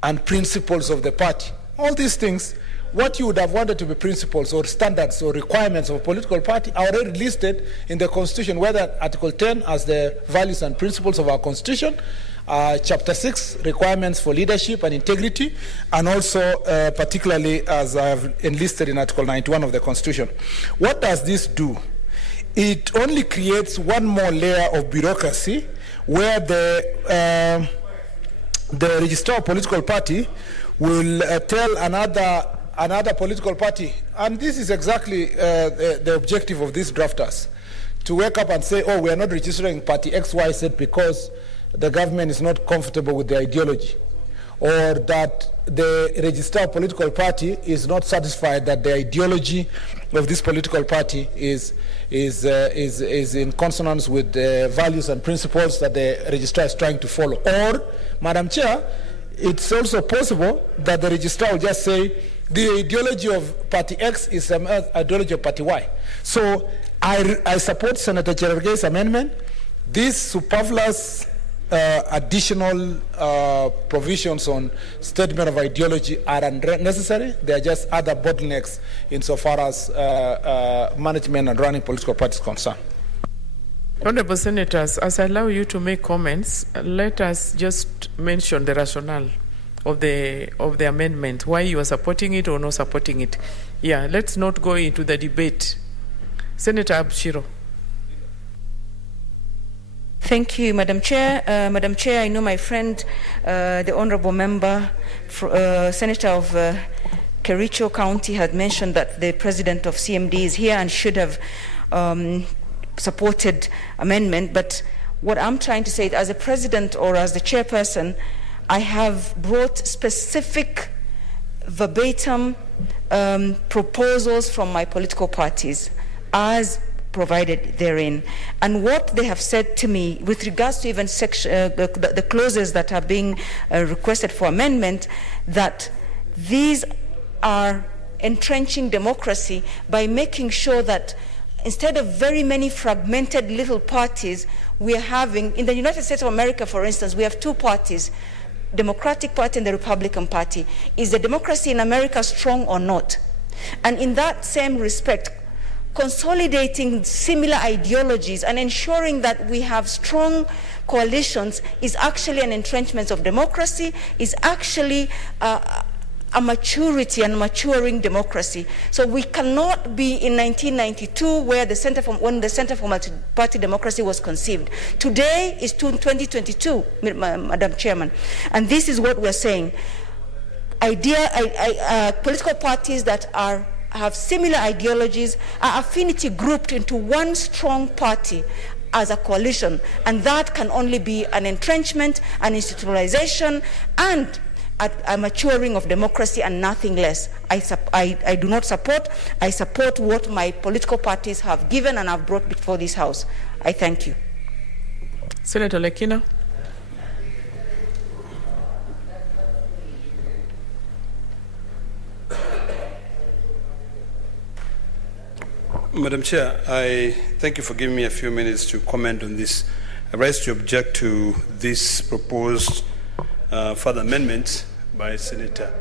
and principles of the party. All these things, what you would have wanted to be principles or standards or requirements of a political party are already listed in the Constitution, whether Article 10 as the values and principles of our Constitution, Chapter 6, requirements for leadership and integrity, and also particularly as I have enlisted in Article 91 of the Constitution. What does this do? It only creates one more layer of bureaucracy where the registrar of political party will tell another political party, and this is exactly the objective of these drafters, to wake up and say, oh, we are not registering party XYZ because the government is not comfortable with the ideology, or that the registrar of political party is not satisfied that the ideology of this political party is in consonance with the values and principles that the registrar is trying to follow. Or, Madam Chair, it's also possible that the registrar will just say, the ideology of Party X is an ideology of Party Y. So I support Senator Cherargei's amendment. This superfluous additional provisions on statement of ideology are unnecessary. They are just other bottlenecks insofar as management and running political parties concerned. Honorable Senators, as I allow you to make comments, let us just mention the rationale of the amendment, why you are supporting it or not supporting it. Yeah, let's not go into the debate. Senator Abshiro. Thank you, Madam Chair. Madam Chair, I know my friend, the honorable member, Senator of Kericho County, had mentioned that the president of CMD is here and should have supported amendment. But what I'm trying to say, as a president or as the chairperson, I have brought specific verbatim proposals from my political parties as provided therein. And what they have said to me with regards to even the clauses that are being requested for amendment, that these are entrenching democracy by making sure that instead of very many fragmented little parties, we are having, in the United States of America, for instance, we have two parties, Democratic Party and the Republican Party. Is the democracy in America strong or not? And in that same respect, consolidating similar ideologies and ensuring that we have strong coalitions is actually an entrenchment of democracy, is actually a maturity and maturing democracy. So we cannot be in 1992 where when the Center for Multi-Party Democracy was conceived. Today is 2022, Madam Chairman, and this is what we're saying. Political parties that have similar ideologies are affinity grouped into one strong party as a coalition, and that can only be an entrenchment, an institutionalization, and a maturing of democracy and nothing less. I do not support. I support what my political parties have given and have brought before this House. I thank you. Senator Lekina. Madam Chair, I thank you for giving me a few minutes to comment on this. I rise to object to this proposed further amendments by Senator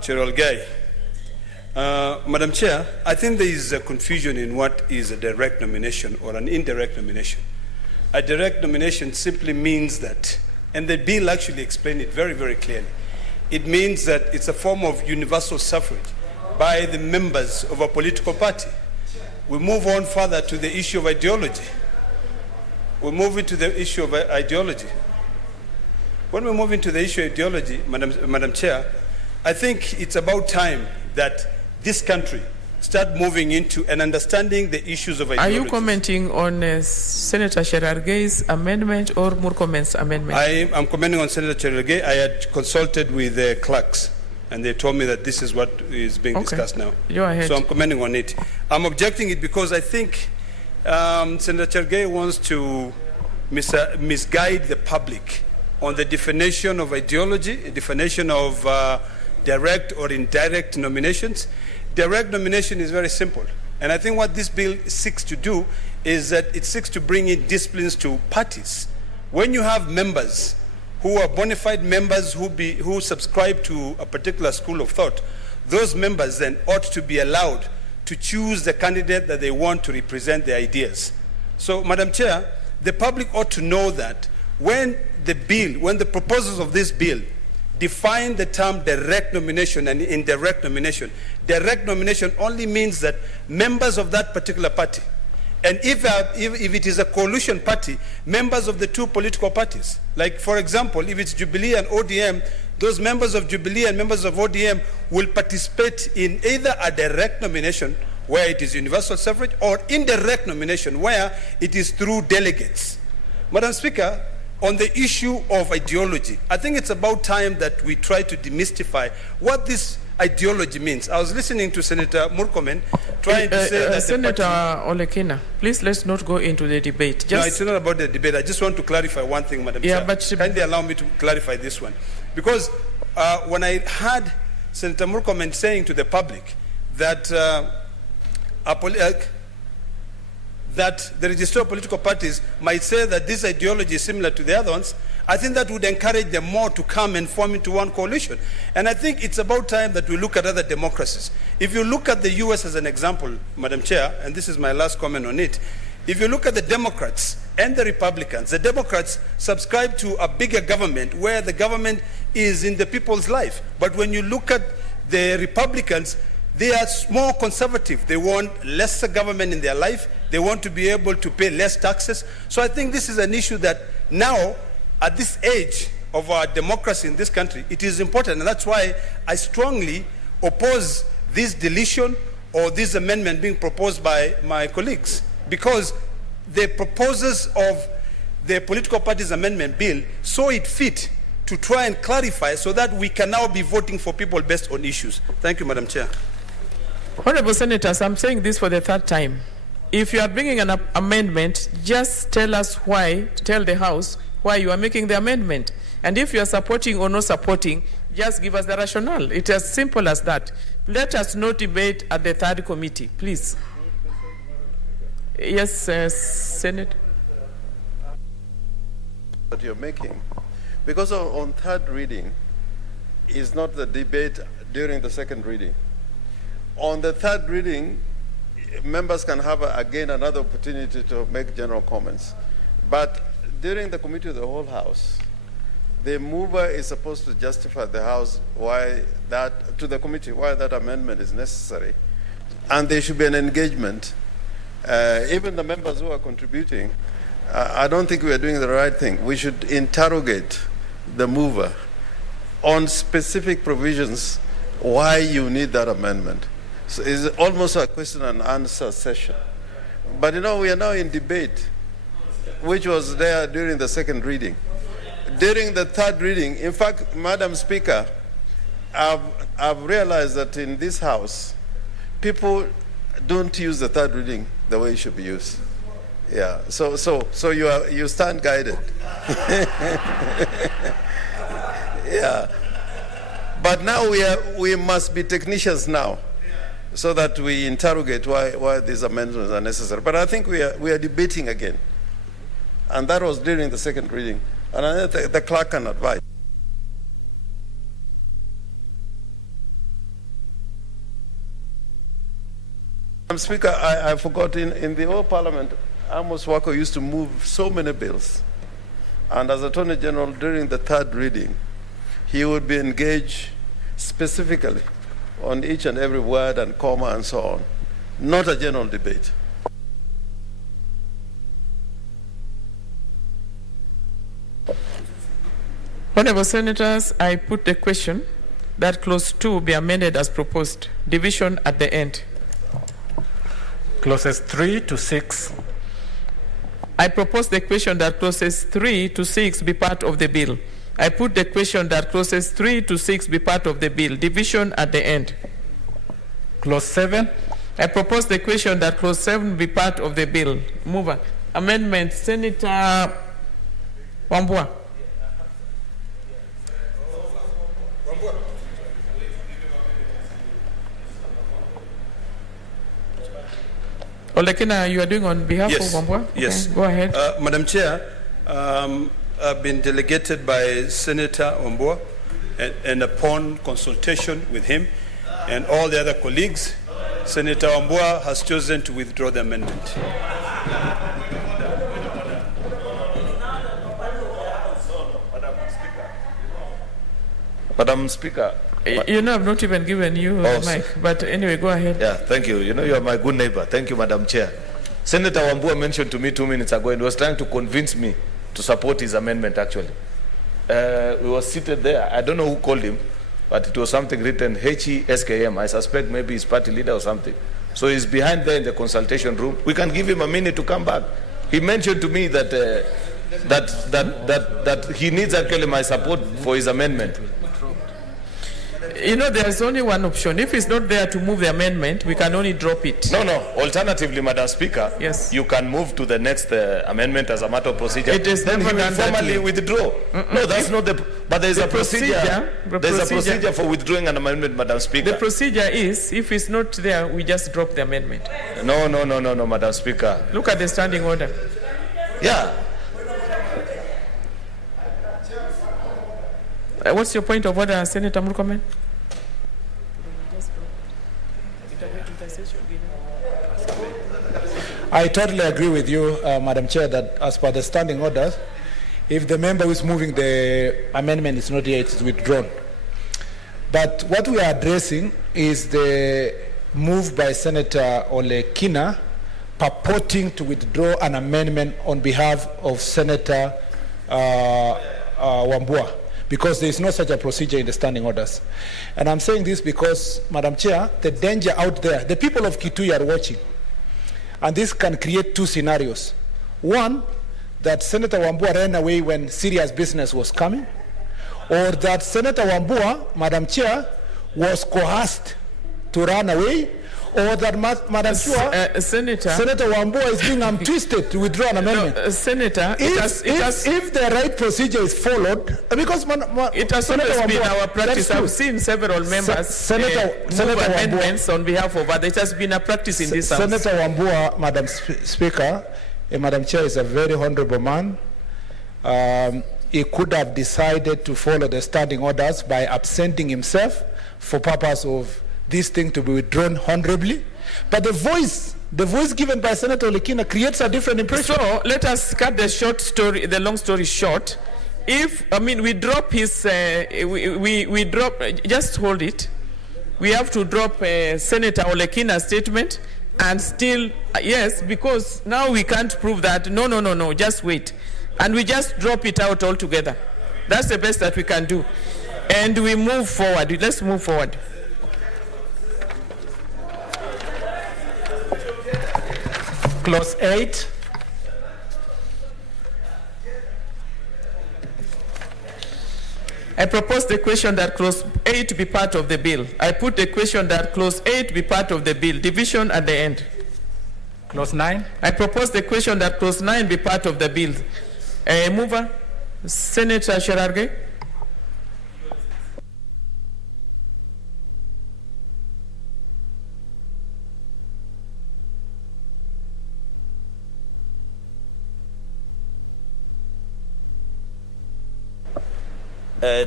Cherolgai. Madam Chair, I think there is a confusion in what is a direct nomination or an indirect nomination. A direct nomination simply means that, and the bill actually explained it very, very clearly, it means that it's a form of universal suffrage by the members of a political party. We move on further to the issue of ideology. We move into the issue of ideology. When we move into the issue of ideology, Madam Chair, I think it's about time that this country start moving into and understanding the issues of ideology. Are you commenting on Senator Cherargei's amendment or Murkomen's amendment? I am commenting on Senator Cherargei. I had consulted with the clerks, and they told me that this is what is being discussed now. Go ahead. So I'm commenting on it. I'm objecting it because I think Senator Cherargei wants to misguide the public on the definition of ideology, a definition of direct or indirect nominations. Direct nomination is very simple. And I think what this bill seeks to do is that it seeks to bring in disciplines to parties. When you have members who are bona fide members who subscribe to a particular school of thought, those members then ought to be allowed to choose the candidate that they want to represent their ideas. So, Madam Chair, the public ought to know that when the proposals of this bill define the term direct nomination and indirect nomination, direct nomination only means that members of that particular party, and if it is a coalition party, members of the two political parties. Like, for example, if it's Jubilee and ODM, those members of Jubilee and members of ODM will participate in either a direct nomination, where it is universal suffrage, or indirect nomination, where it is through delegates. Madam Speaker, on the issue of ideology, I think it's about time that we try to demystify what this ideology means. I was listening to Senator Murkomen trying to say that Senator Olekina, please let's not go into the debate. No, it's not about the debate. I just want to clarify one thing, Madam Chair. But kindly allow me to clarify this one. Because when I heard Senator Murkomen saying to the public that that the registrar of political parties might say that this ideology is similar to the other ones, I think that would encourage them more to come and form into one coalition. And I think it's about time that we look at other democracies. If you look at the US as an example, Madam Chair, and this is my last comment on it, if you look at the Democrats and the Republicans, the Democrats subscribe to a bigger government where the government is in the people's life. But when you look at the Republicans, they are more conservative. They want lesser government in their life. They want to be able to pay less taxes. So I think this is an issue that now, at this age of our democracy in this country, it is important. And that's why I strongly oppose this deletion or this amendment being proposed by my colleagues. Because the proposers of the political parties amendment bill saw it fit to try and clarify so that we can now be voting for people based on issues. Thank you, Madam Chair. Honorable Senators, I'm saying this for the third time. If you are bringing an amendment, just tell us why, tell the House why you are making the amendment. And if you are supporting or not supporting, just give us the rationale. It's as simple as that. Let us not debate at the third committee, please. Yes, Senate. That you're making, because on third reading is not the debate during the second reading. On the third reading, members can have again another opportunity to make general comments. But during the committee of the whole House, the mover is supposed to justify the House why that, to the committee, why that amendment is necessary. And there should be an engagement. Even the members who are contributing, I don't think we are doing the right thing. We should interrogate the mover on specific provisions why you need that amendment. So it's almost a question and answer session. But you know, we are now in debate, which was there during the second reading. During the third reading, in fact, Madam Speaker, I've realized that in this House, people don't use the third reading the way it should be used. Yeah, so you stand guided. Yeah, but now we must be technicians now, so that we interrogate why these amendments are necessary. But I think we are debating again, and that was during the second reading, and I think the clerk can advise. Madam Speaker, I forgot, in the old Parliament, Amos Wako used to move so many bills. And as Attorney General, during the third reading, he would be engaged specifically on each and every word and comma and so on. Not a general debate. Honorable Senators, I put the question that Clause 2 be amended as proposed. Division at the end. Clauses 3 to 6. I propose the question that clauses 3 to 6 be part of the bill. I put the question that clauses 3 to 6 be part of the bill. Division at the end. Clause 7. I propose the question that clause 7 be part of the bill. Mover. Amendment, Senator Wambua. Olekina, you are doing on behalf of Wambua? Yes. Okay, go ahead. Madam Chair, I've been delegated by Senator Wambua, and upon consultation with him and all the other colleagues, Senator Wambua has chosen to withdraw the amendment. Madam Speaker. You know, I've not even given you a mic, but anyway, go ahead. Yeah, thank you. You know, you are my good neighbor. Thank you, Madam Chair. Senator Wambua mentioned to me 2 minutes ago and was trying to convince me to support his amendment, actually. We were seated there. I don't know who called him, but it was something written HESKM. I suspect maybe his party leader or something. So he's behind there in the consultation room. We can give him a minute to come back. He mentioned to me that that he needs actually my support for his amendment. You know, there's only one option. If it's not there to move the amendment, we can only drop it. No. Alternatively, Madam Speaker, yes, you can move to the next amendment as a matter of procedure. It is then never he will done that formally way. withdraw. No, that's not the. But there is a procedure. There's a procedure for withdrawing an amendment, Madam Speaker. The procedure is, if it's not there, we just drop the amendment. No, Madam Speaker. Look at the standing order. Yeah. What's your point of order, Senator Murkomen? I totally agree with you, Madam Chair, that as per the standing orders, if the member who is moving the amendment is not here, it is withdrawn. But what we are addressing is the move by Senator Olekina purporting to withdraw an amendment on behalf of Senator Wambua, because there is no such a procedure in the standing orders. And I'm saying this because, Madam Chair, the danger out there, the people of Kitui are watching. And this can create two scenarios. One, that Senator Wambua ran away when serious business was coming, or that Senator Wambua, Madam Chair, was coerced to run away, or that Madam Chair, Senator Wambua is being untwisted to withdraw an amendment. No, Senator, if the right procedure is followed, because it has always been our practice. I've seen several members move amendments on behalf of others. It has been a practice in this House. Senator Wambua, Madam Speaker, Madam Chair, is a very honorable man. He could have decided to follow the standing orders by absenting himself for purpose of this thing to be withdrawn honorably. But the voice given by Senator Olekina creates a different impression. So let us cut the long story short. We drop his, we drop, just hold it. We have to drop Senator Olekina's statement and still, yes, because now we can't prove that. No, just wait. And we just drop it out altogether. That's the best that we can do. And we move forward. Let's move forward. Clause 8. I propose the question that clause 8 be part of the bill. I put the question that clause 8 be part of the bill. Division at the end. Clause 9. I propose the question that clause 9 be part of the bill. Mover, Senator Sherarge.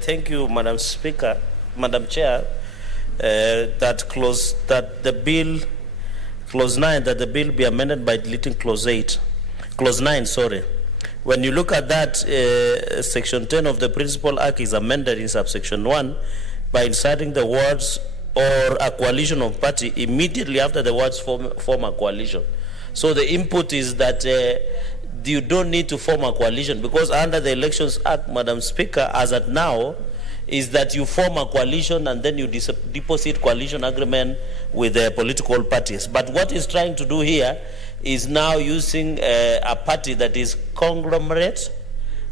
Thank you, Madam Speaker, Madam Chair. That clause 9, that the bill be amended by deleting clause 9. When you look at that, section 10 of the Principal Act is amended in subsection 1 by inserting the words or a coalition of party immediately after the words form a coalition. So the input is that you don't need to form a coalition, because under the Elections Act, Madam Speaker, as at now, is that you form a coalition and then you deposit coalition agreement with the political parties. But what he's trying to do here is now using a party that is conglomerate,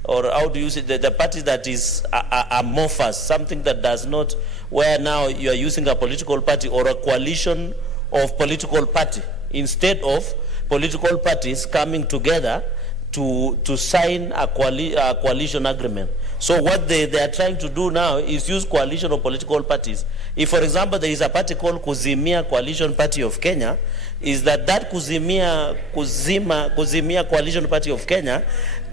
or how do you say, the party that is amorphous, something that does not, where now you are using a political party or a coalition of political party, instead of political parties coming together to sign a coalition agreement. So what they are trying to do now is use coalition of political parties. If, for example, there is a party called Kuzimia Coalition Party of Kenya, is that Kuzimia Coalition Party of Kenya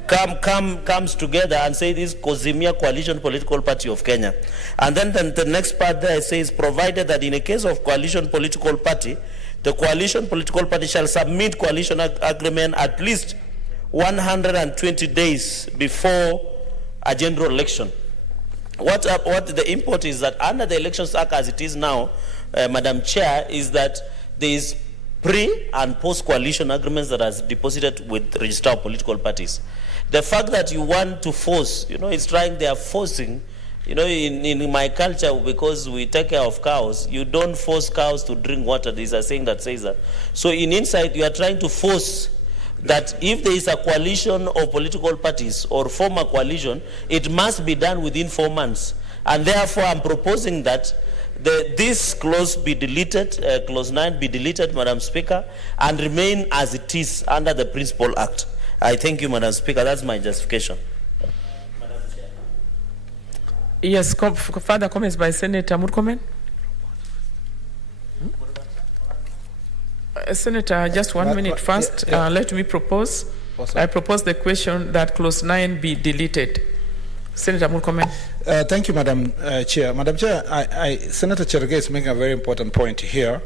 comes together and say this Kuzimia Coalition Political Party of Kenya. And then the next part there says, provided that in a case of coalition political party, the coalition political party shall submit coalition agreement at least 120 days before a general election. What the import is that under the Elections Act as it is now, Madam Chair, is that there is pre and post coalition agreements that are deposited with registered political parties. The fact that you want to force, they are forcing, in my culture, because we take care of cows, you don't force cows to drink water. There is a saying that says that. So inside, you are trying to force that if there is a coalition of political parties or form a coalition, it must be done within 4 months. And therefore, I'm proposing that this clause be deleted, clause 9 be deleted, Madam Speaker, and remain as it is under the Principal Act. I thank you, Madam Speaker. That's my justification. Yes, further comments by Senator Murkomen. Senator, just 1 minute first. Let me propose. I propose the question that clause 9 be deleted. Senator Murkomen. Thank you, Madam Chair. Madam Chair, Senator Cherge is making a very important point here,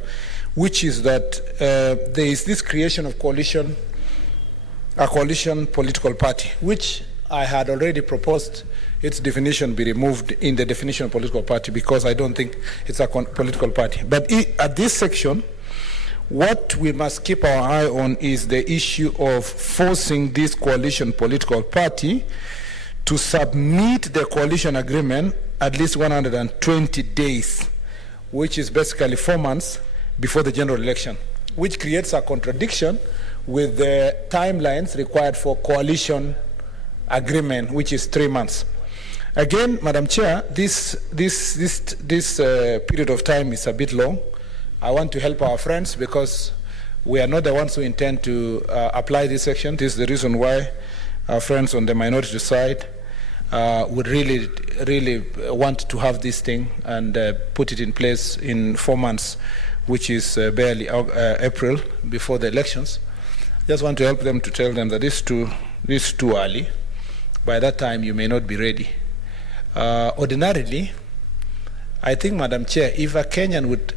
which is that there is this creation of a coalition political party, which I had already proposed its definition be removed in the definition of political party because I don't think it's a political party. But at this section, what we must keep our eye on is the issue of forcing this coalition political party to submit the coalition agreement at least 120 days, which is basically 4 months before the general election, which creates a contradiction with the timelines required for coalition agreement, which is 3 months. Again, Madam Chair, this period of time is a bit long. I want to help our friends because we are not the ones who intend to apply this section. This is the reason why our friends on the minority side would really want to have this thing and put it in place in 4 months, which is barely April before the elections. Just want to help them to tell them that this is too early. By that time, you may not be ready. Ordinarily, I think, Madam Chair, if a Kenyan would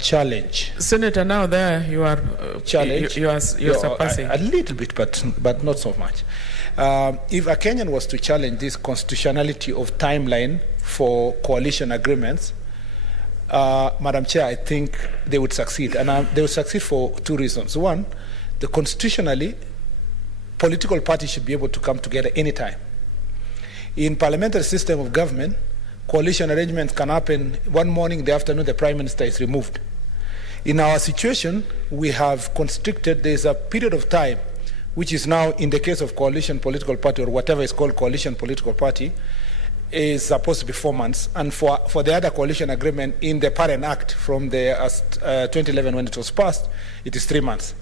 challenge... Senator, now there you are... challenge? You're surpassing. A little bit, but not so much. If a Kenyan was to challenge this constitutionality of timeline for coalition agreements, Madam Chair, I think they would succeed. And they would succeed for 2 reasons. One, constitutionally, political parties should be able to come together anytime. In parliamentary system of government, coalition arrangements can happen one morning, the afternoon the Prime Minister is removed. In our situation, we have constricted, there's a period of time, which is now, in the case of coalition political party, or whatever is called coalition political party, is supposed to be 4 months. And for the other coalition agreement in the parent act from the 2011 when it was passed, it is 3 months.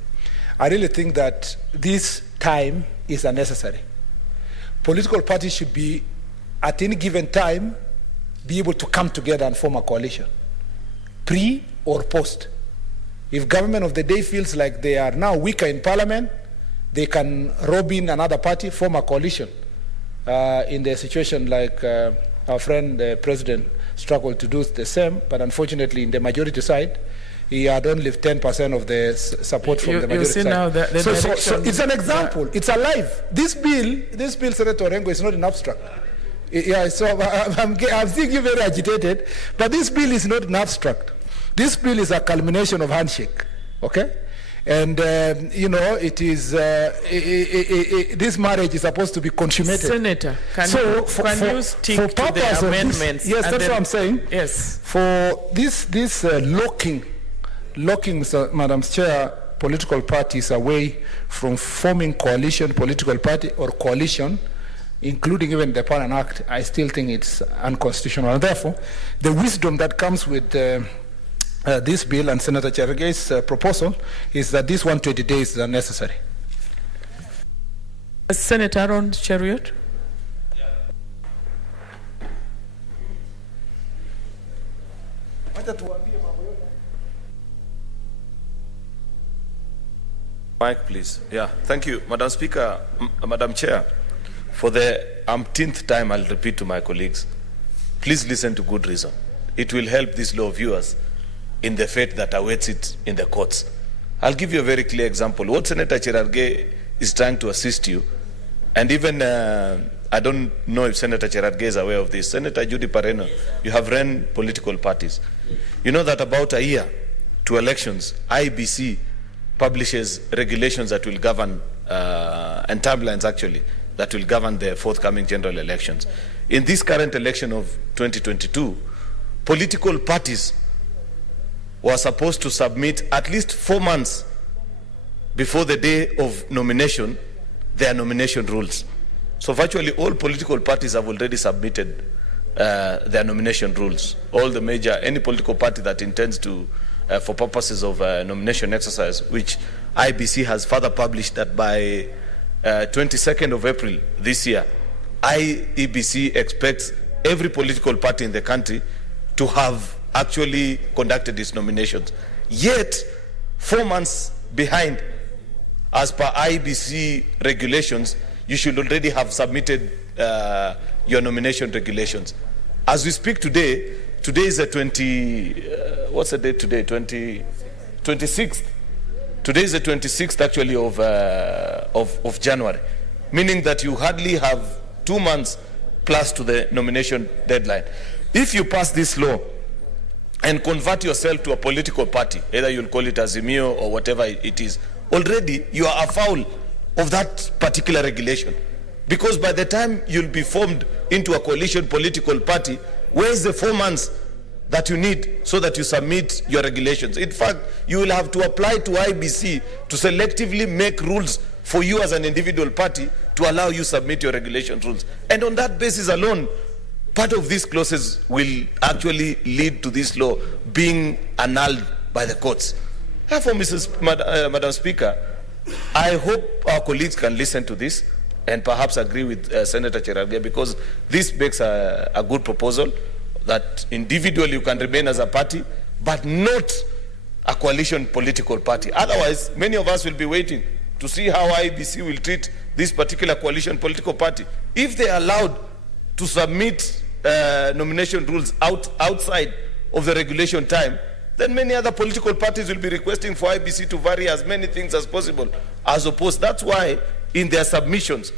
I really think that this time is unnecessary. Political parties should be, at any given time, be able to come together and form a coalition, pre or post. If government of the day feels like they are now weaker in parliament, they can rob in another party, form a coalition. In the situation like our friend, the president, struggled to do the same, but unfortunately in the majority side, he had only 10% of the support from the majority side. Now so it's an example. It's alive. This bill, Senator Orengo, is not in abstract. Yeah, so I'm seeing you very agitated, but this bill is not an abstract. This bill is a culmination of handshake, okay? And, it is, this marriage is supposed to be consummated. Senator, can you stick to the amendments? Yes, that's what I'm saying. Yes. For this locking, Madam Chair, political parties away from forming coalition, political party, or coalition, including even the Parent Act, I still think it's unconstitutional. And therefore, the wisdom that comes with this bill and Senator Cherge's proposal is that this 120 days is unnecessary. Senator Aaron Cheruiyot. Mike, please. Yeah, thank you, Madam Speaker, Madam Chair. For the umpteenth time, I'll repeat to my colleagues, please listen to good reason. It will help these law viewers in the fate that awaits it in the courts. I'll give you a very clear example. What Senator Cherargei is trying to assist you, and even, I don't know if Senator Cherargei is aware of this. Senator Judy Pareno, you have run political parties. You know that about a year to elections, IBC publishes regulations that will govern, and timelines actually, that will govern the forthcoming general elections. In this current election of 2022, political parties were supposed to submit at least 4 months before the day of nomination their nomination rules. So virtually all political parties have already submitted their nomination rules. All the major, any political party that intends to, for purposes of nomination exercise, which IBC has further published that by 22nd of April this year, IEBC expects every political party in the country to have actually conducted its nominations. Yet, 4 months behind, as per IBC regulations, you should already have submitted your nomination regulations. As we speak today is the what's the date today? 26th. Today is the 26th actually of January, meaning that you hardly have 2 months plus to the nomination deadline. If you pass this law and convert yourself to a political party, either you'll call it Azimio or whatever it is, already you are afoul of that particular regulation. Because by the time you'll be formed into a coalition political party, where's the 4 months that you need so that you submit your regulations? In fact, you will have to apply to IBC to selectively make rules for you as an individual party to allow you submit your regulation rules. And on that basis alone, part of these clauses will actually lead to this law being annulled by the courts. Therefore, Madam Speaker, I hope our colleagues can listen to this and perhaps agree with Senator Cherargei, because this makes a good proposal that individually you can remain as a party, but not a coalition political party. Otherwise, many of us will be waiting to see how IBC will treat this particular coalition political party. If they are allowed to submit nomination rules outside of the regulation time, then many other political parties will be requesting for IBC to vary as many things as possible, as opposed. That's why in their submissions,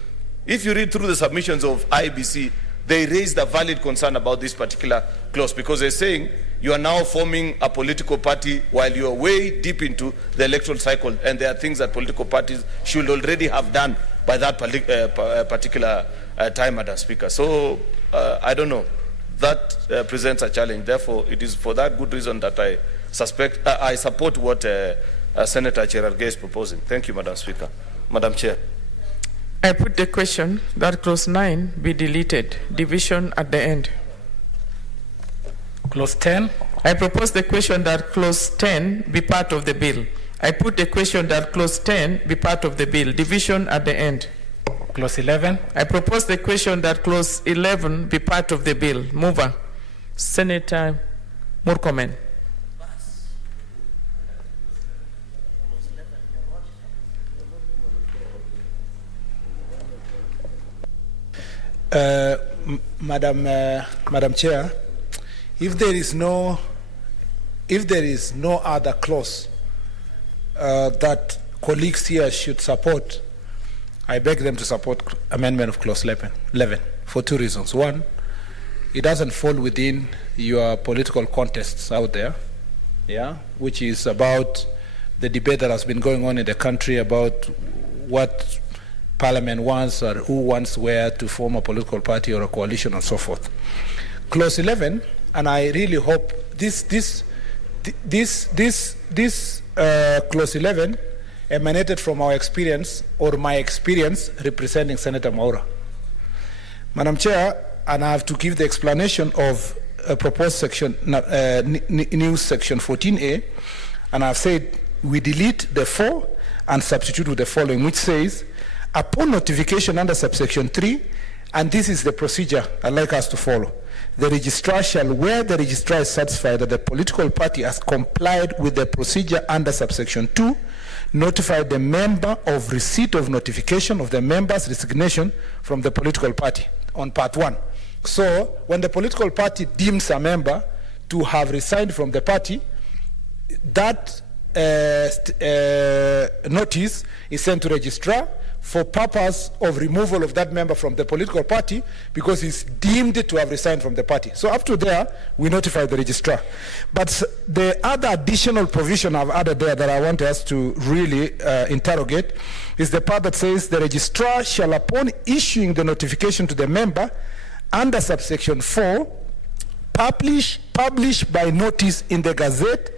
if you read through the submissions of IBC, they raised a valid concern about this particular clause, because they're saying you are now forming a political party while you are way deep into the electoral cycle, and there are things that political parties should already have done by that particular time, Madam Speaker. So I don't know. That presents a challenge. Therefore, it is for that good reason that I support what Senator Cherargei is proposing. Thank you, Madam Speaker. Madam Chair. I put the question that clause 9 be deleted, division at the end. Clause 10. I propose the question that clause 10 be part of the bill. I put the question that clause 10 be part of the bill, division at the end. Clause 11. I propose the question that clause 11 be part of the bill. Mover, Senator Murkomen. Madam Chair, if there is no other clause that colleagues here should support, I beg them to support amendment of clause 11 for 2 reasons. One, it doesn't fall within your political contests out there, which is about the debate that has been going on in the country about what Parliament wants or who wants where to form a political party or a coalition and so forth. Clause 11, and I really hope this clause 11 emanated from our experience, or my experience representing Senator Maura. Madam Chair, and I have to give the explanation of a proposed section, new section 14A, and I've said we delete the 4 and substitute with the following, which says, upon notification under subsection 3, and this is the procedure I'd like us to follow, the registrar shall, where the registrar is satisfied that the political party has complied with the procedure under subsection 2, notify the member of receipt of notification of the member's resignation from the political party on part 1. So when the political party deems a member to have resigned from the party, that notice is sent to registrar for purpose of removal of that member from the political party because he's deemed to have resigned from the party. So up to there, we notify the registrar. But the other additional provision I've added there that I want us to really interrogate is the part that says the registrar shall, upon issuing the notification to the member under subsection 4, publish by notice in the Gazette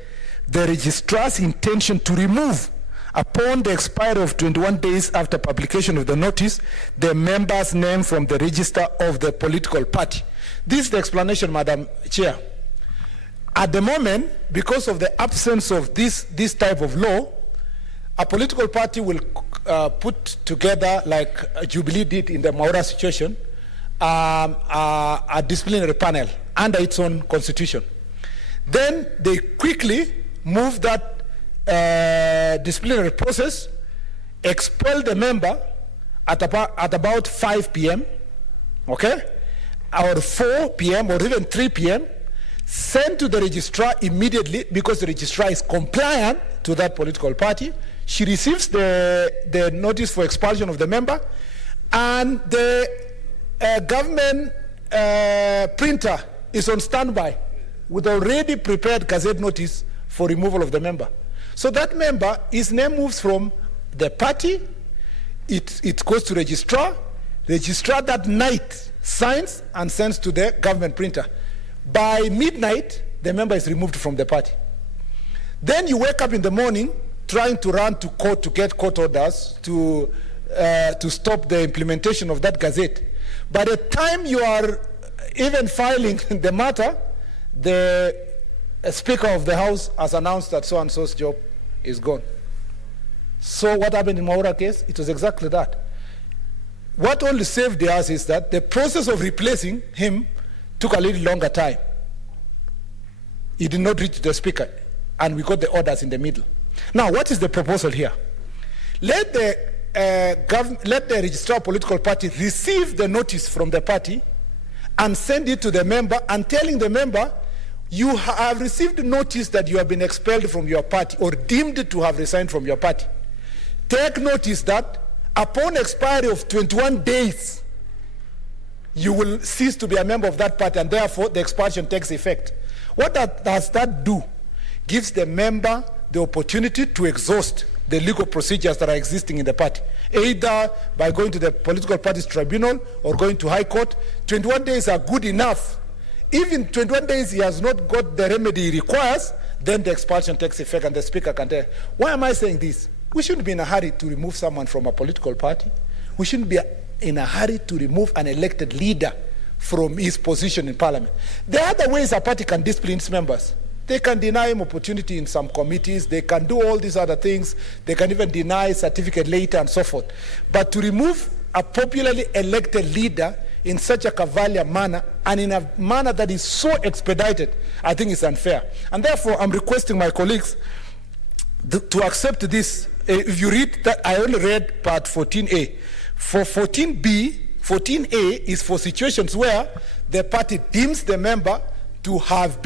the registrar's intention to remove upon the expiry of 21 days after publication of the notice, the member's name from the register of the political party. This is the explanation, Madam Chair. At the moment, because of the absence of this type of law, a political party will put together, like Jubilee did in the Maura situation, a disciplinary panel under its own constitution. Then they quickly move that disciplinary process, expel the member at about 5 p.m., okay, or 4 p.m., or even 3 p.m., send to the registrar immediately, because the registrar is compliant to that political party. She receives the notice for expulsion of the member, and the government printer is on standby with already prepared gazette notice for removal of the member. So that member, his name moves from the party, it goes to registrar that night signs and sends to the government printer. By midnight, the member is removed from the party. Then you wake up in the morning trying to run to court to get court orders to stop the implementation of that gazette. By the time you are even filing the matter, the Speaker of the House has announced that so-and-so's job is gone. So what happened in Maura case? It was exactly that. What only saved us is that the process of replacing him took a little longer time. He did not reach the Speaker, and we got the orders in the middle. Now, what is the proposal here? Let the registrar political party receive the notice from the party and send it to the member, and telling the member, you have received notice that you have been expelled from your party or deemed to have resigned from your party. Take notice that upon expiry of 21 days, you will cease to be a member of that party, and therefore the expulsion takes effect. What does that do? Gives the member the opportunity to exhaust the legal procedures that are existing in the party, either by going to the political party's tribunal or going to High Court. 21 days are good enough. Even 21 days he has not got the remedy he requires, then the expulsion takes effect and the Speaker can tell. Why am I saying this? We shouldn't be in a hurry to remove someone from a political party. We shouldn't be in a hurry to remove an elected leader from his position in Parliament. There are other ways a party can discipline its members. They can deny him opportunity in some committees. They can do all these other things. They can even deny certificate later and so forth. But to remove a popularly elected leader in such a cavalier manner, and in a manner that is so expedited, I think is unfair. And therefore, I'm requesting my colleagues to accept this. If you read that, I only read part 14A. For 14B, 14A is for situations where the party deems the member to have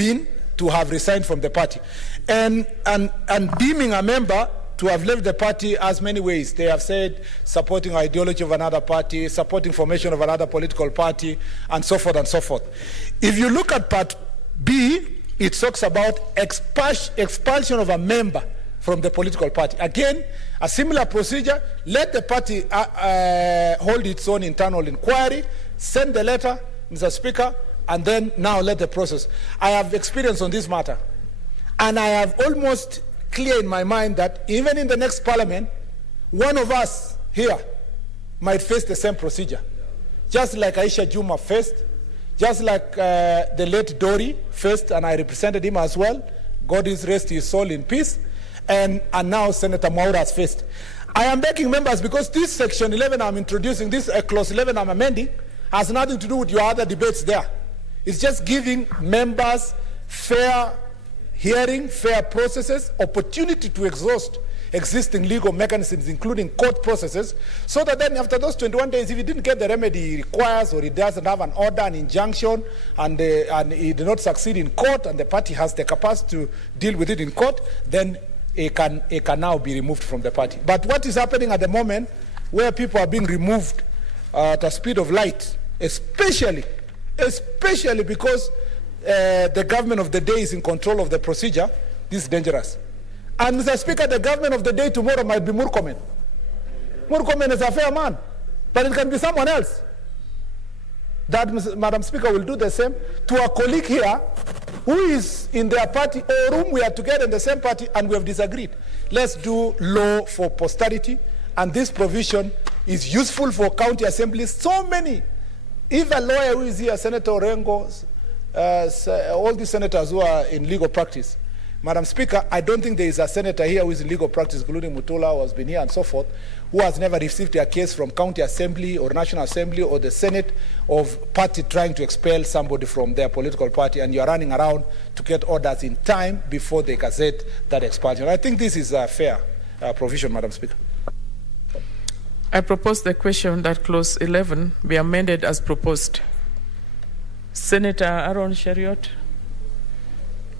resigned from the party. And deeming a member to have left the party has many ways. They have said supporting ideology of another party, supporting formation of another political party, and so forth and so forth. If you look at part B, it talks about expulsion of a member from the political party. Again, a similar procedure. Let the party hold its own internal inquiry, send the letter, Mr. Speaker, and then now let the process. I have experience on this matter, and I have almost clear in my mind that even in the next Parliament, one of us here might face the same procedure. Just like Aisha Juma faced, just like the late Dory faced, and I represented him as well. God is rest his soul in peace. And now Senator Maura has faced. I am begging members, because this section 11 I'm introducing, this clause 11 I'm amending, has nothing to do with your other debates there. It's just giving members fair hearing, fair processes, opportunity to exhaust existing legal mechanisms, including court processes, so that then after those 21 days, if he didn't get the remedy he requires, or he doesn't have an order, an injunction, and he did not succeed in court, and the party has the capacity to deal with it in court, then it can now be removed from the party. But what is happening at the moment, where people are being removed at the speed of light, especially because the government of the day is in control of the procedure, this is dangerous. And Mr. Speaker, the government of the day tomorrow might be Murkomen. Murkomen is a fair man, but it can be someone else. That, Madam Speaker, will do the same to a colleague here who is in their party, or whom we are together in the same party and we have disagreed. Let's do law for posterity, and this provision is useful for county assemblies. So many, if a lawyer who is here, Senator Orengo, all the senators who are in legal practice, Madam Speaker, I don't think there is a senator here who is in legal practice, including Mutula, who has been here and so forth, who has never received a case from county assembly or national assembly or the Senate of party trying to expel somebody from their political party, and you are running around to get orders in time before they gazette that expulsion. I think this is a fair provision, Madam Speaker. I propose the question that clause 11 be amended as proposed. Senator Aaron Cheriot,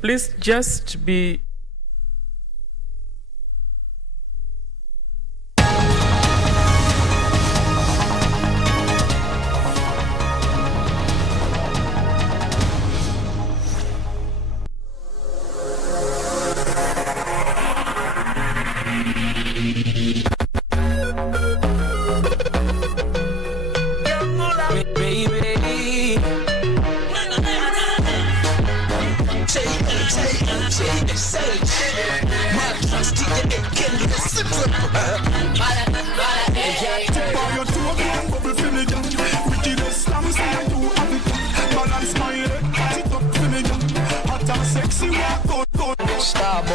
please just be... Starboy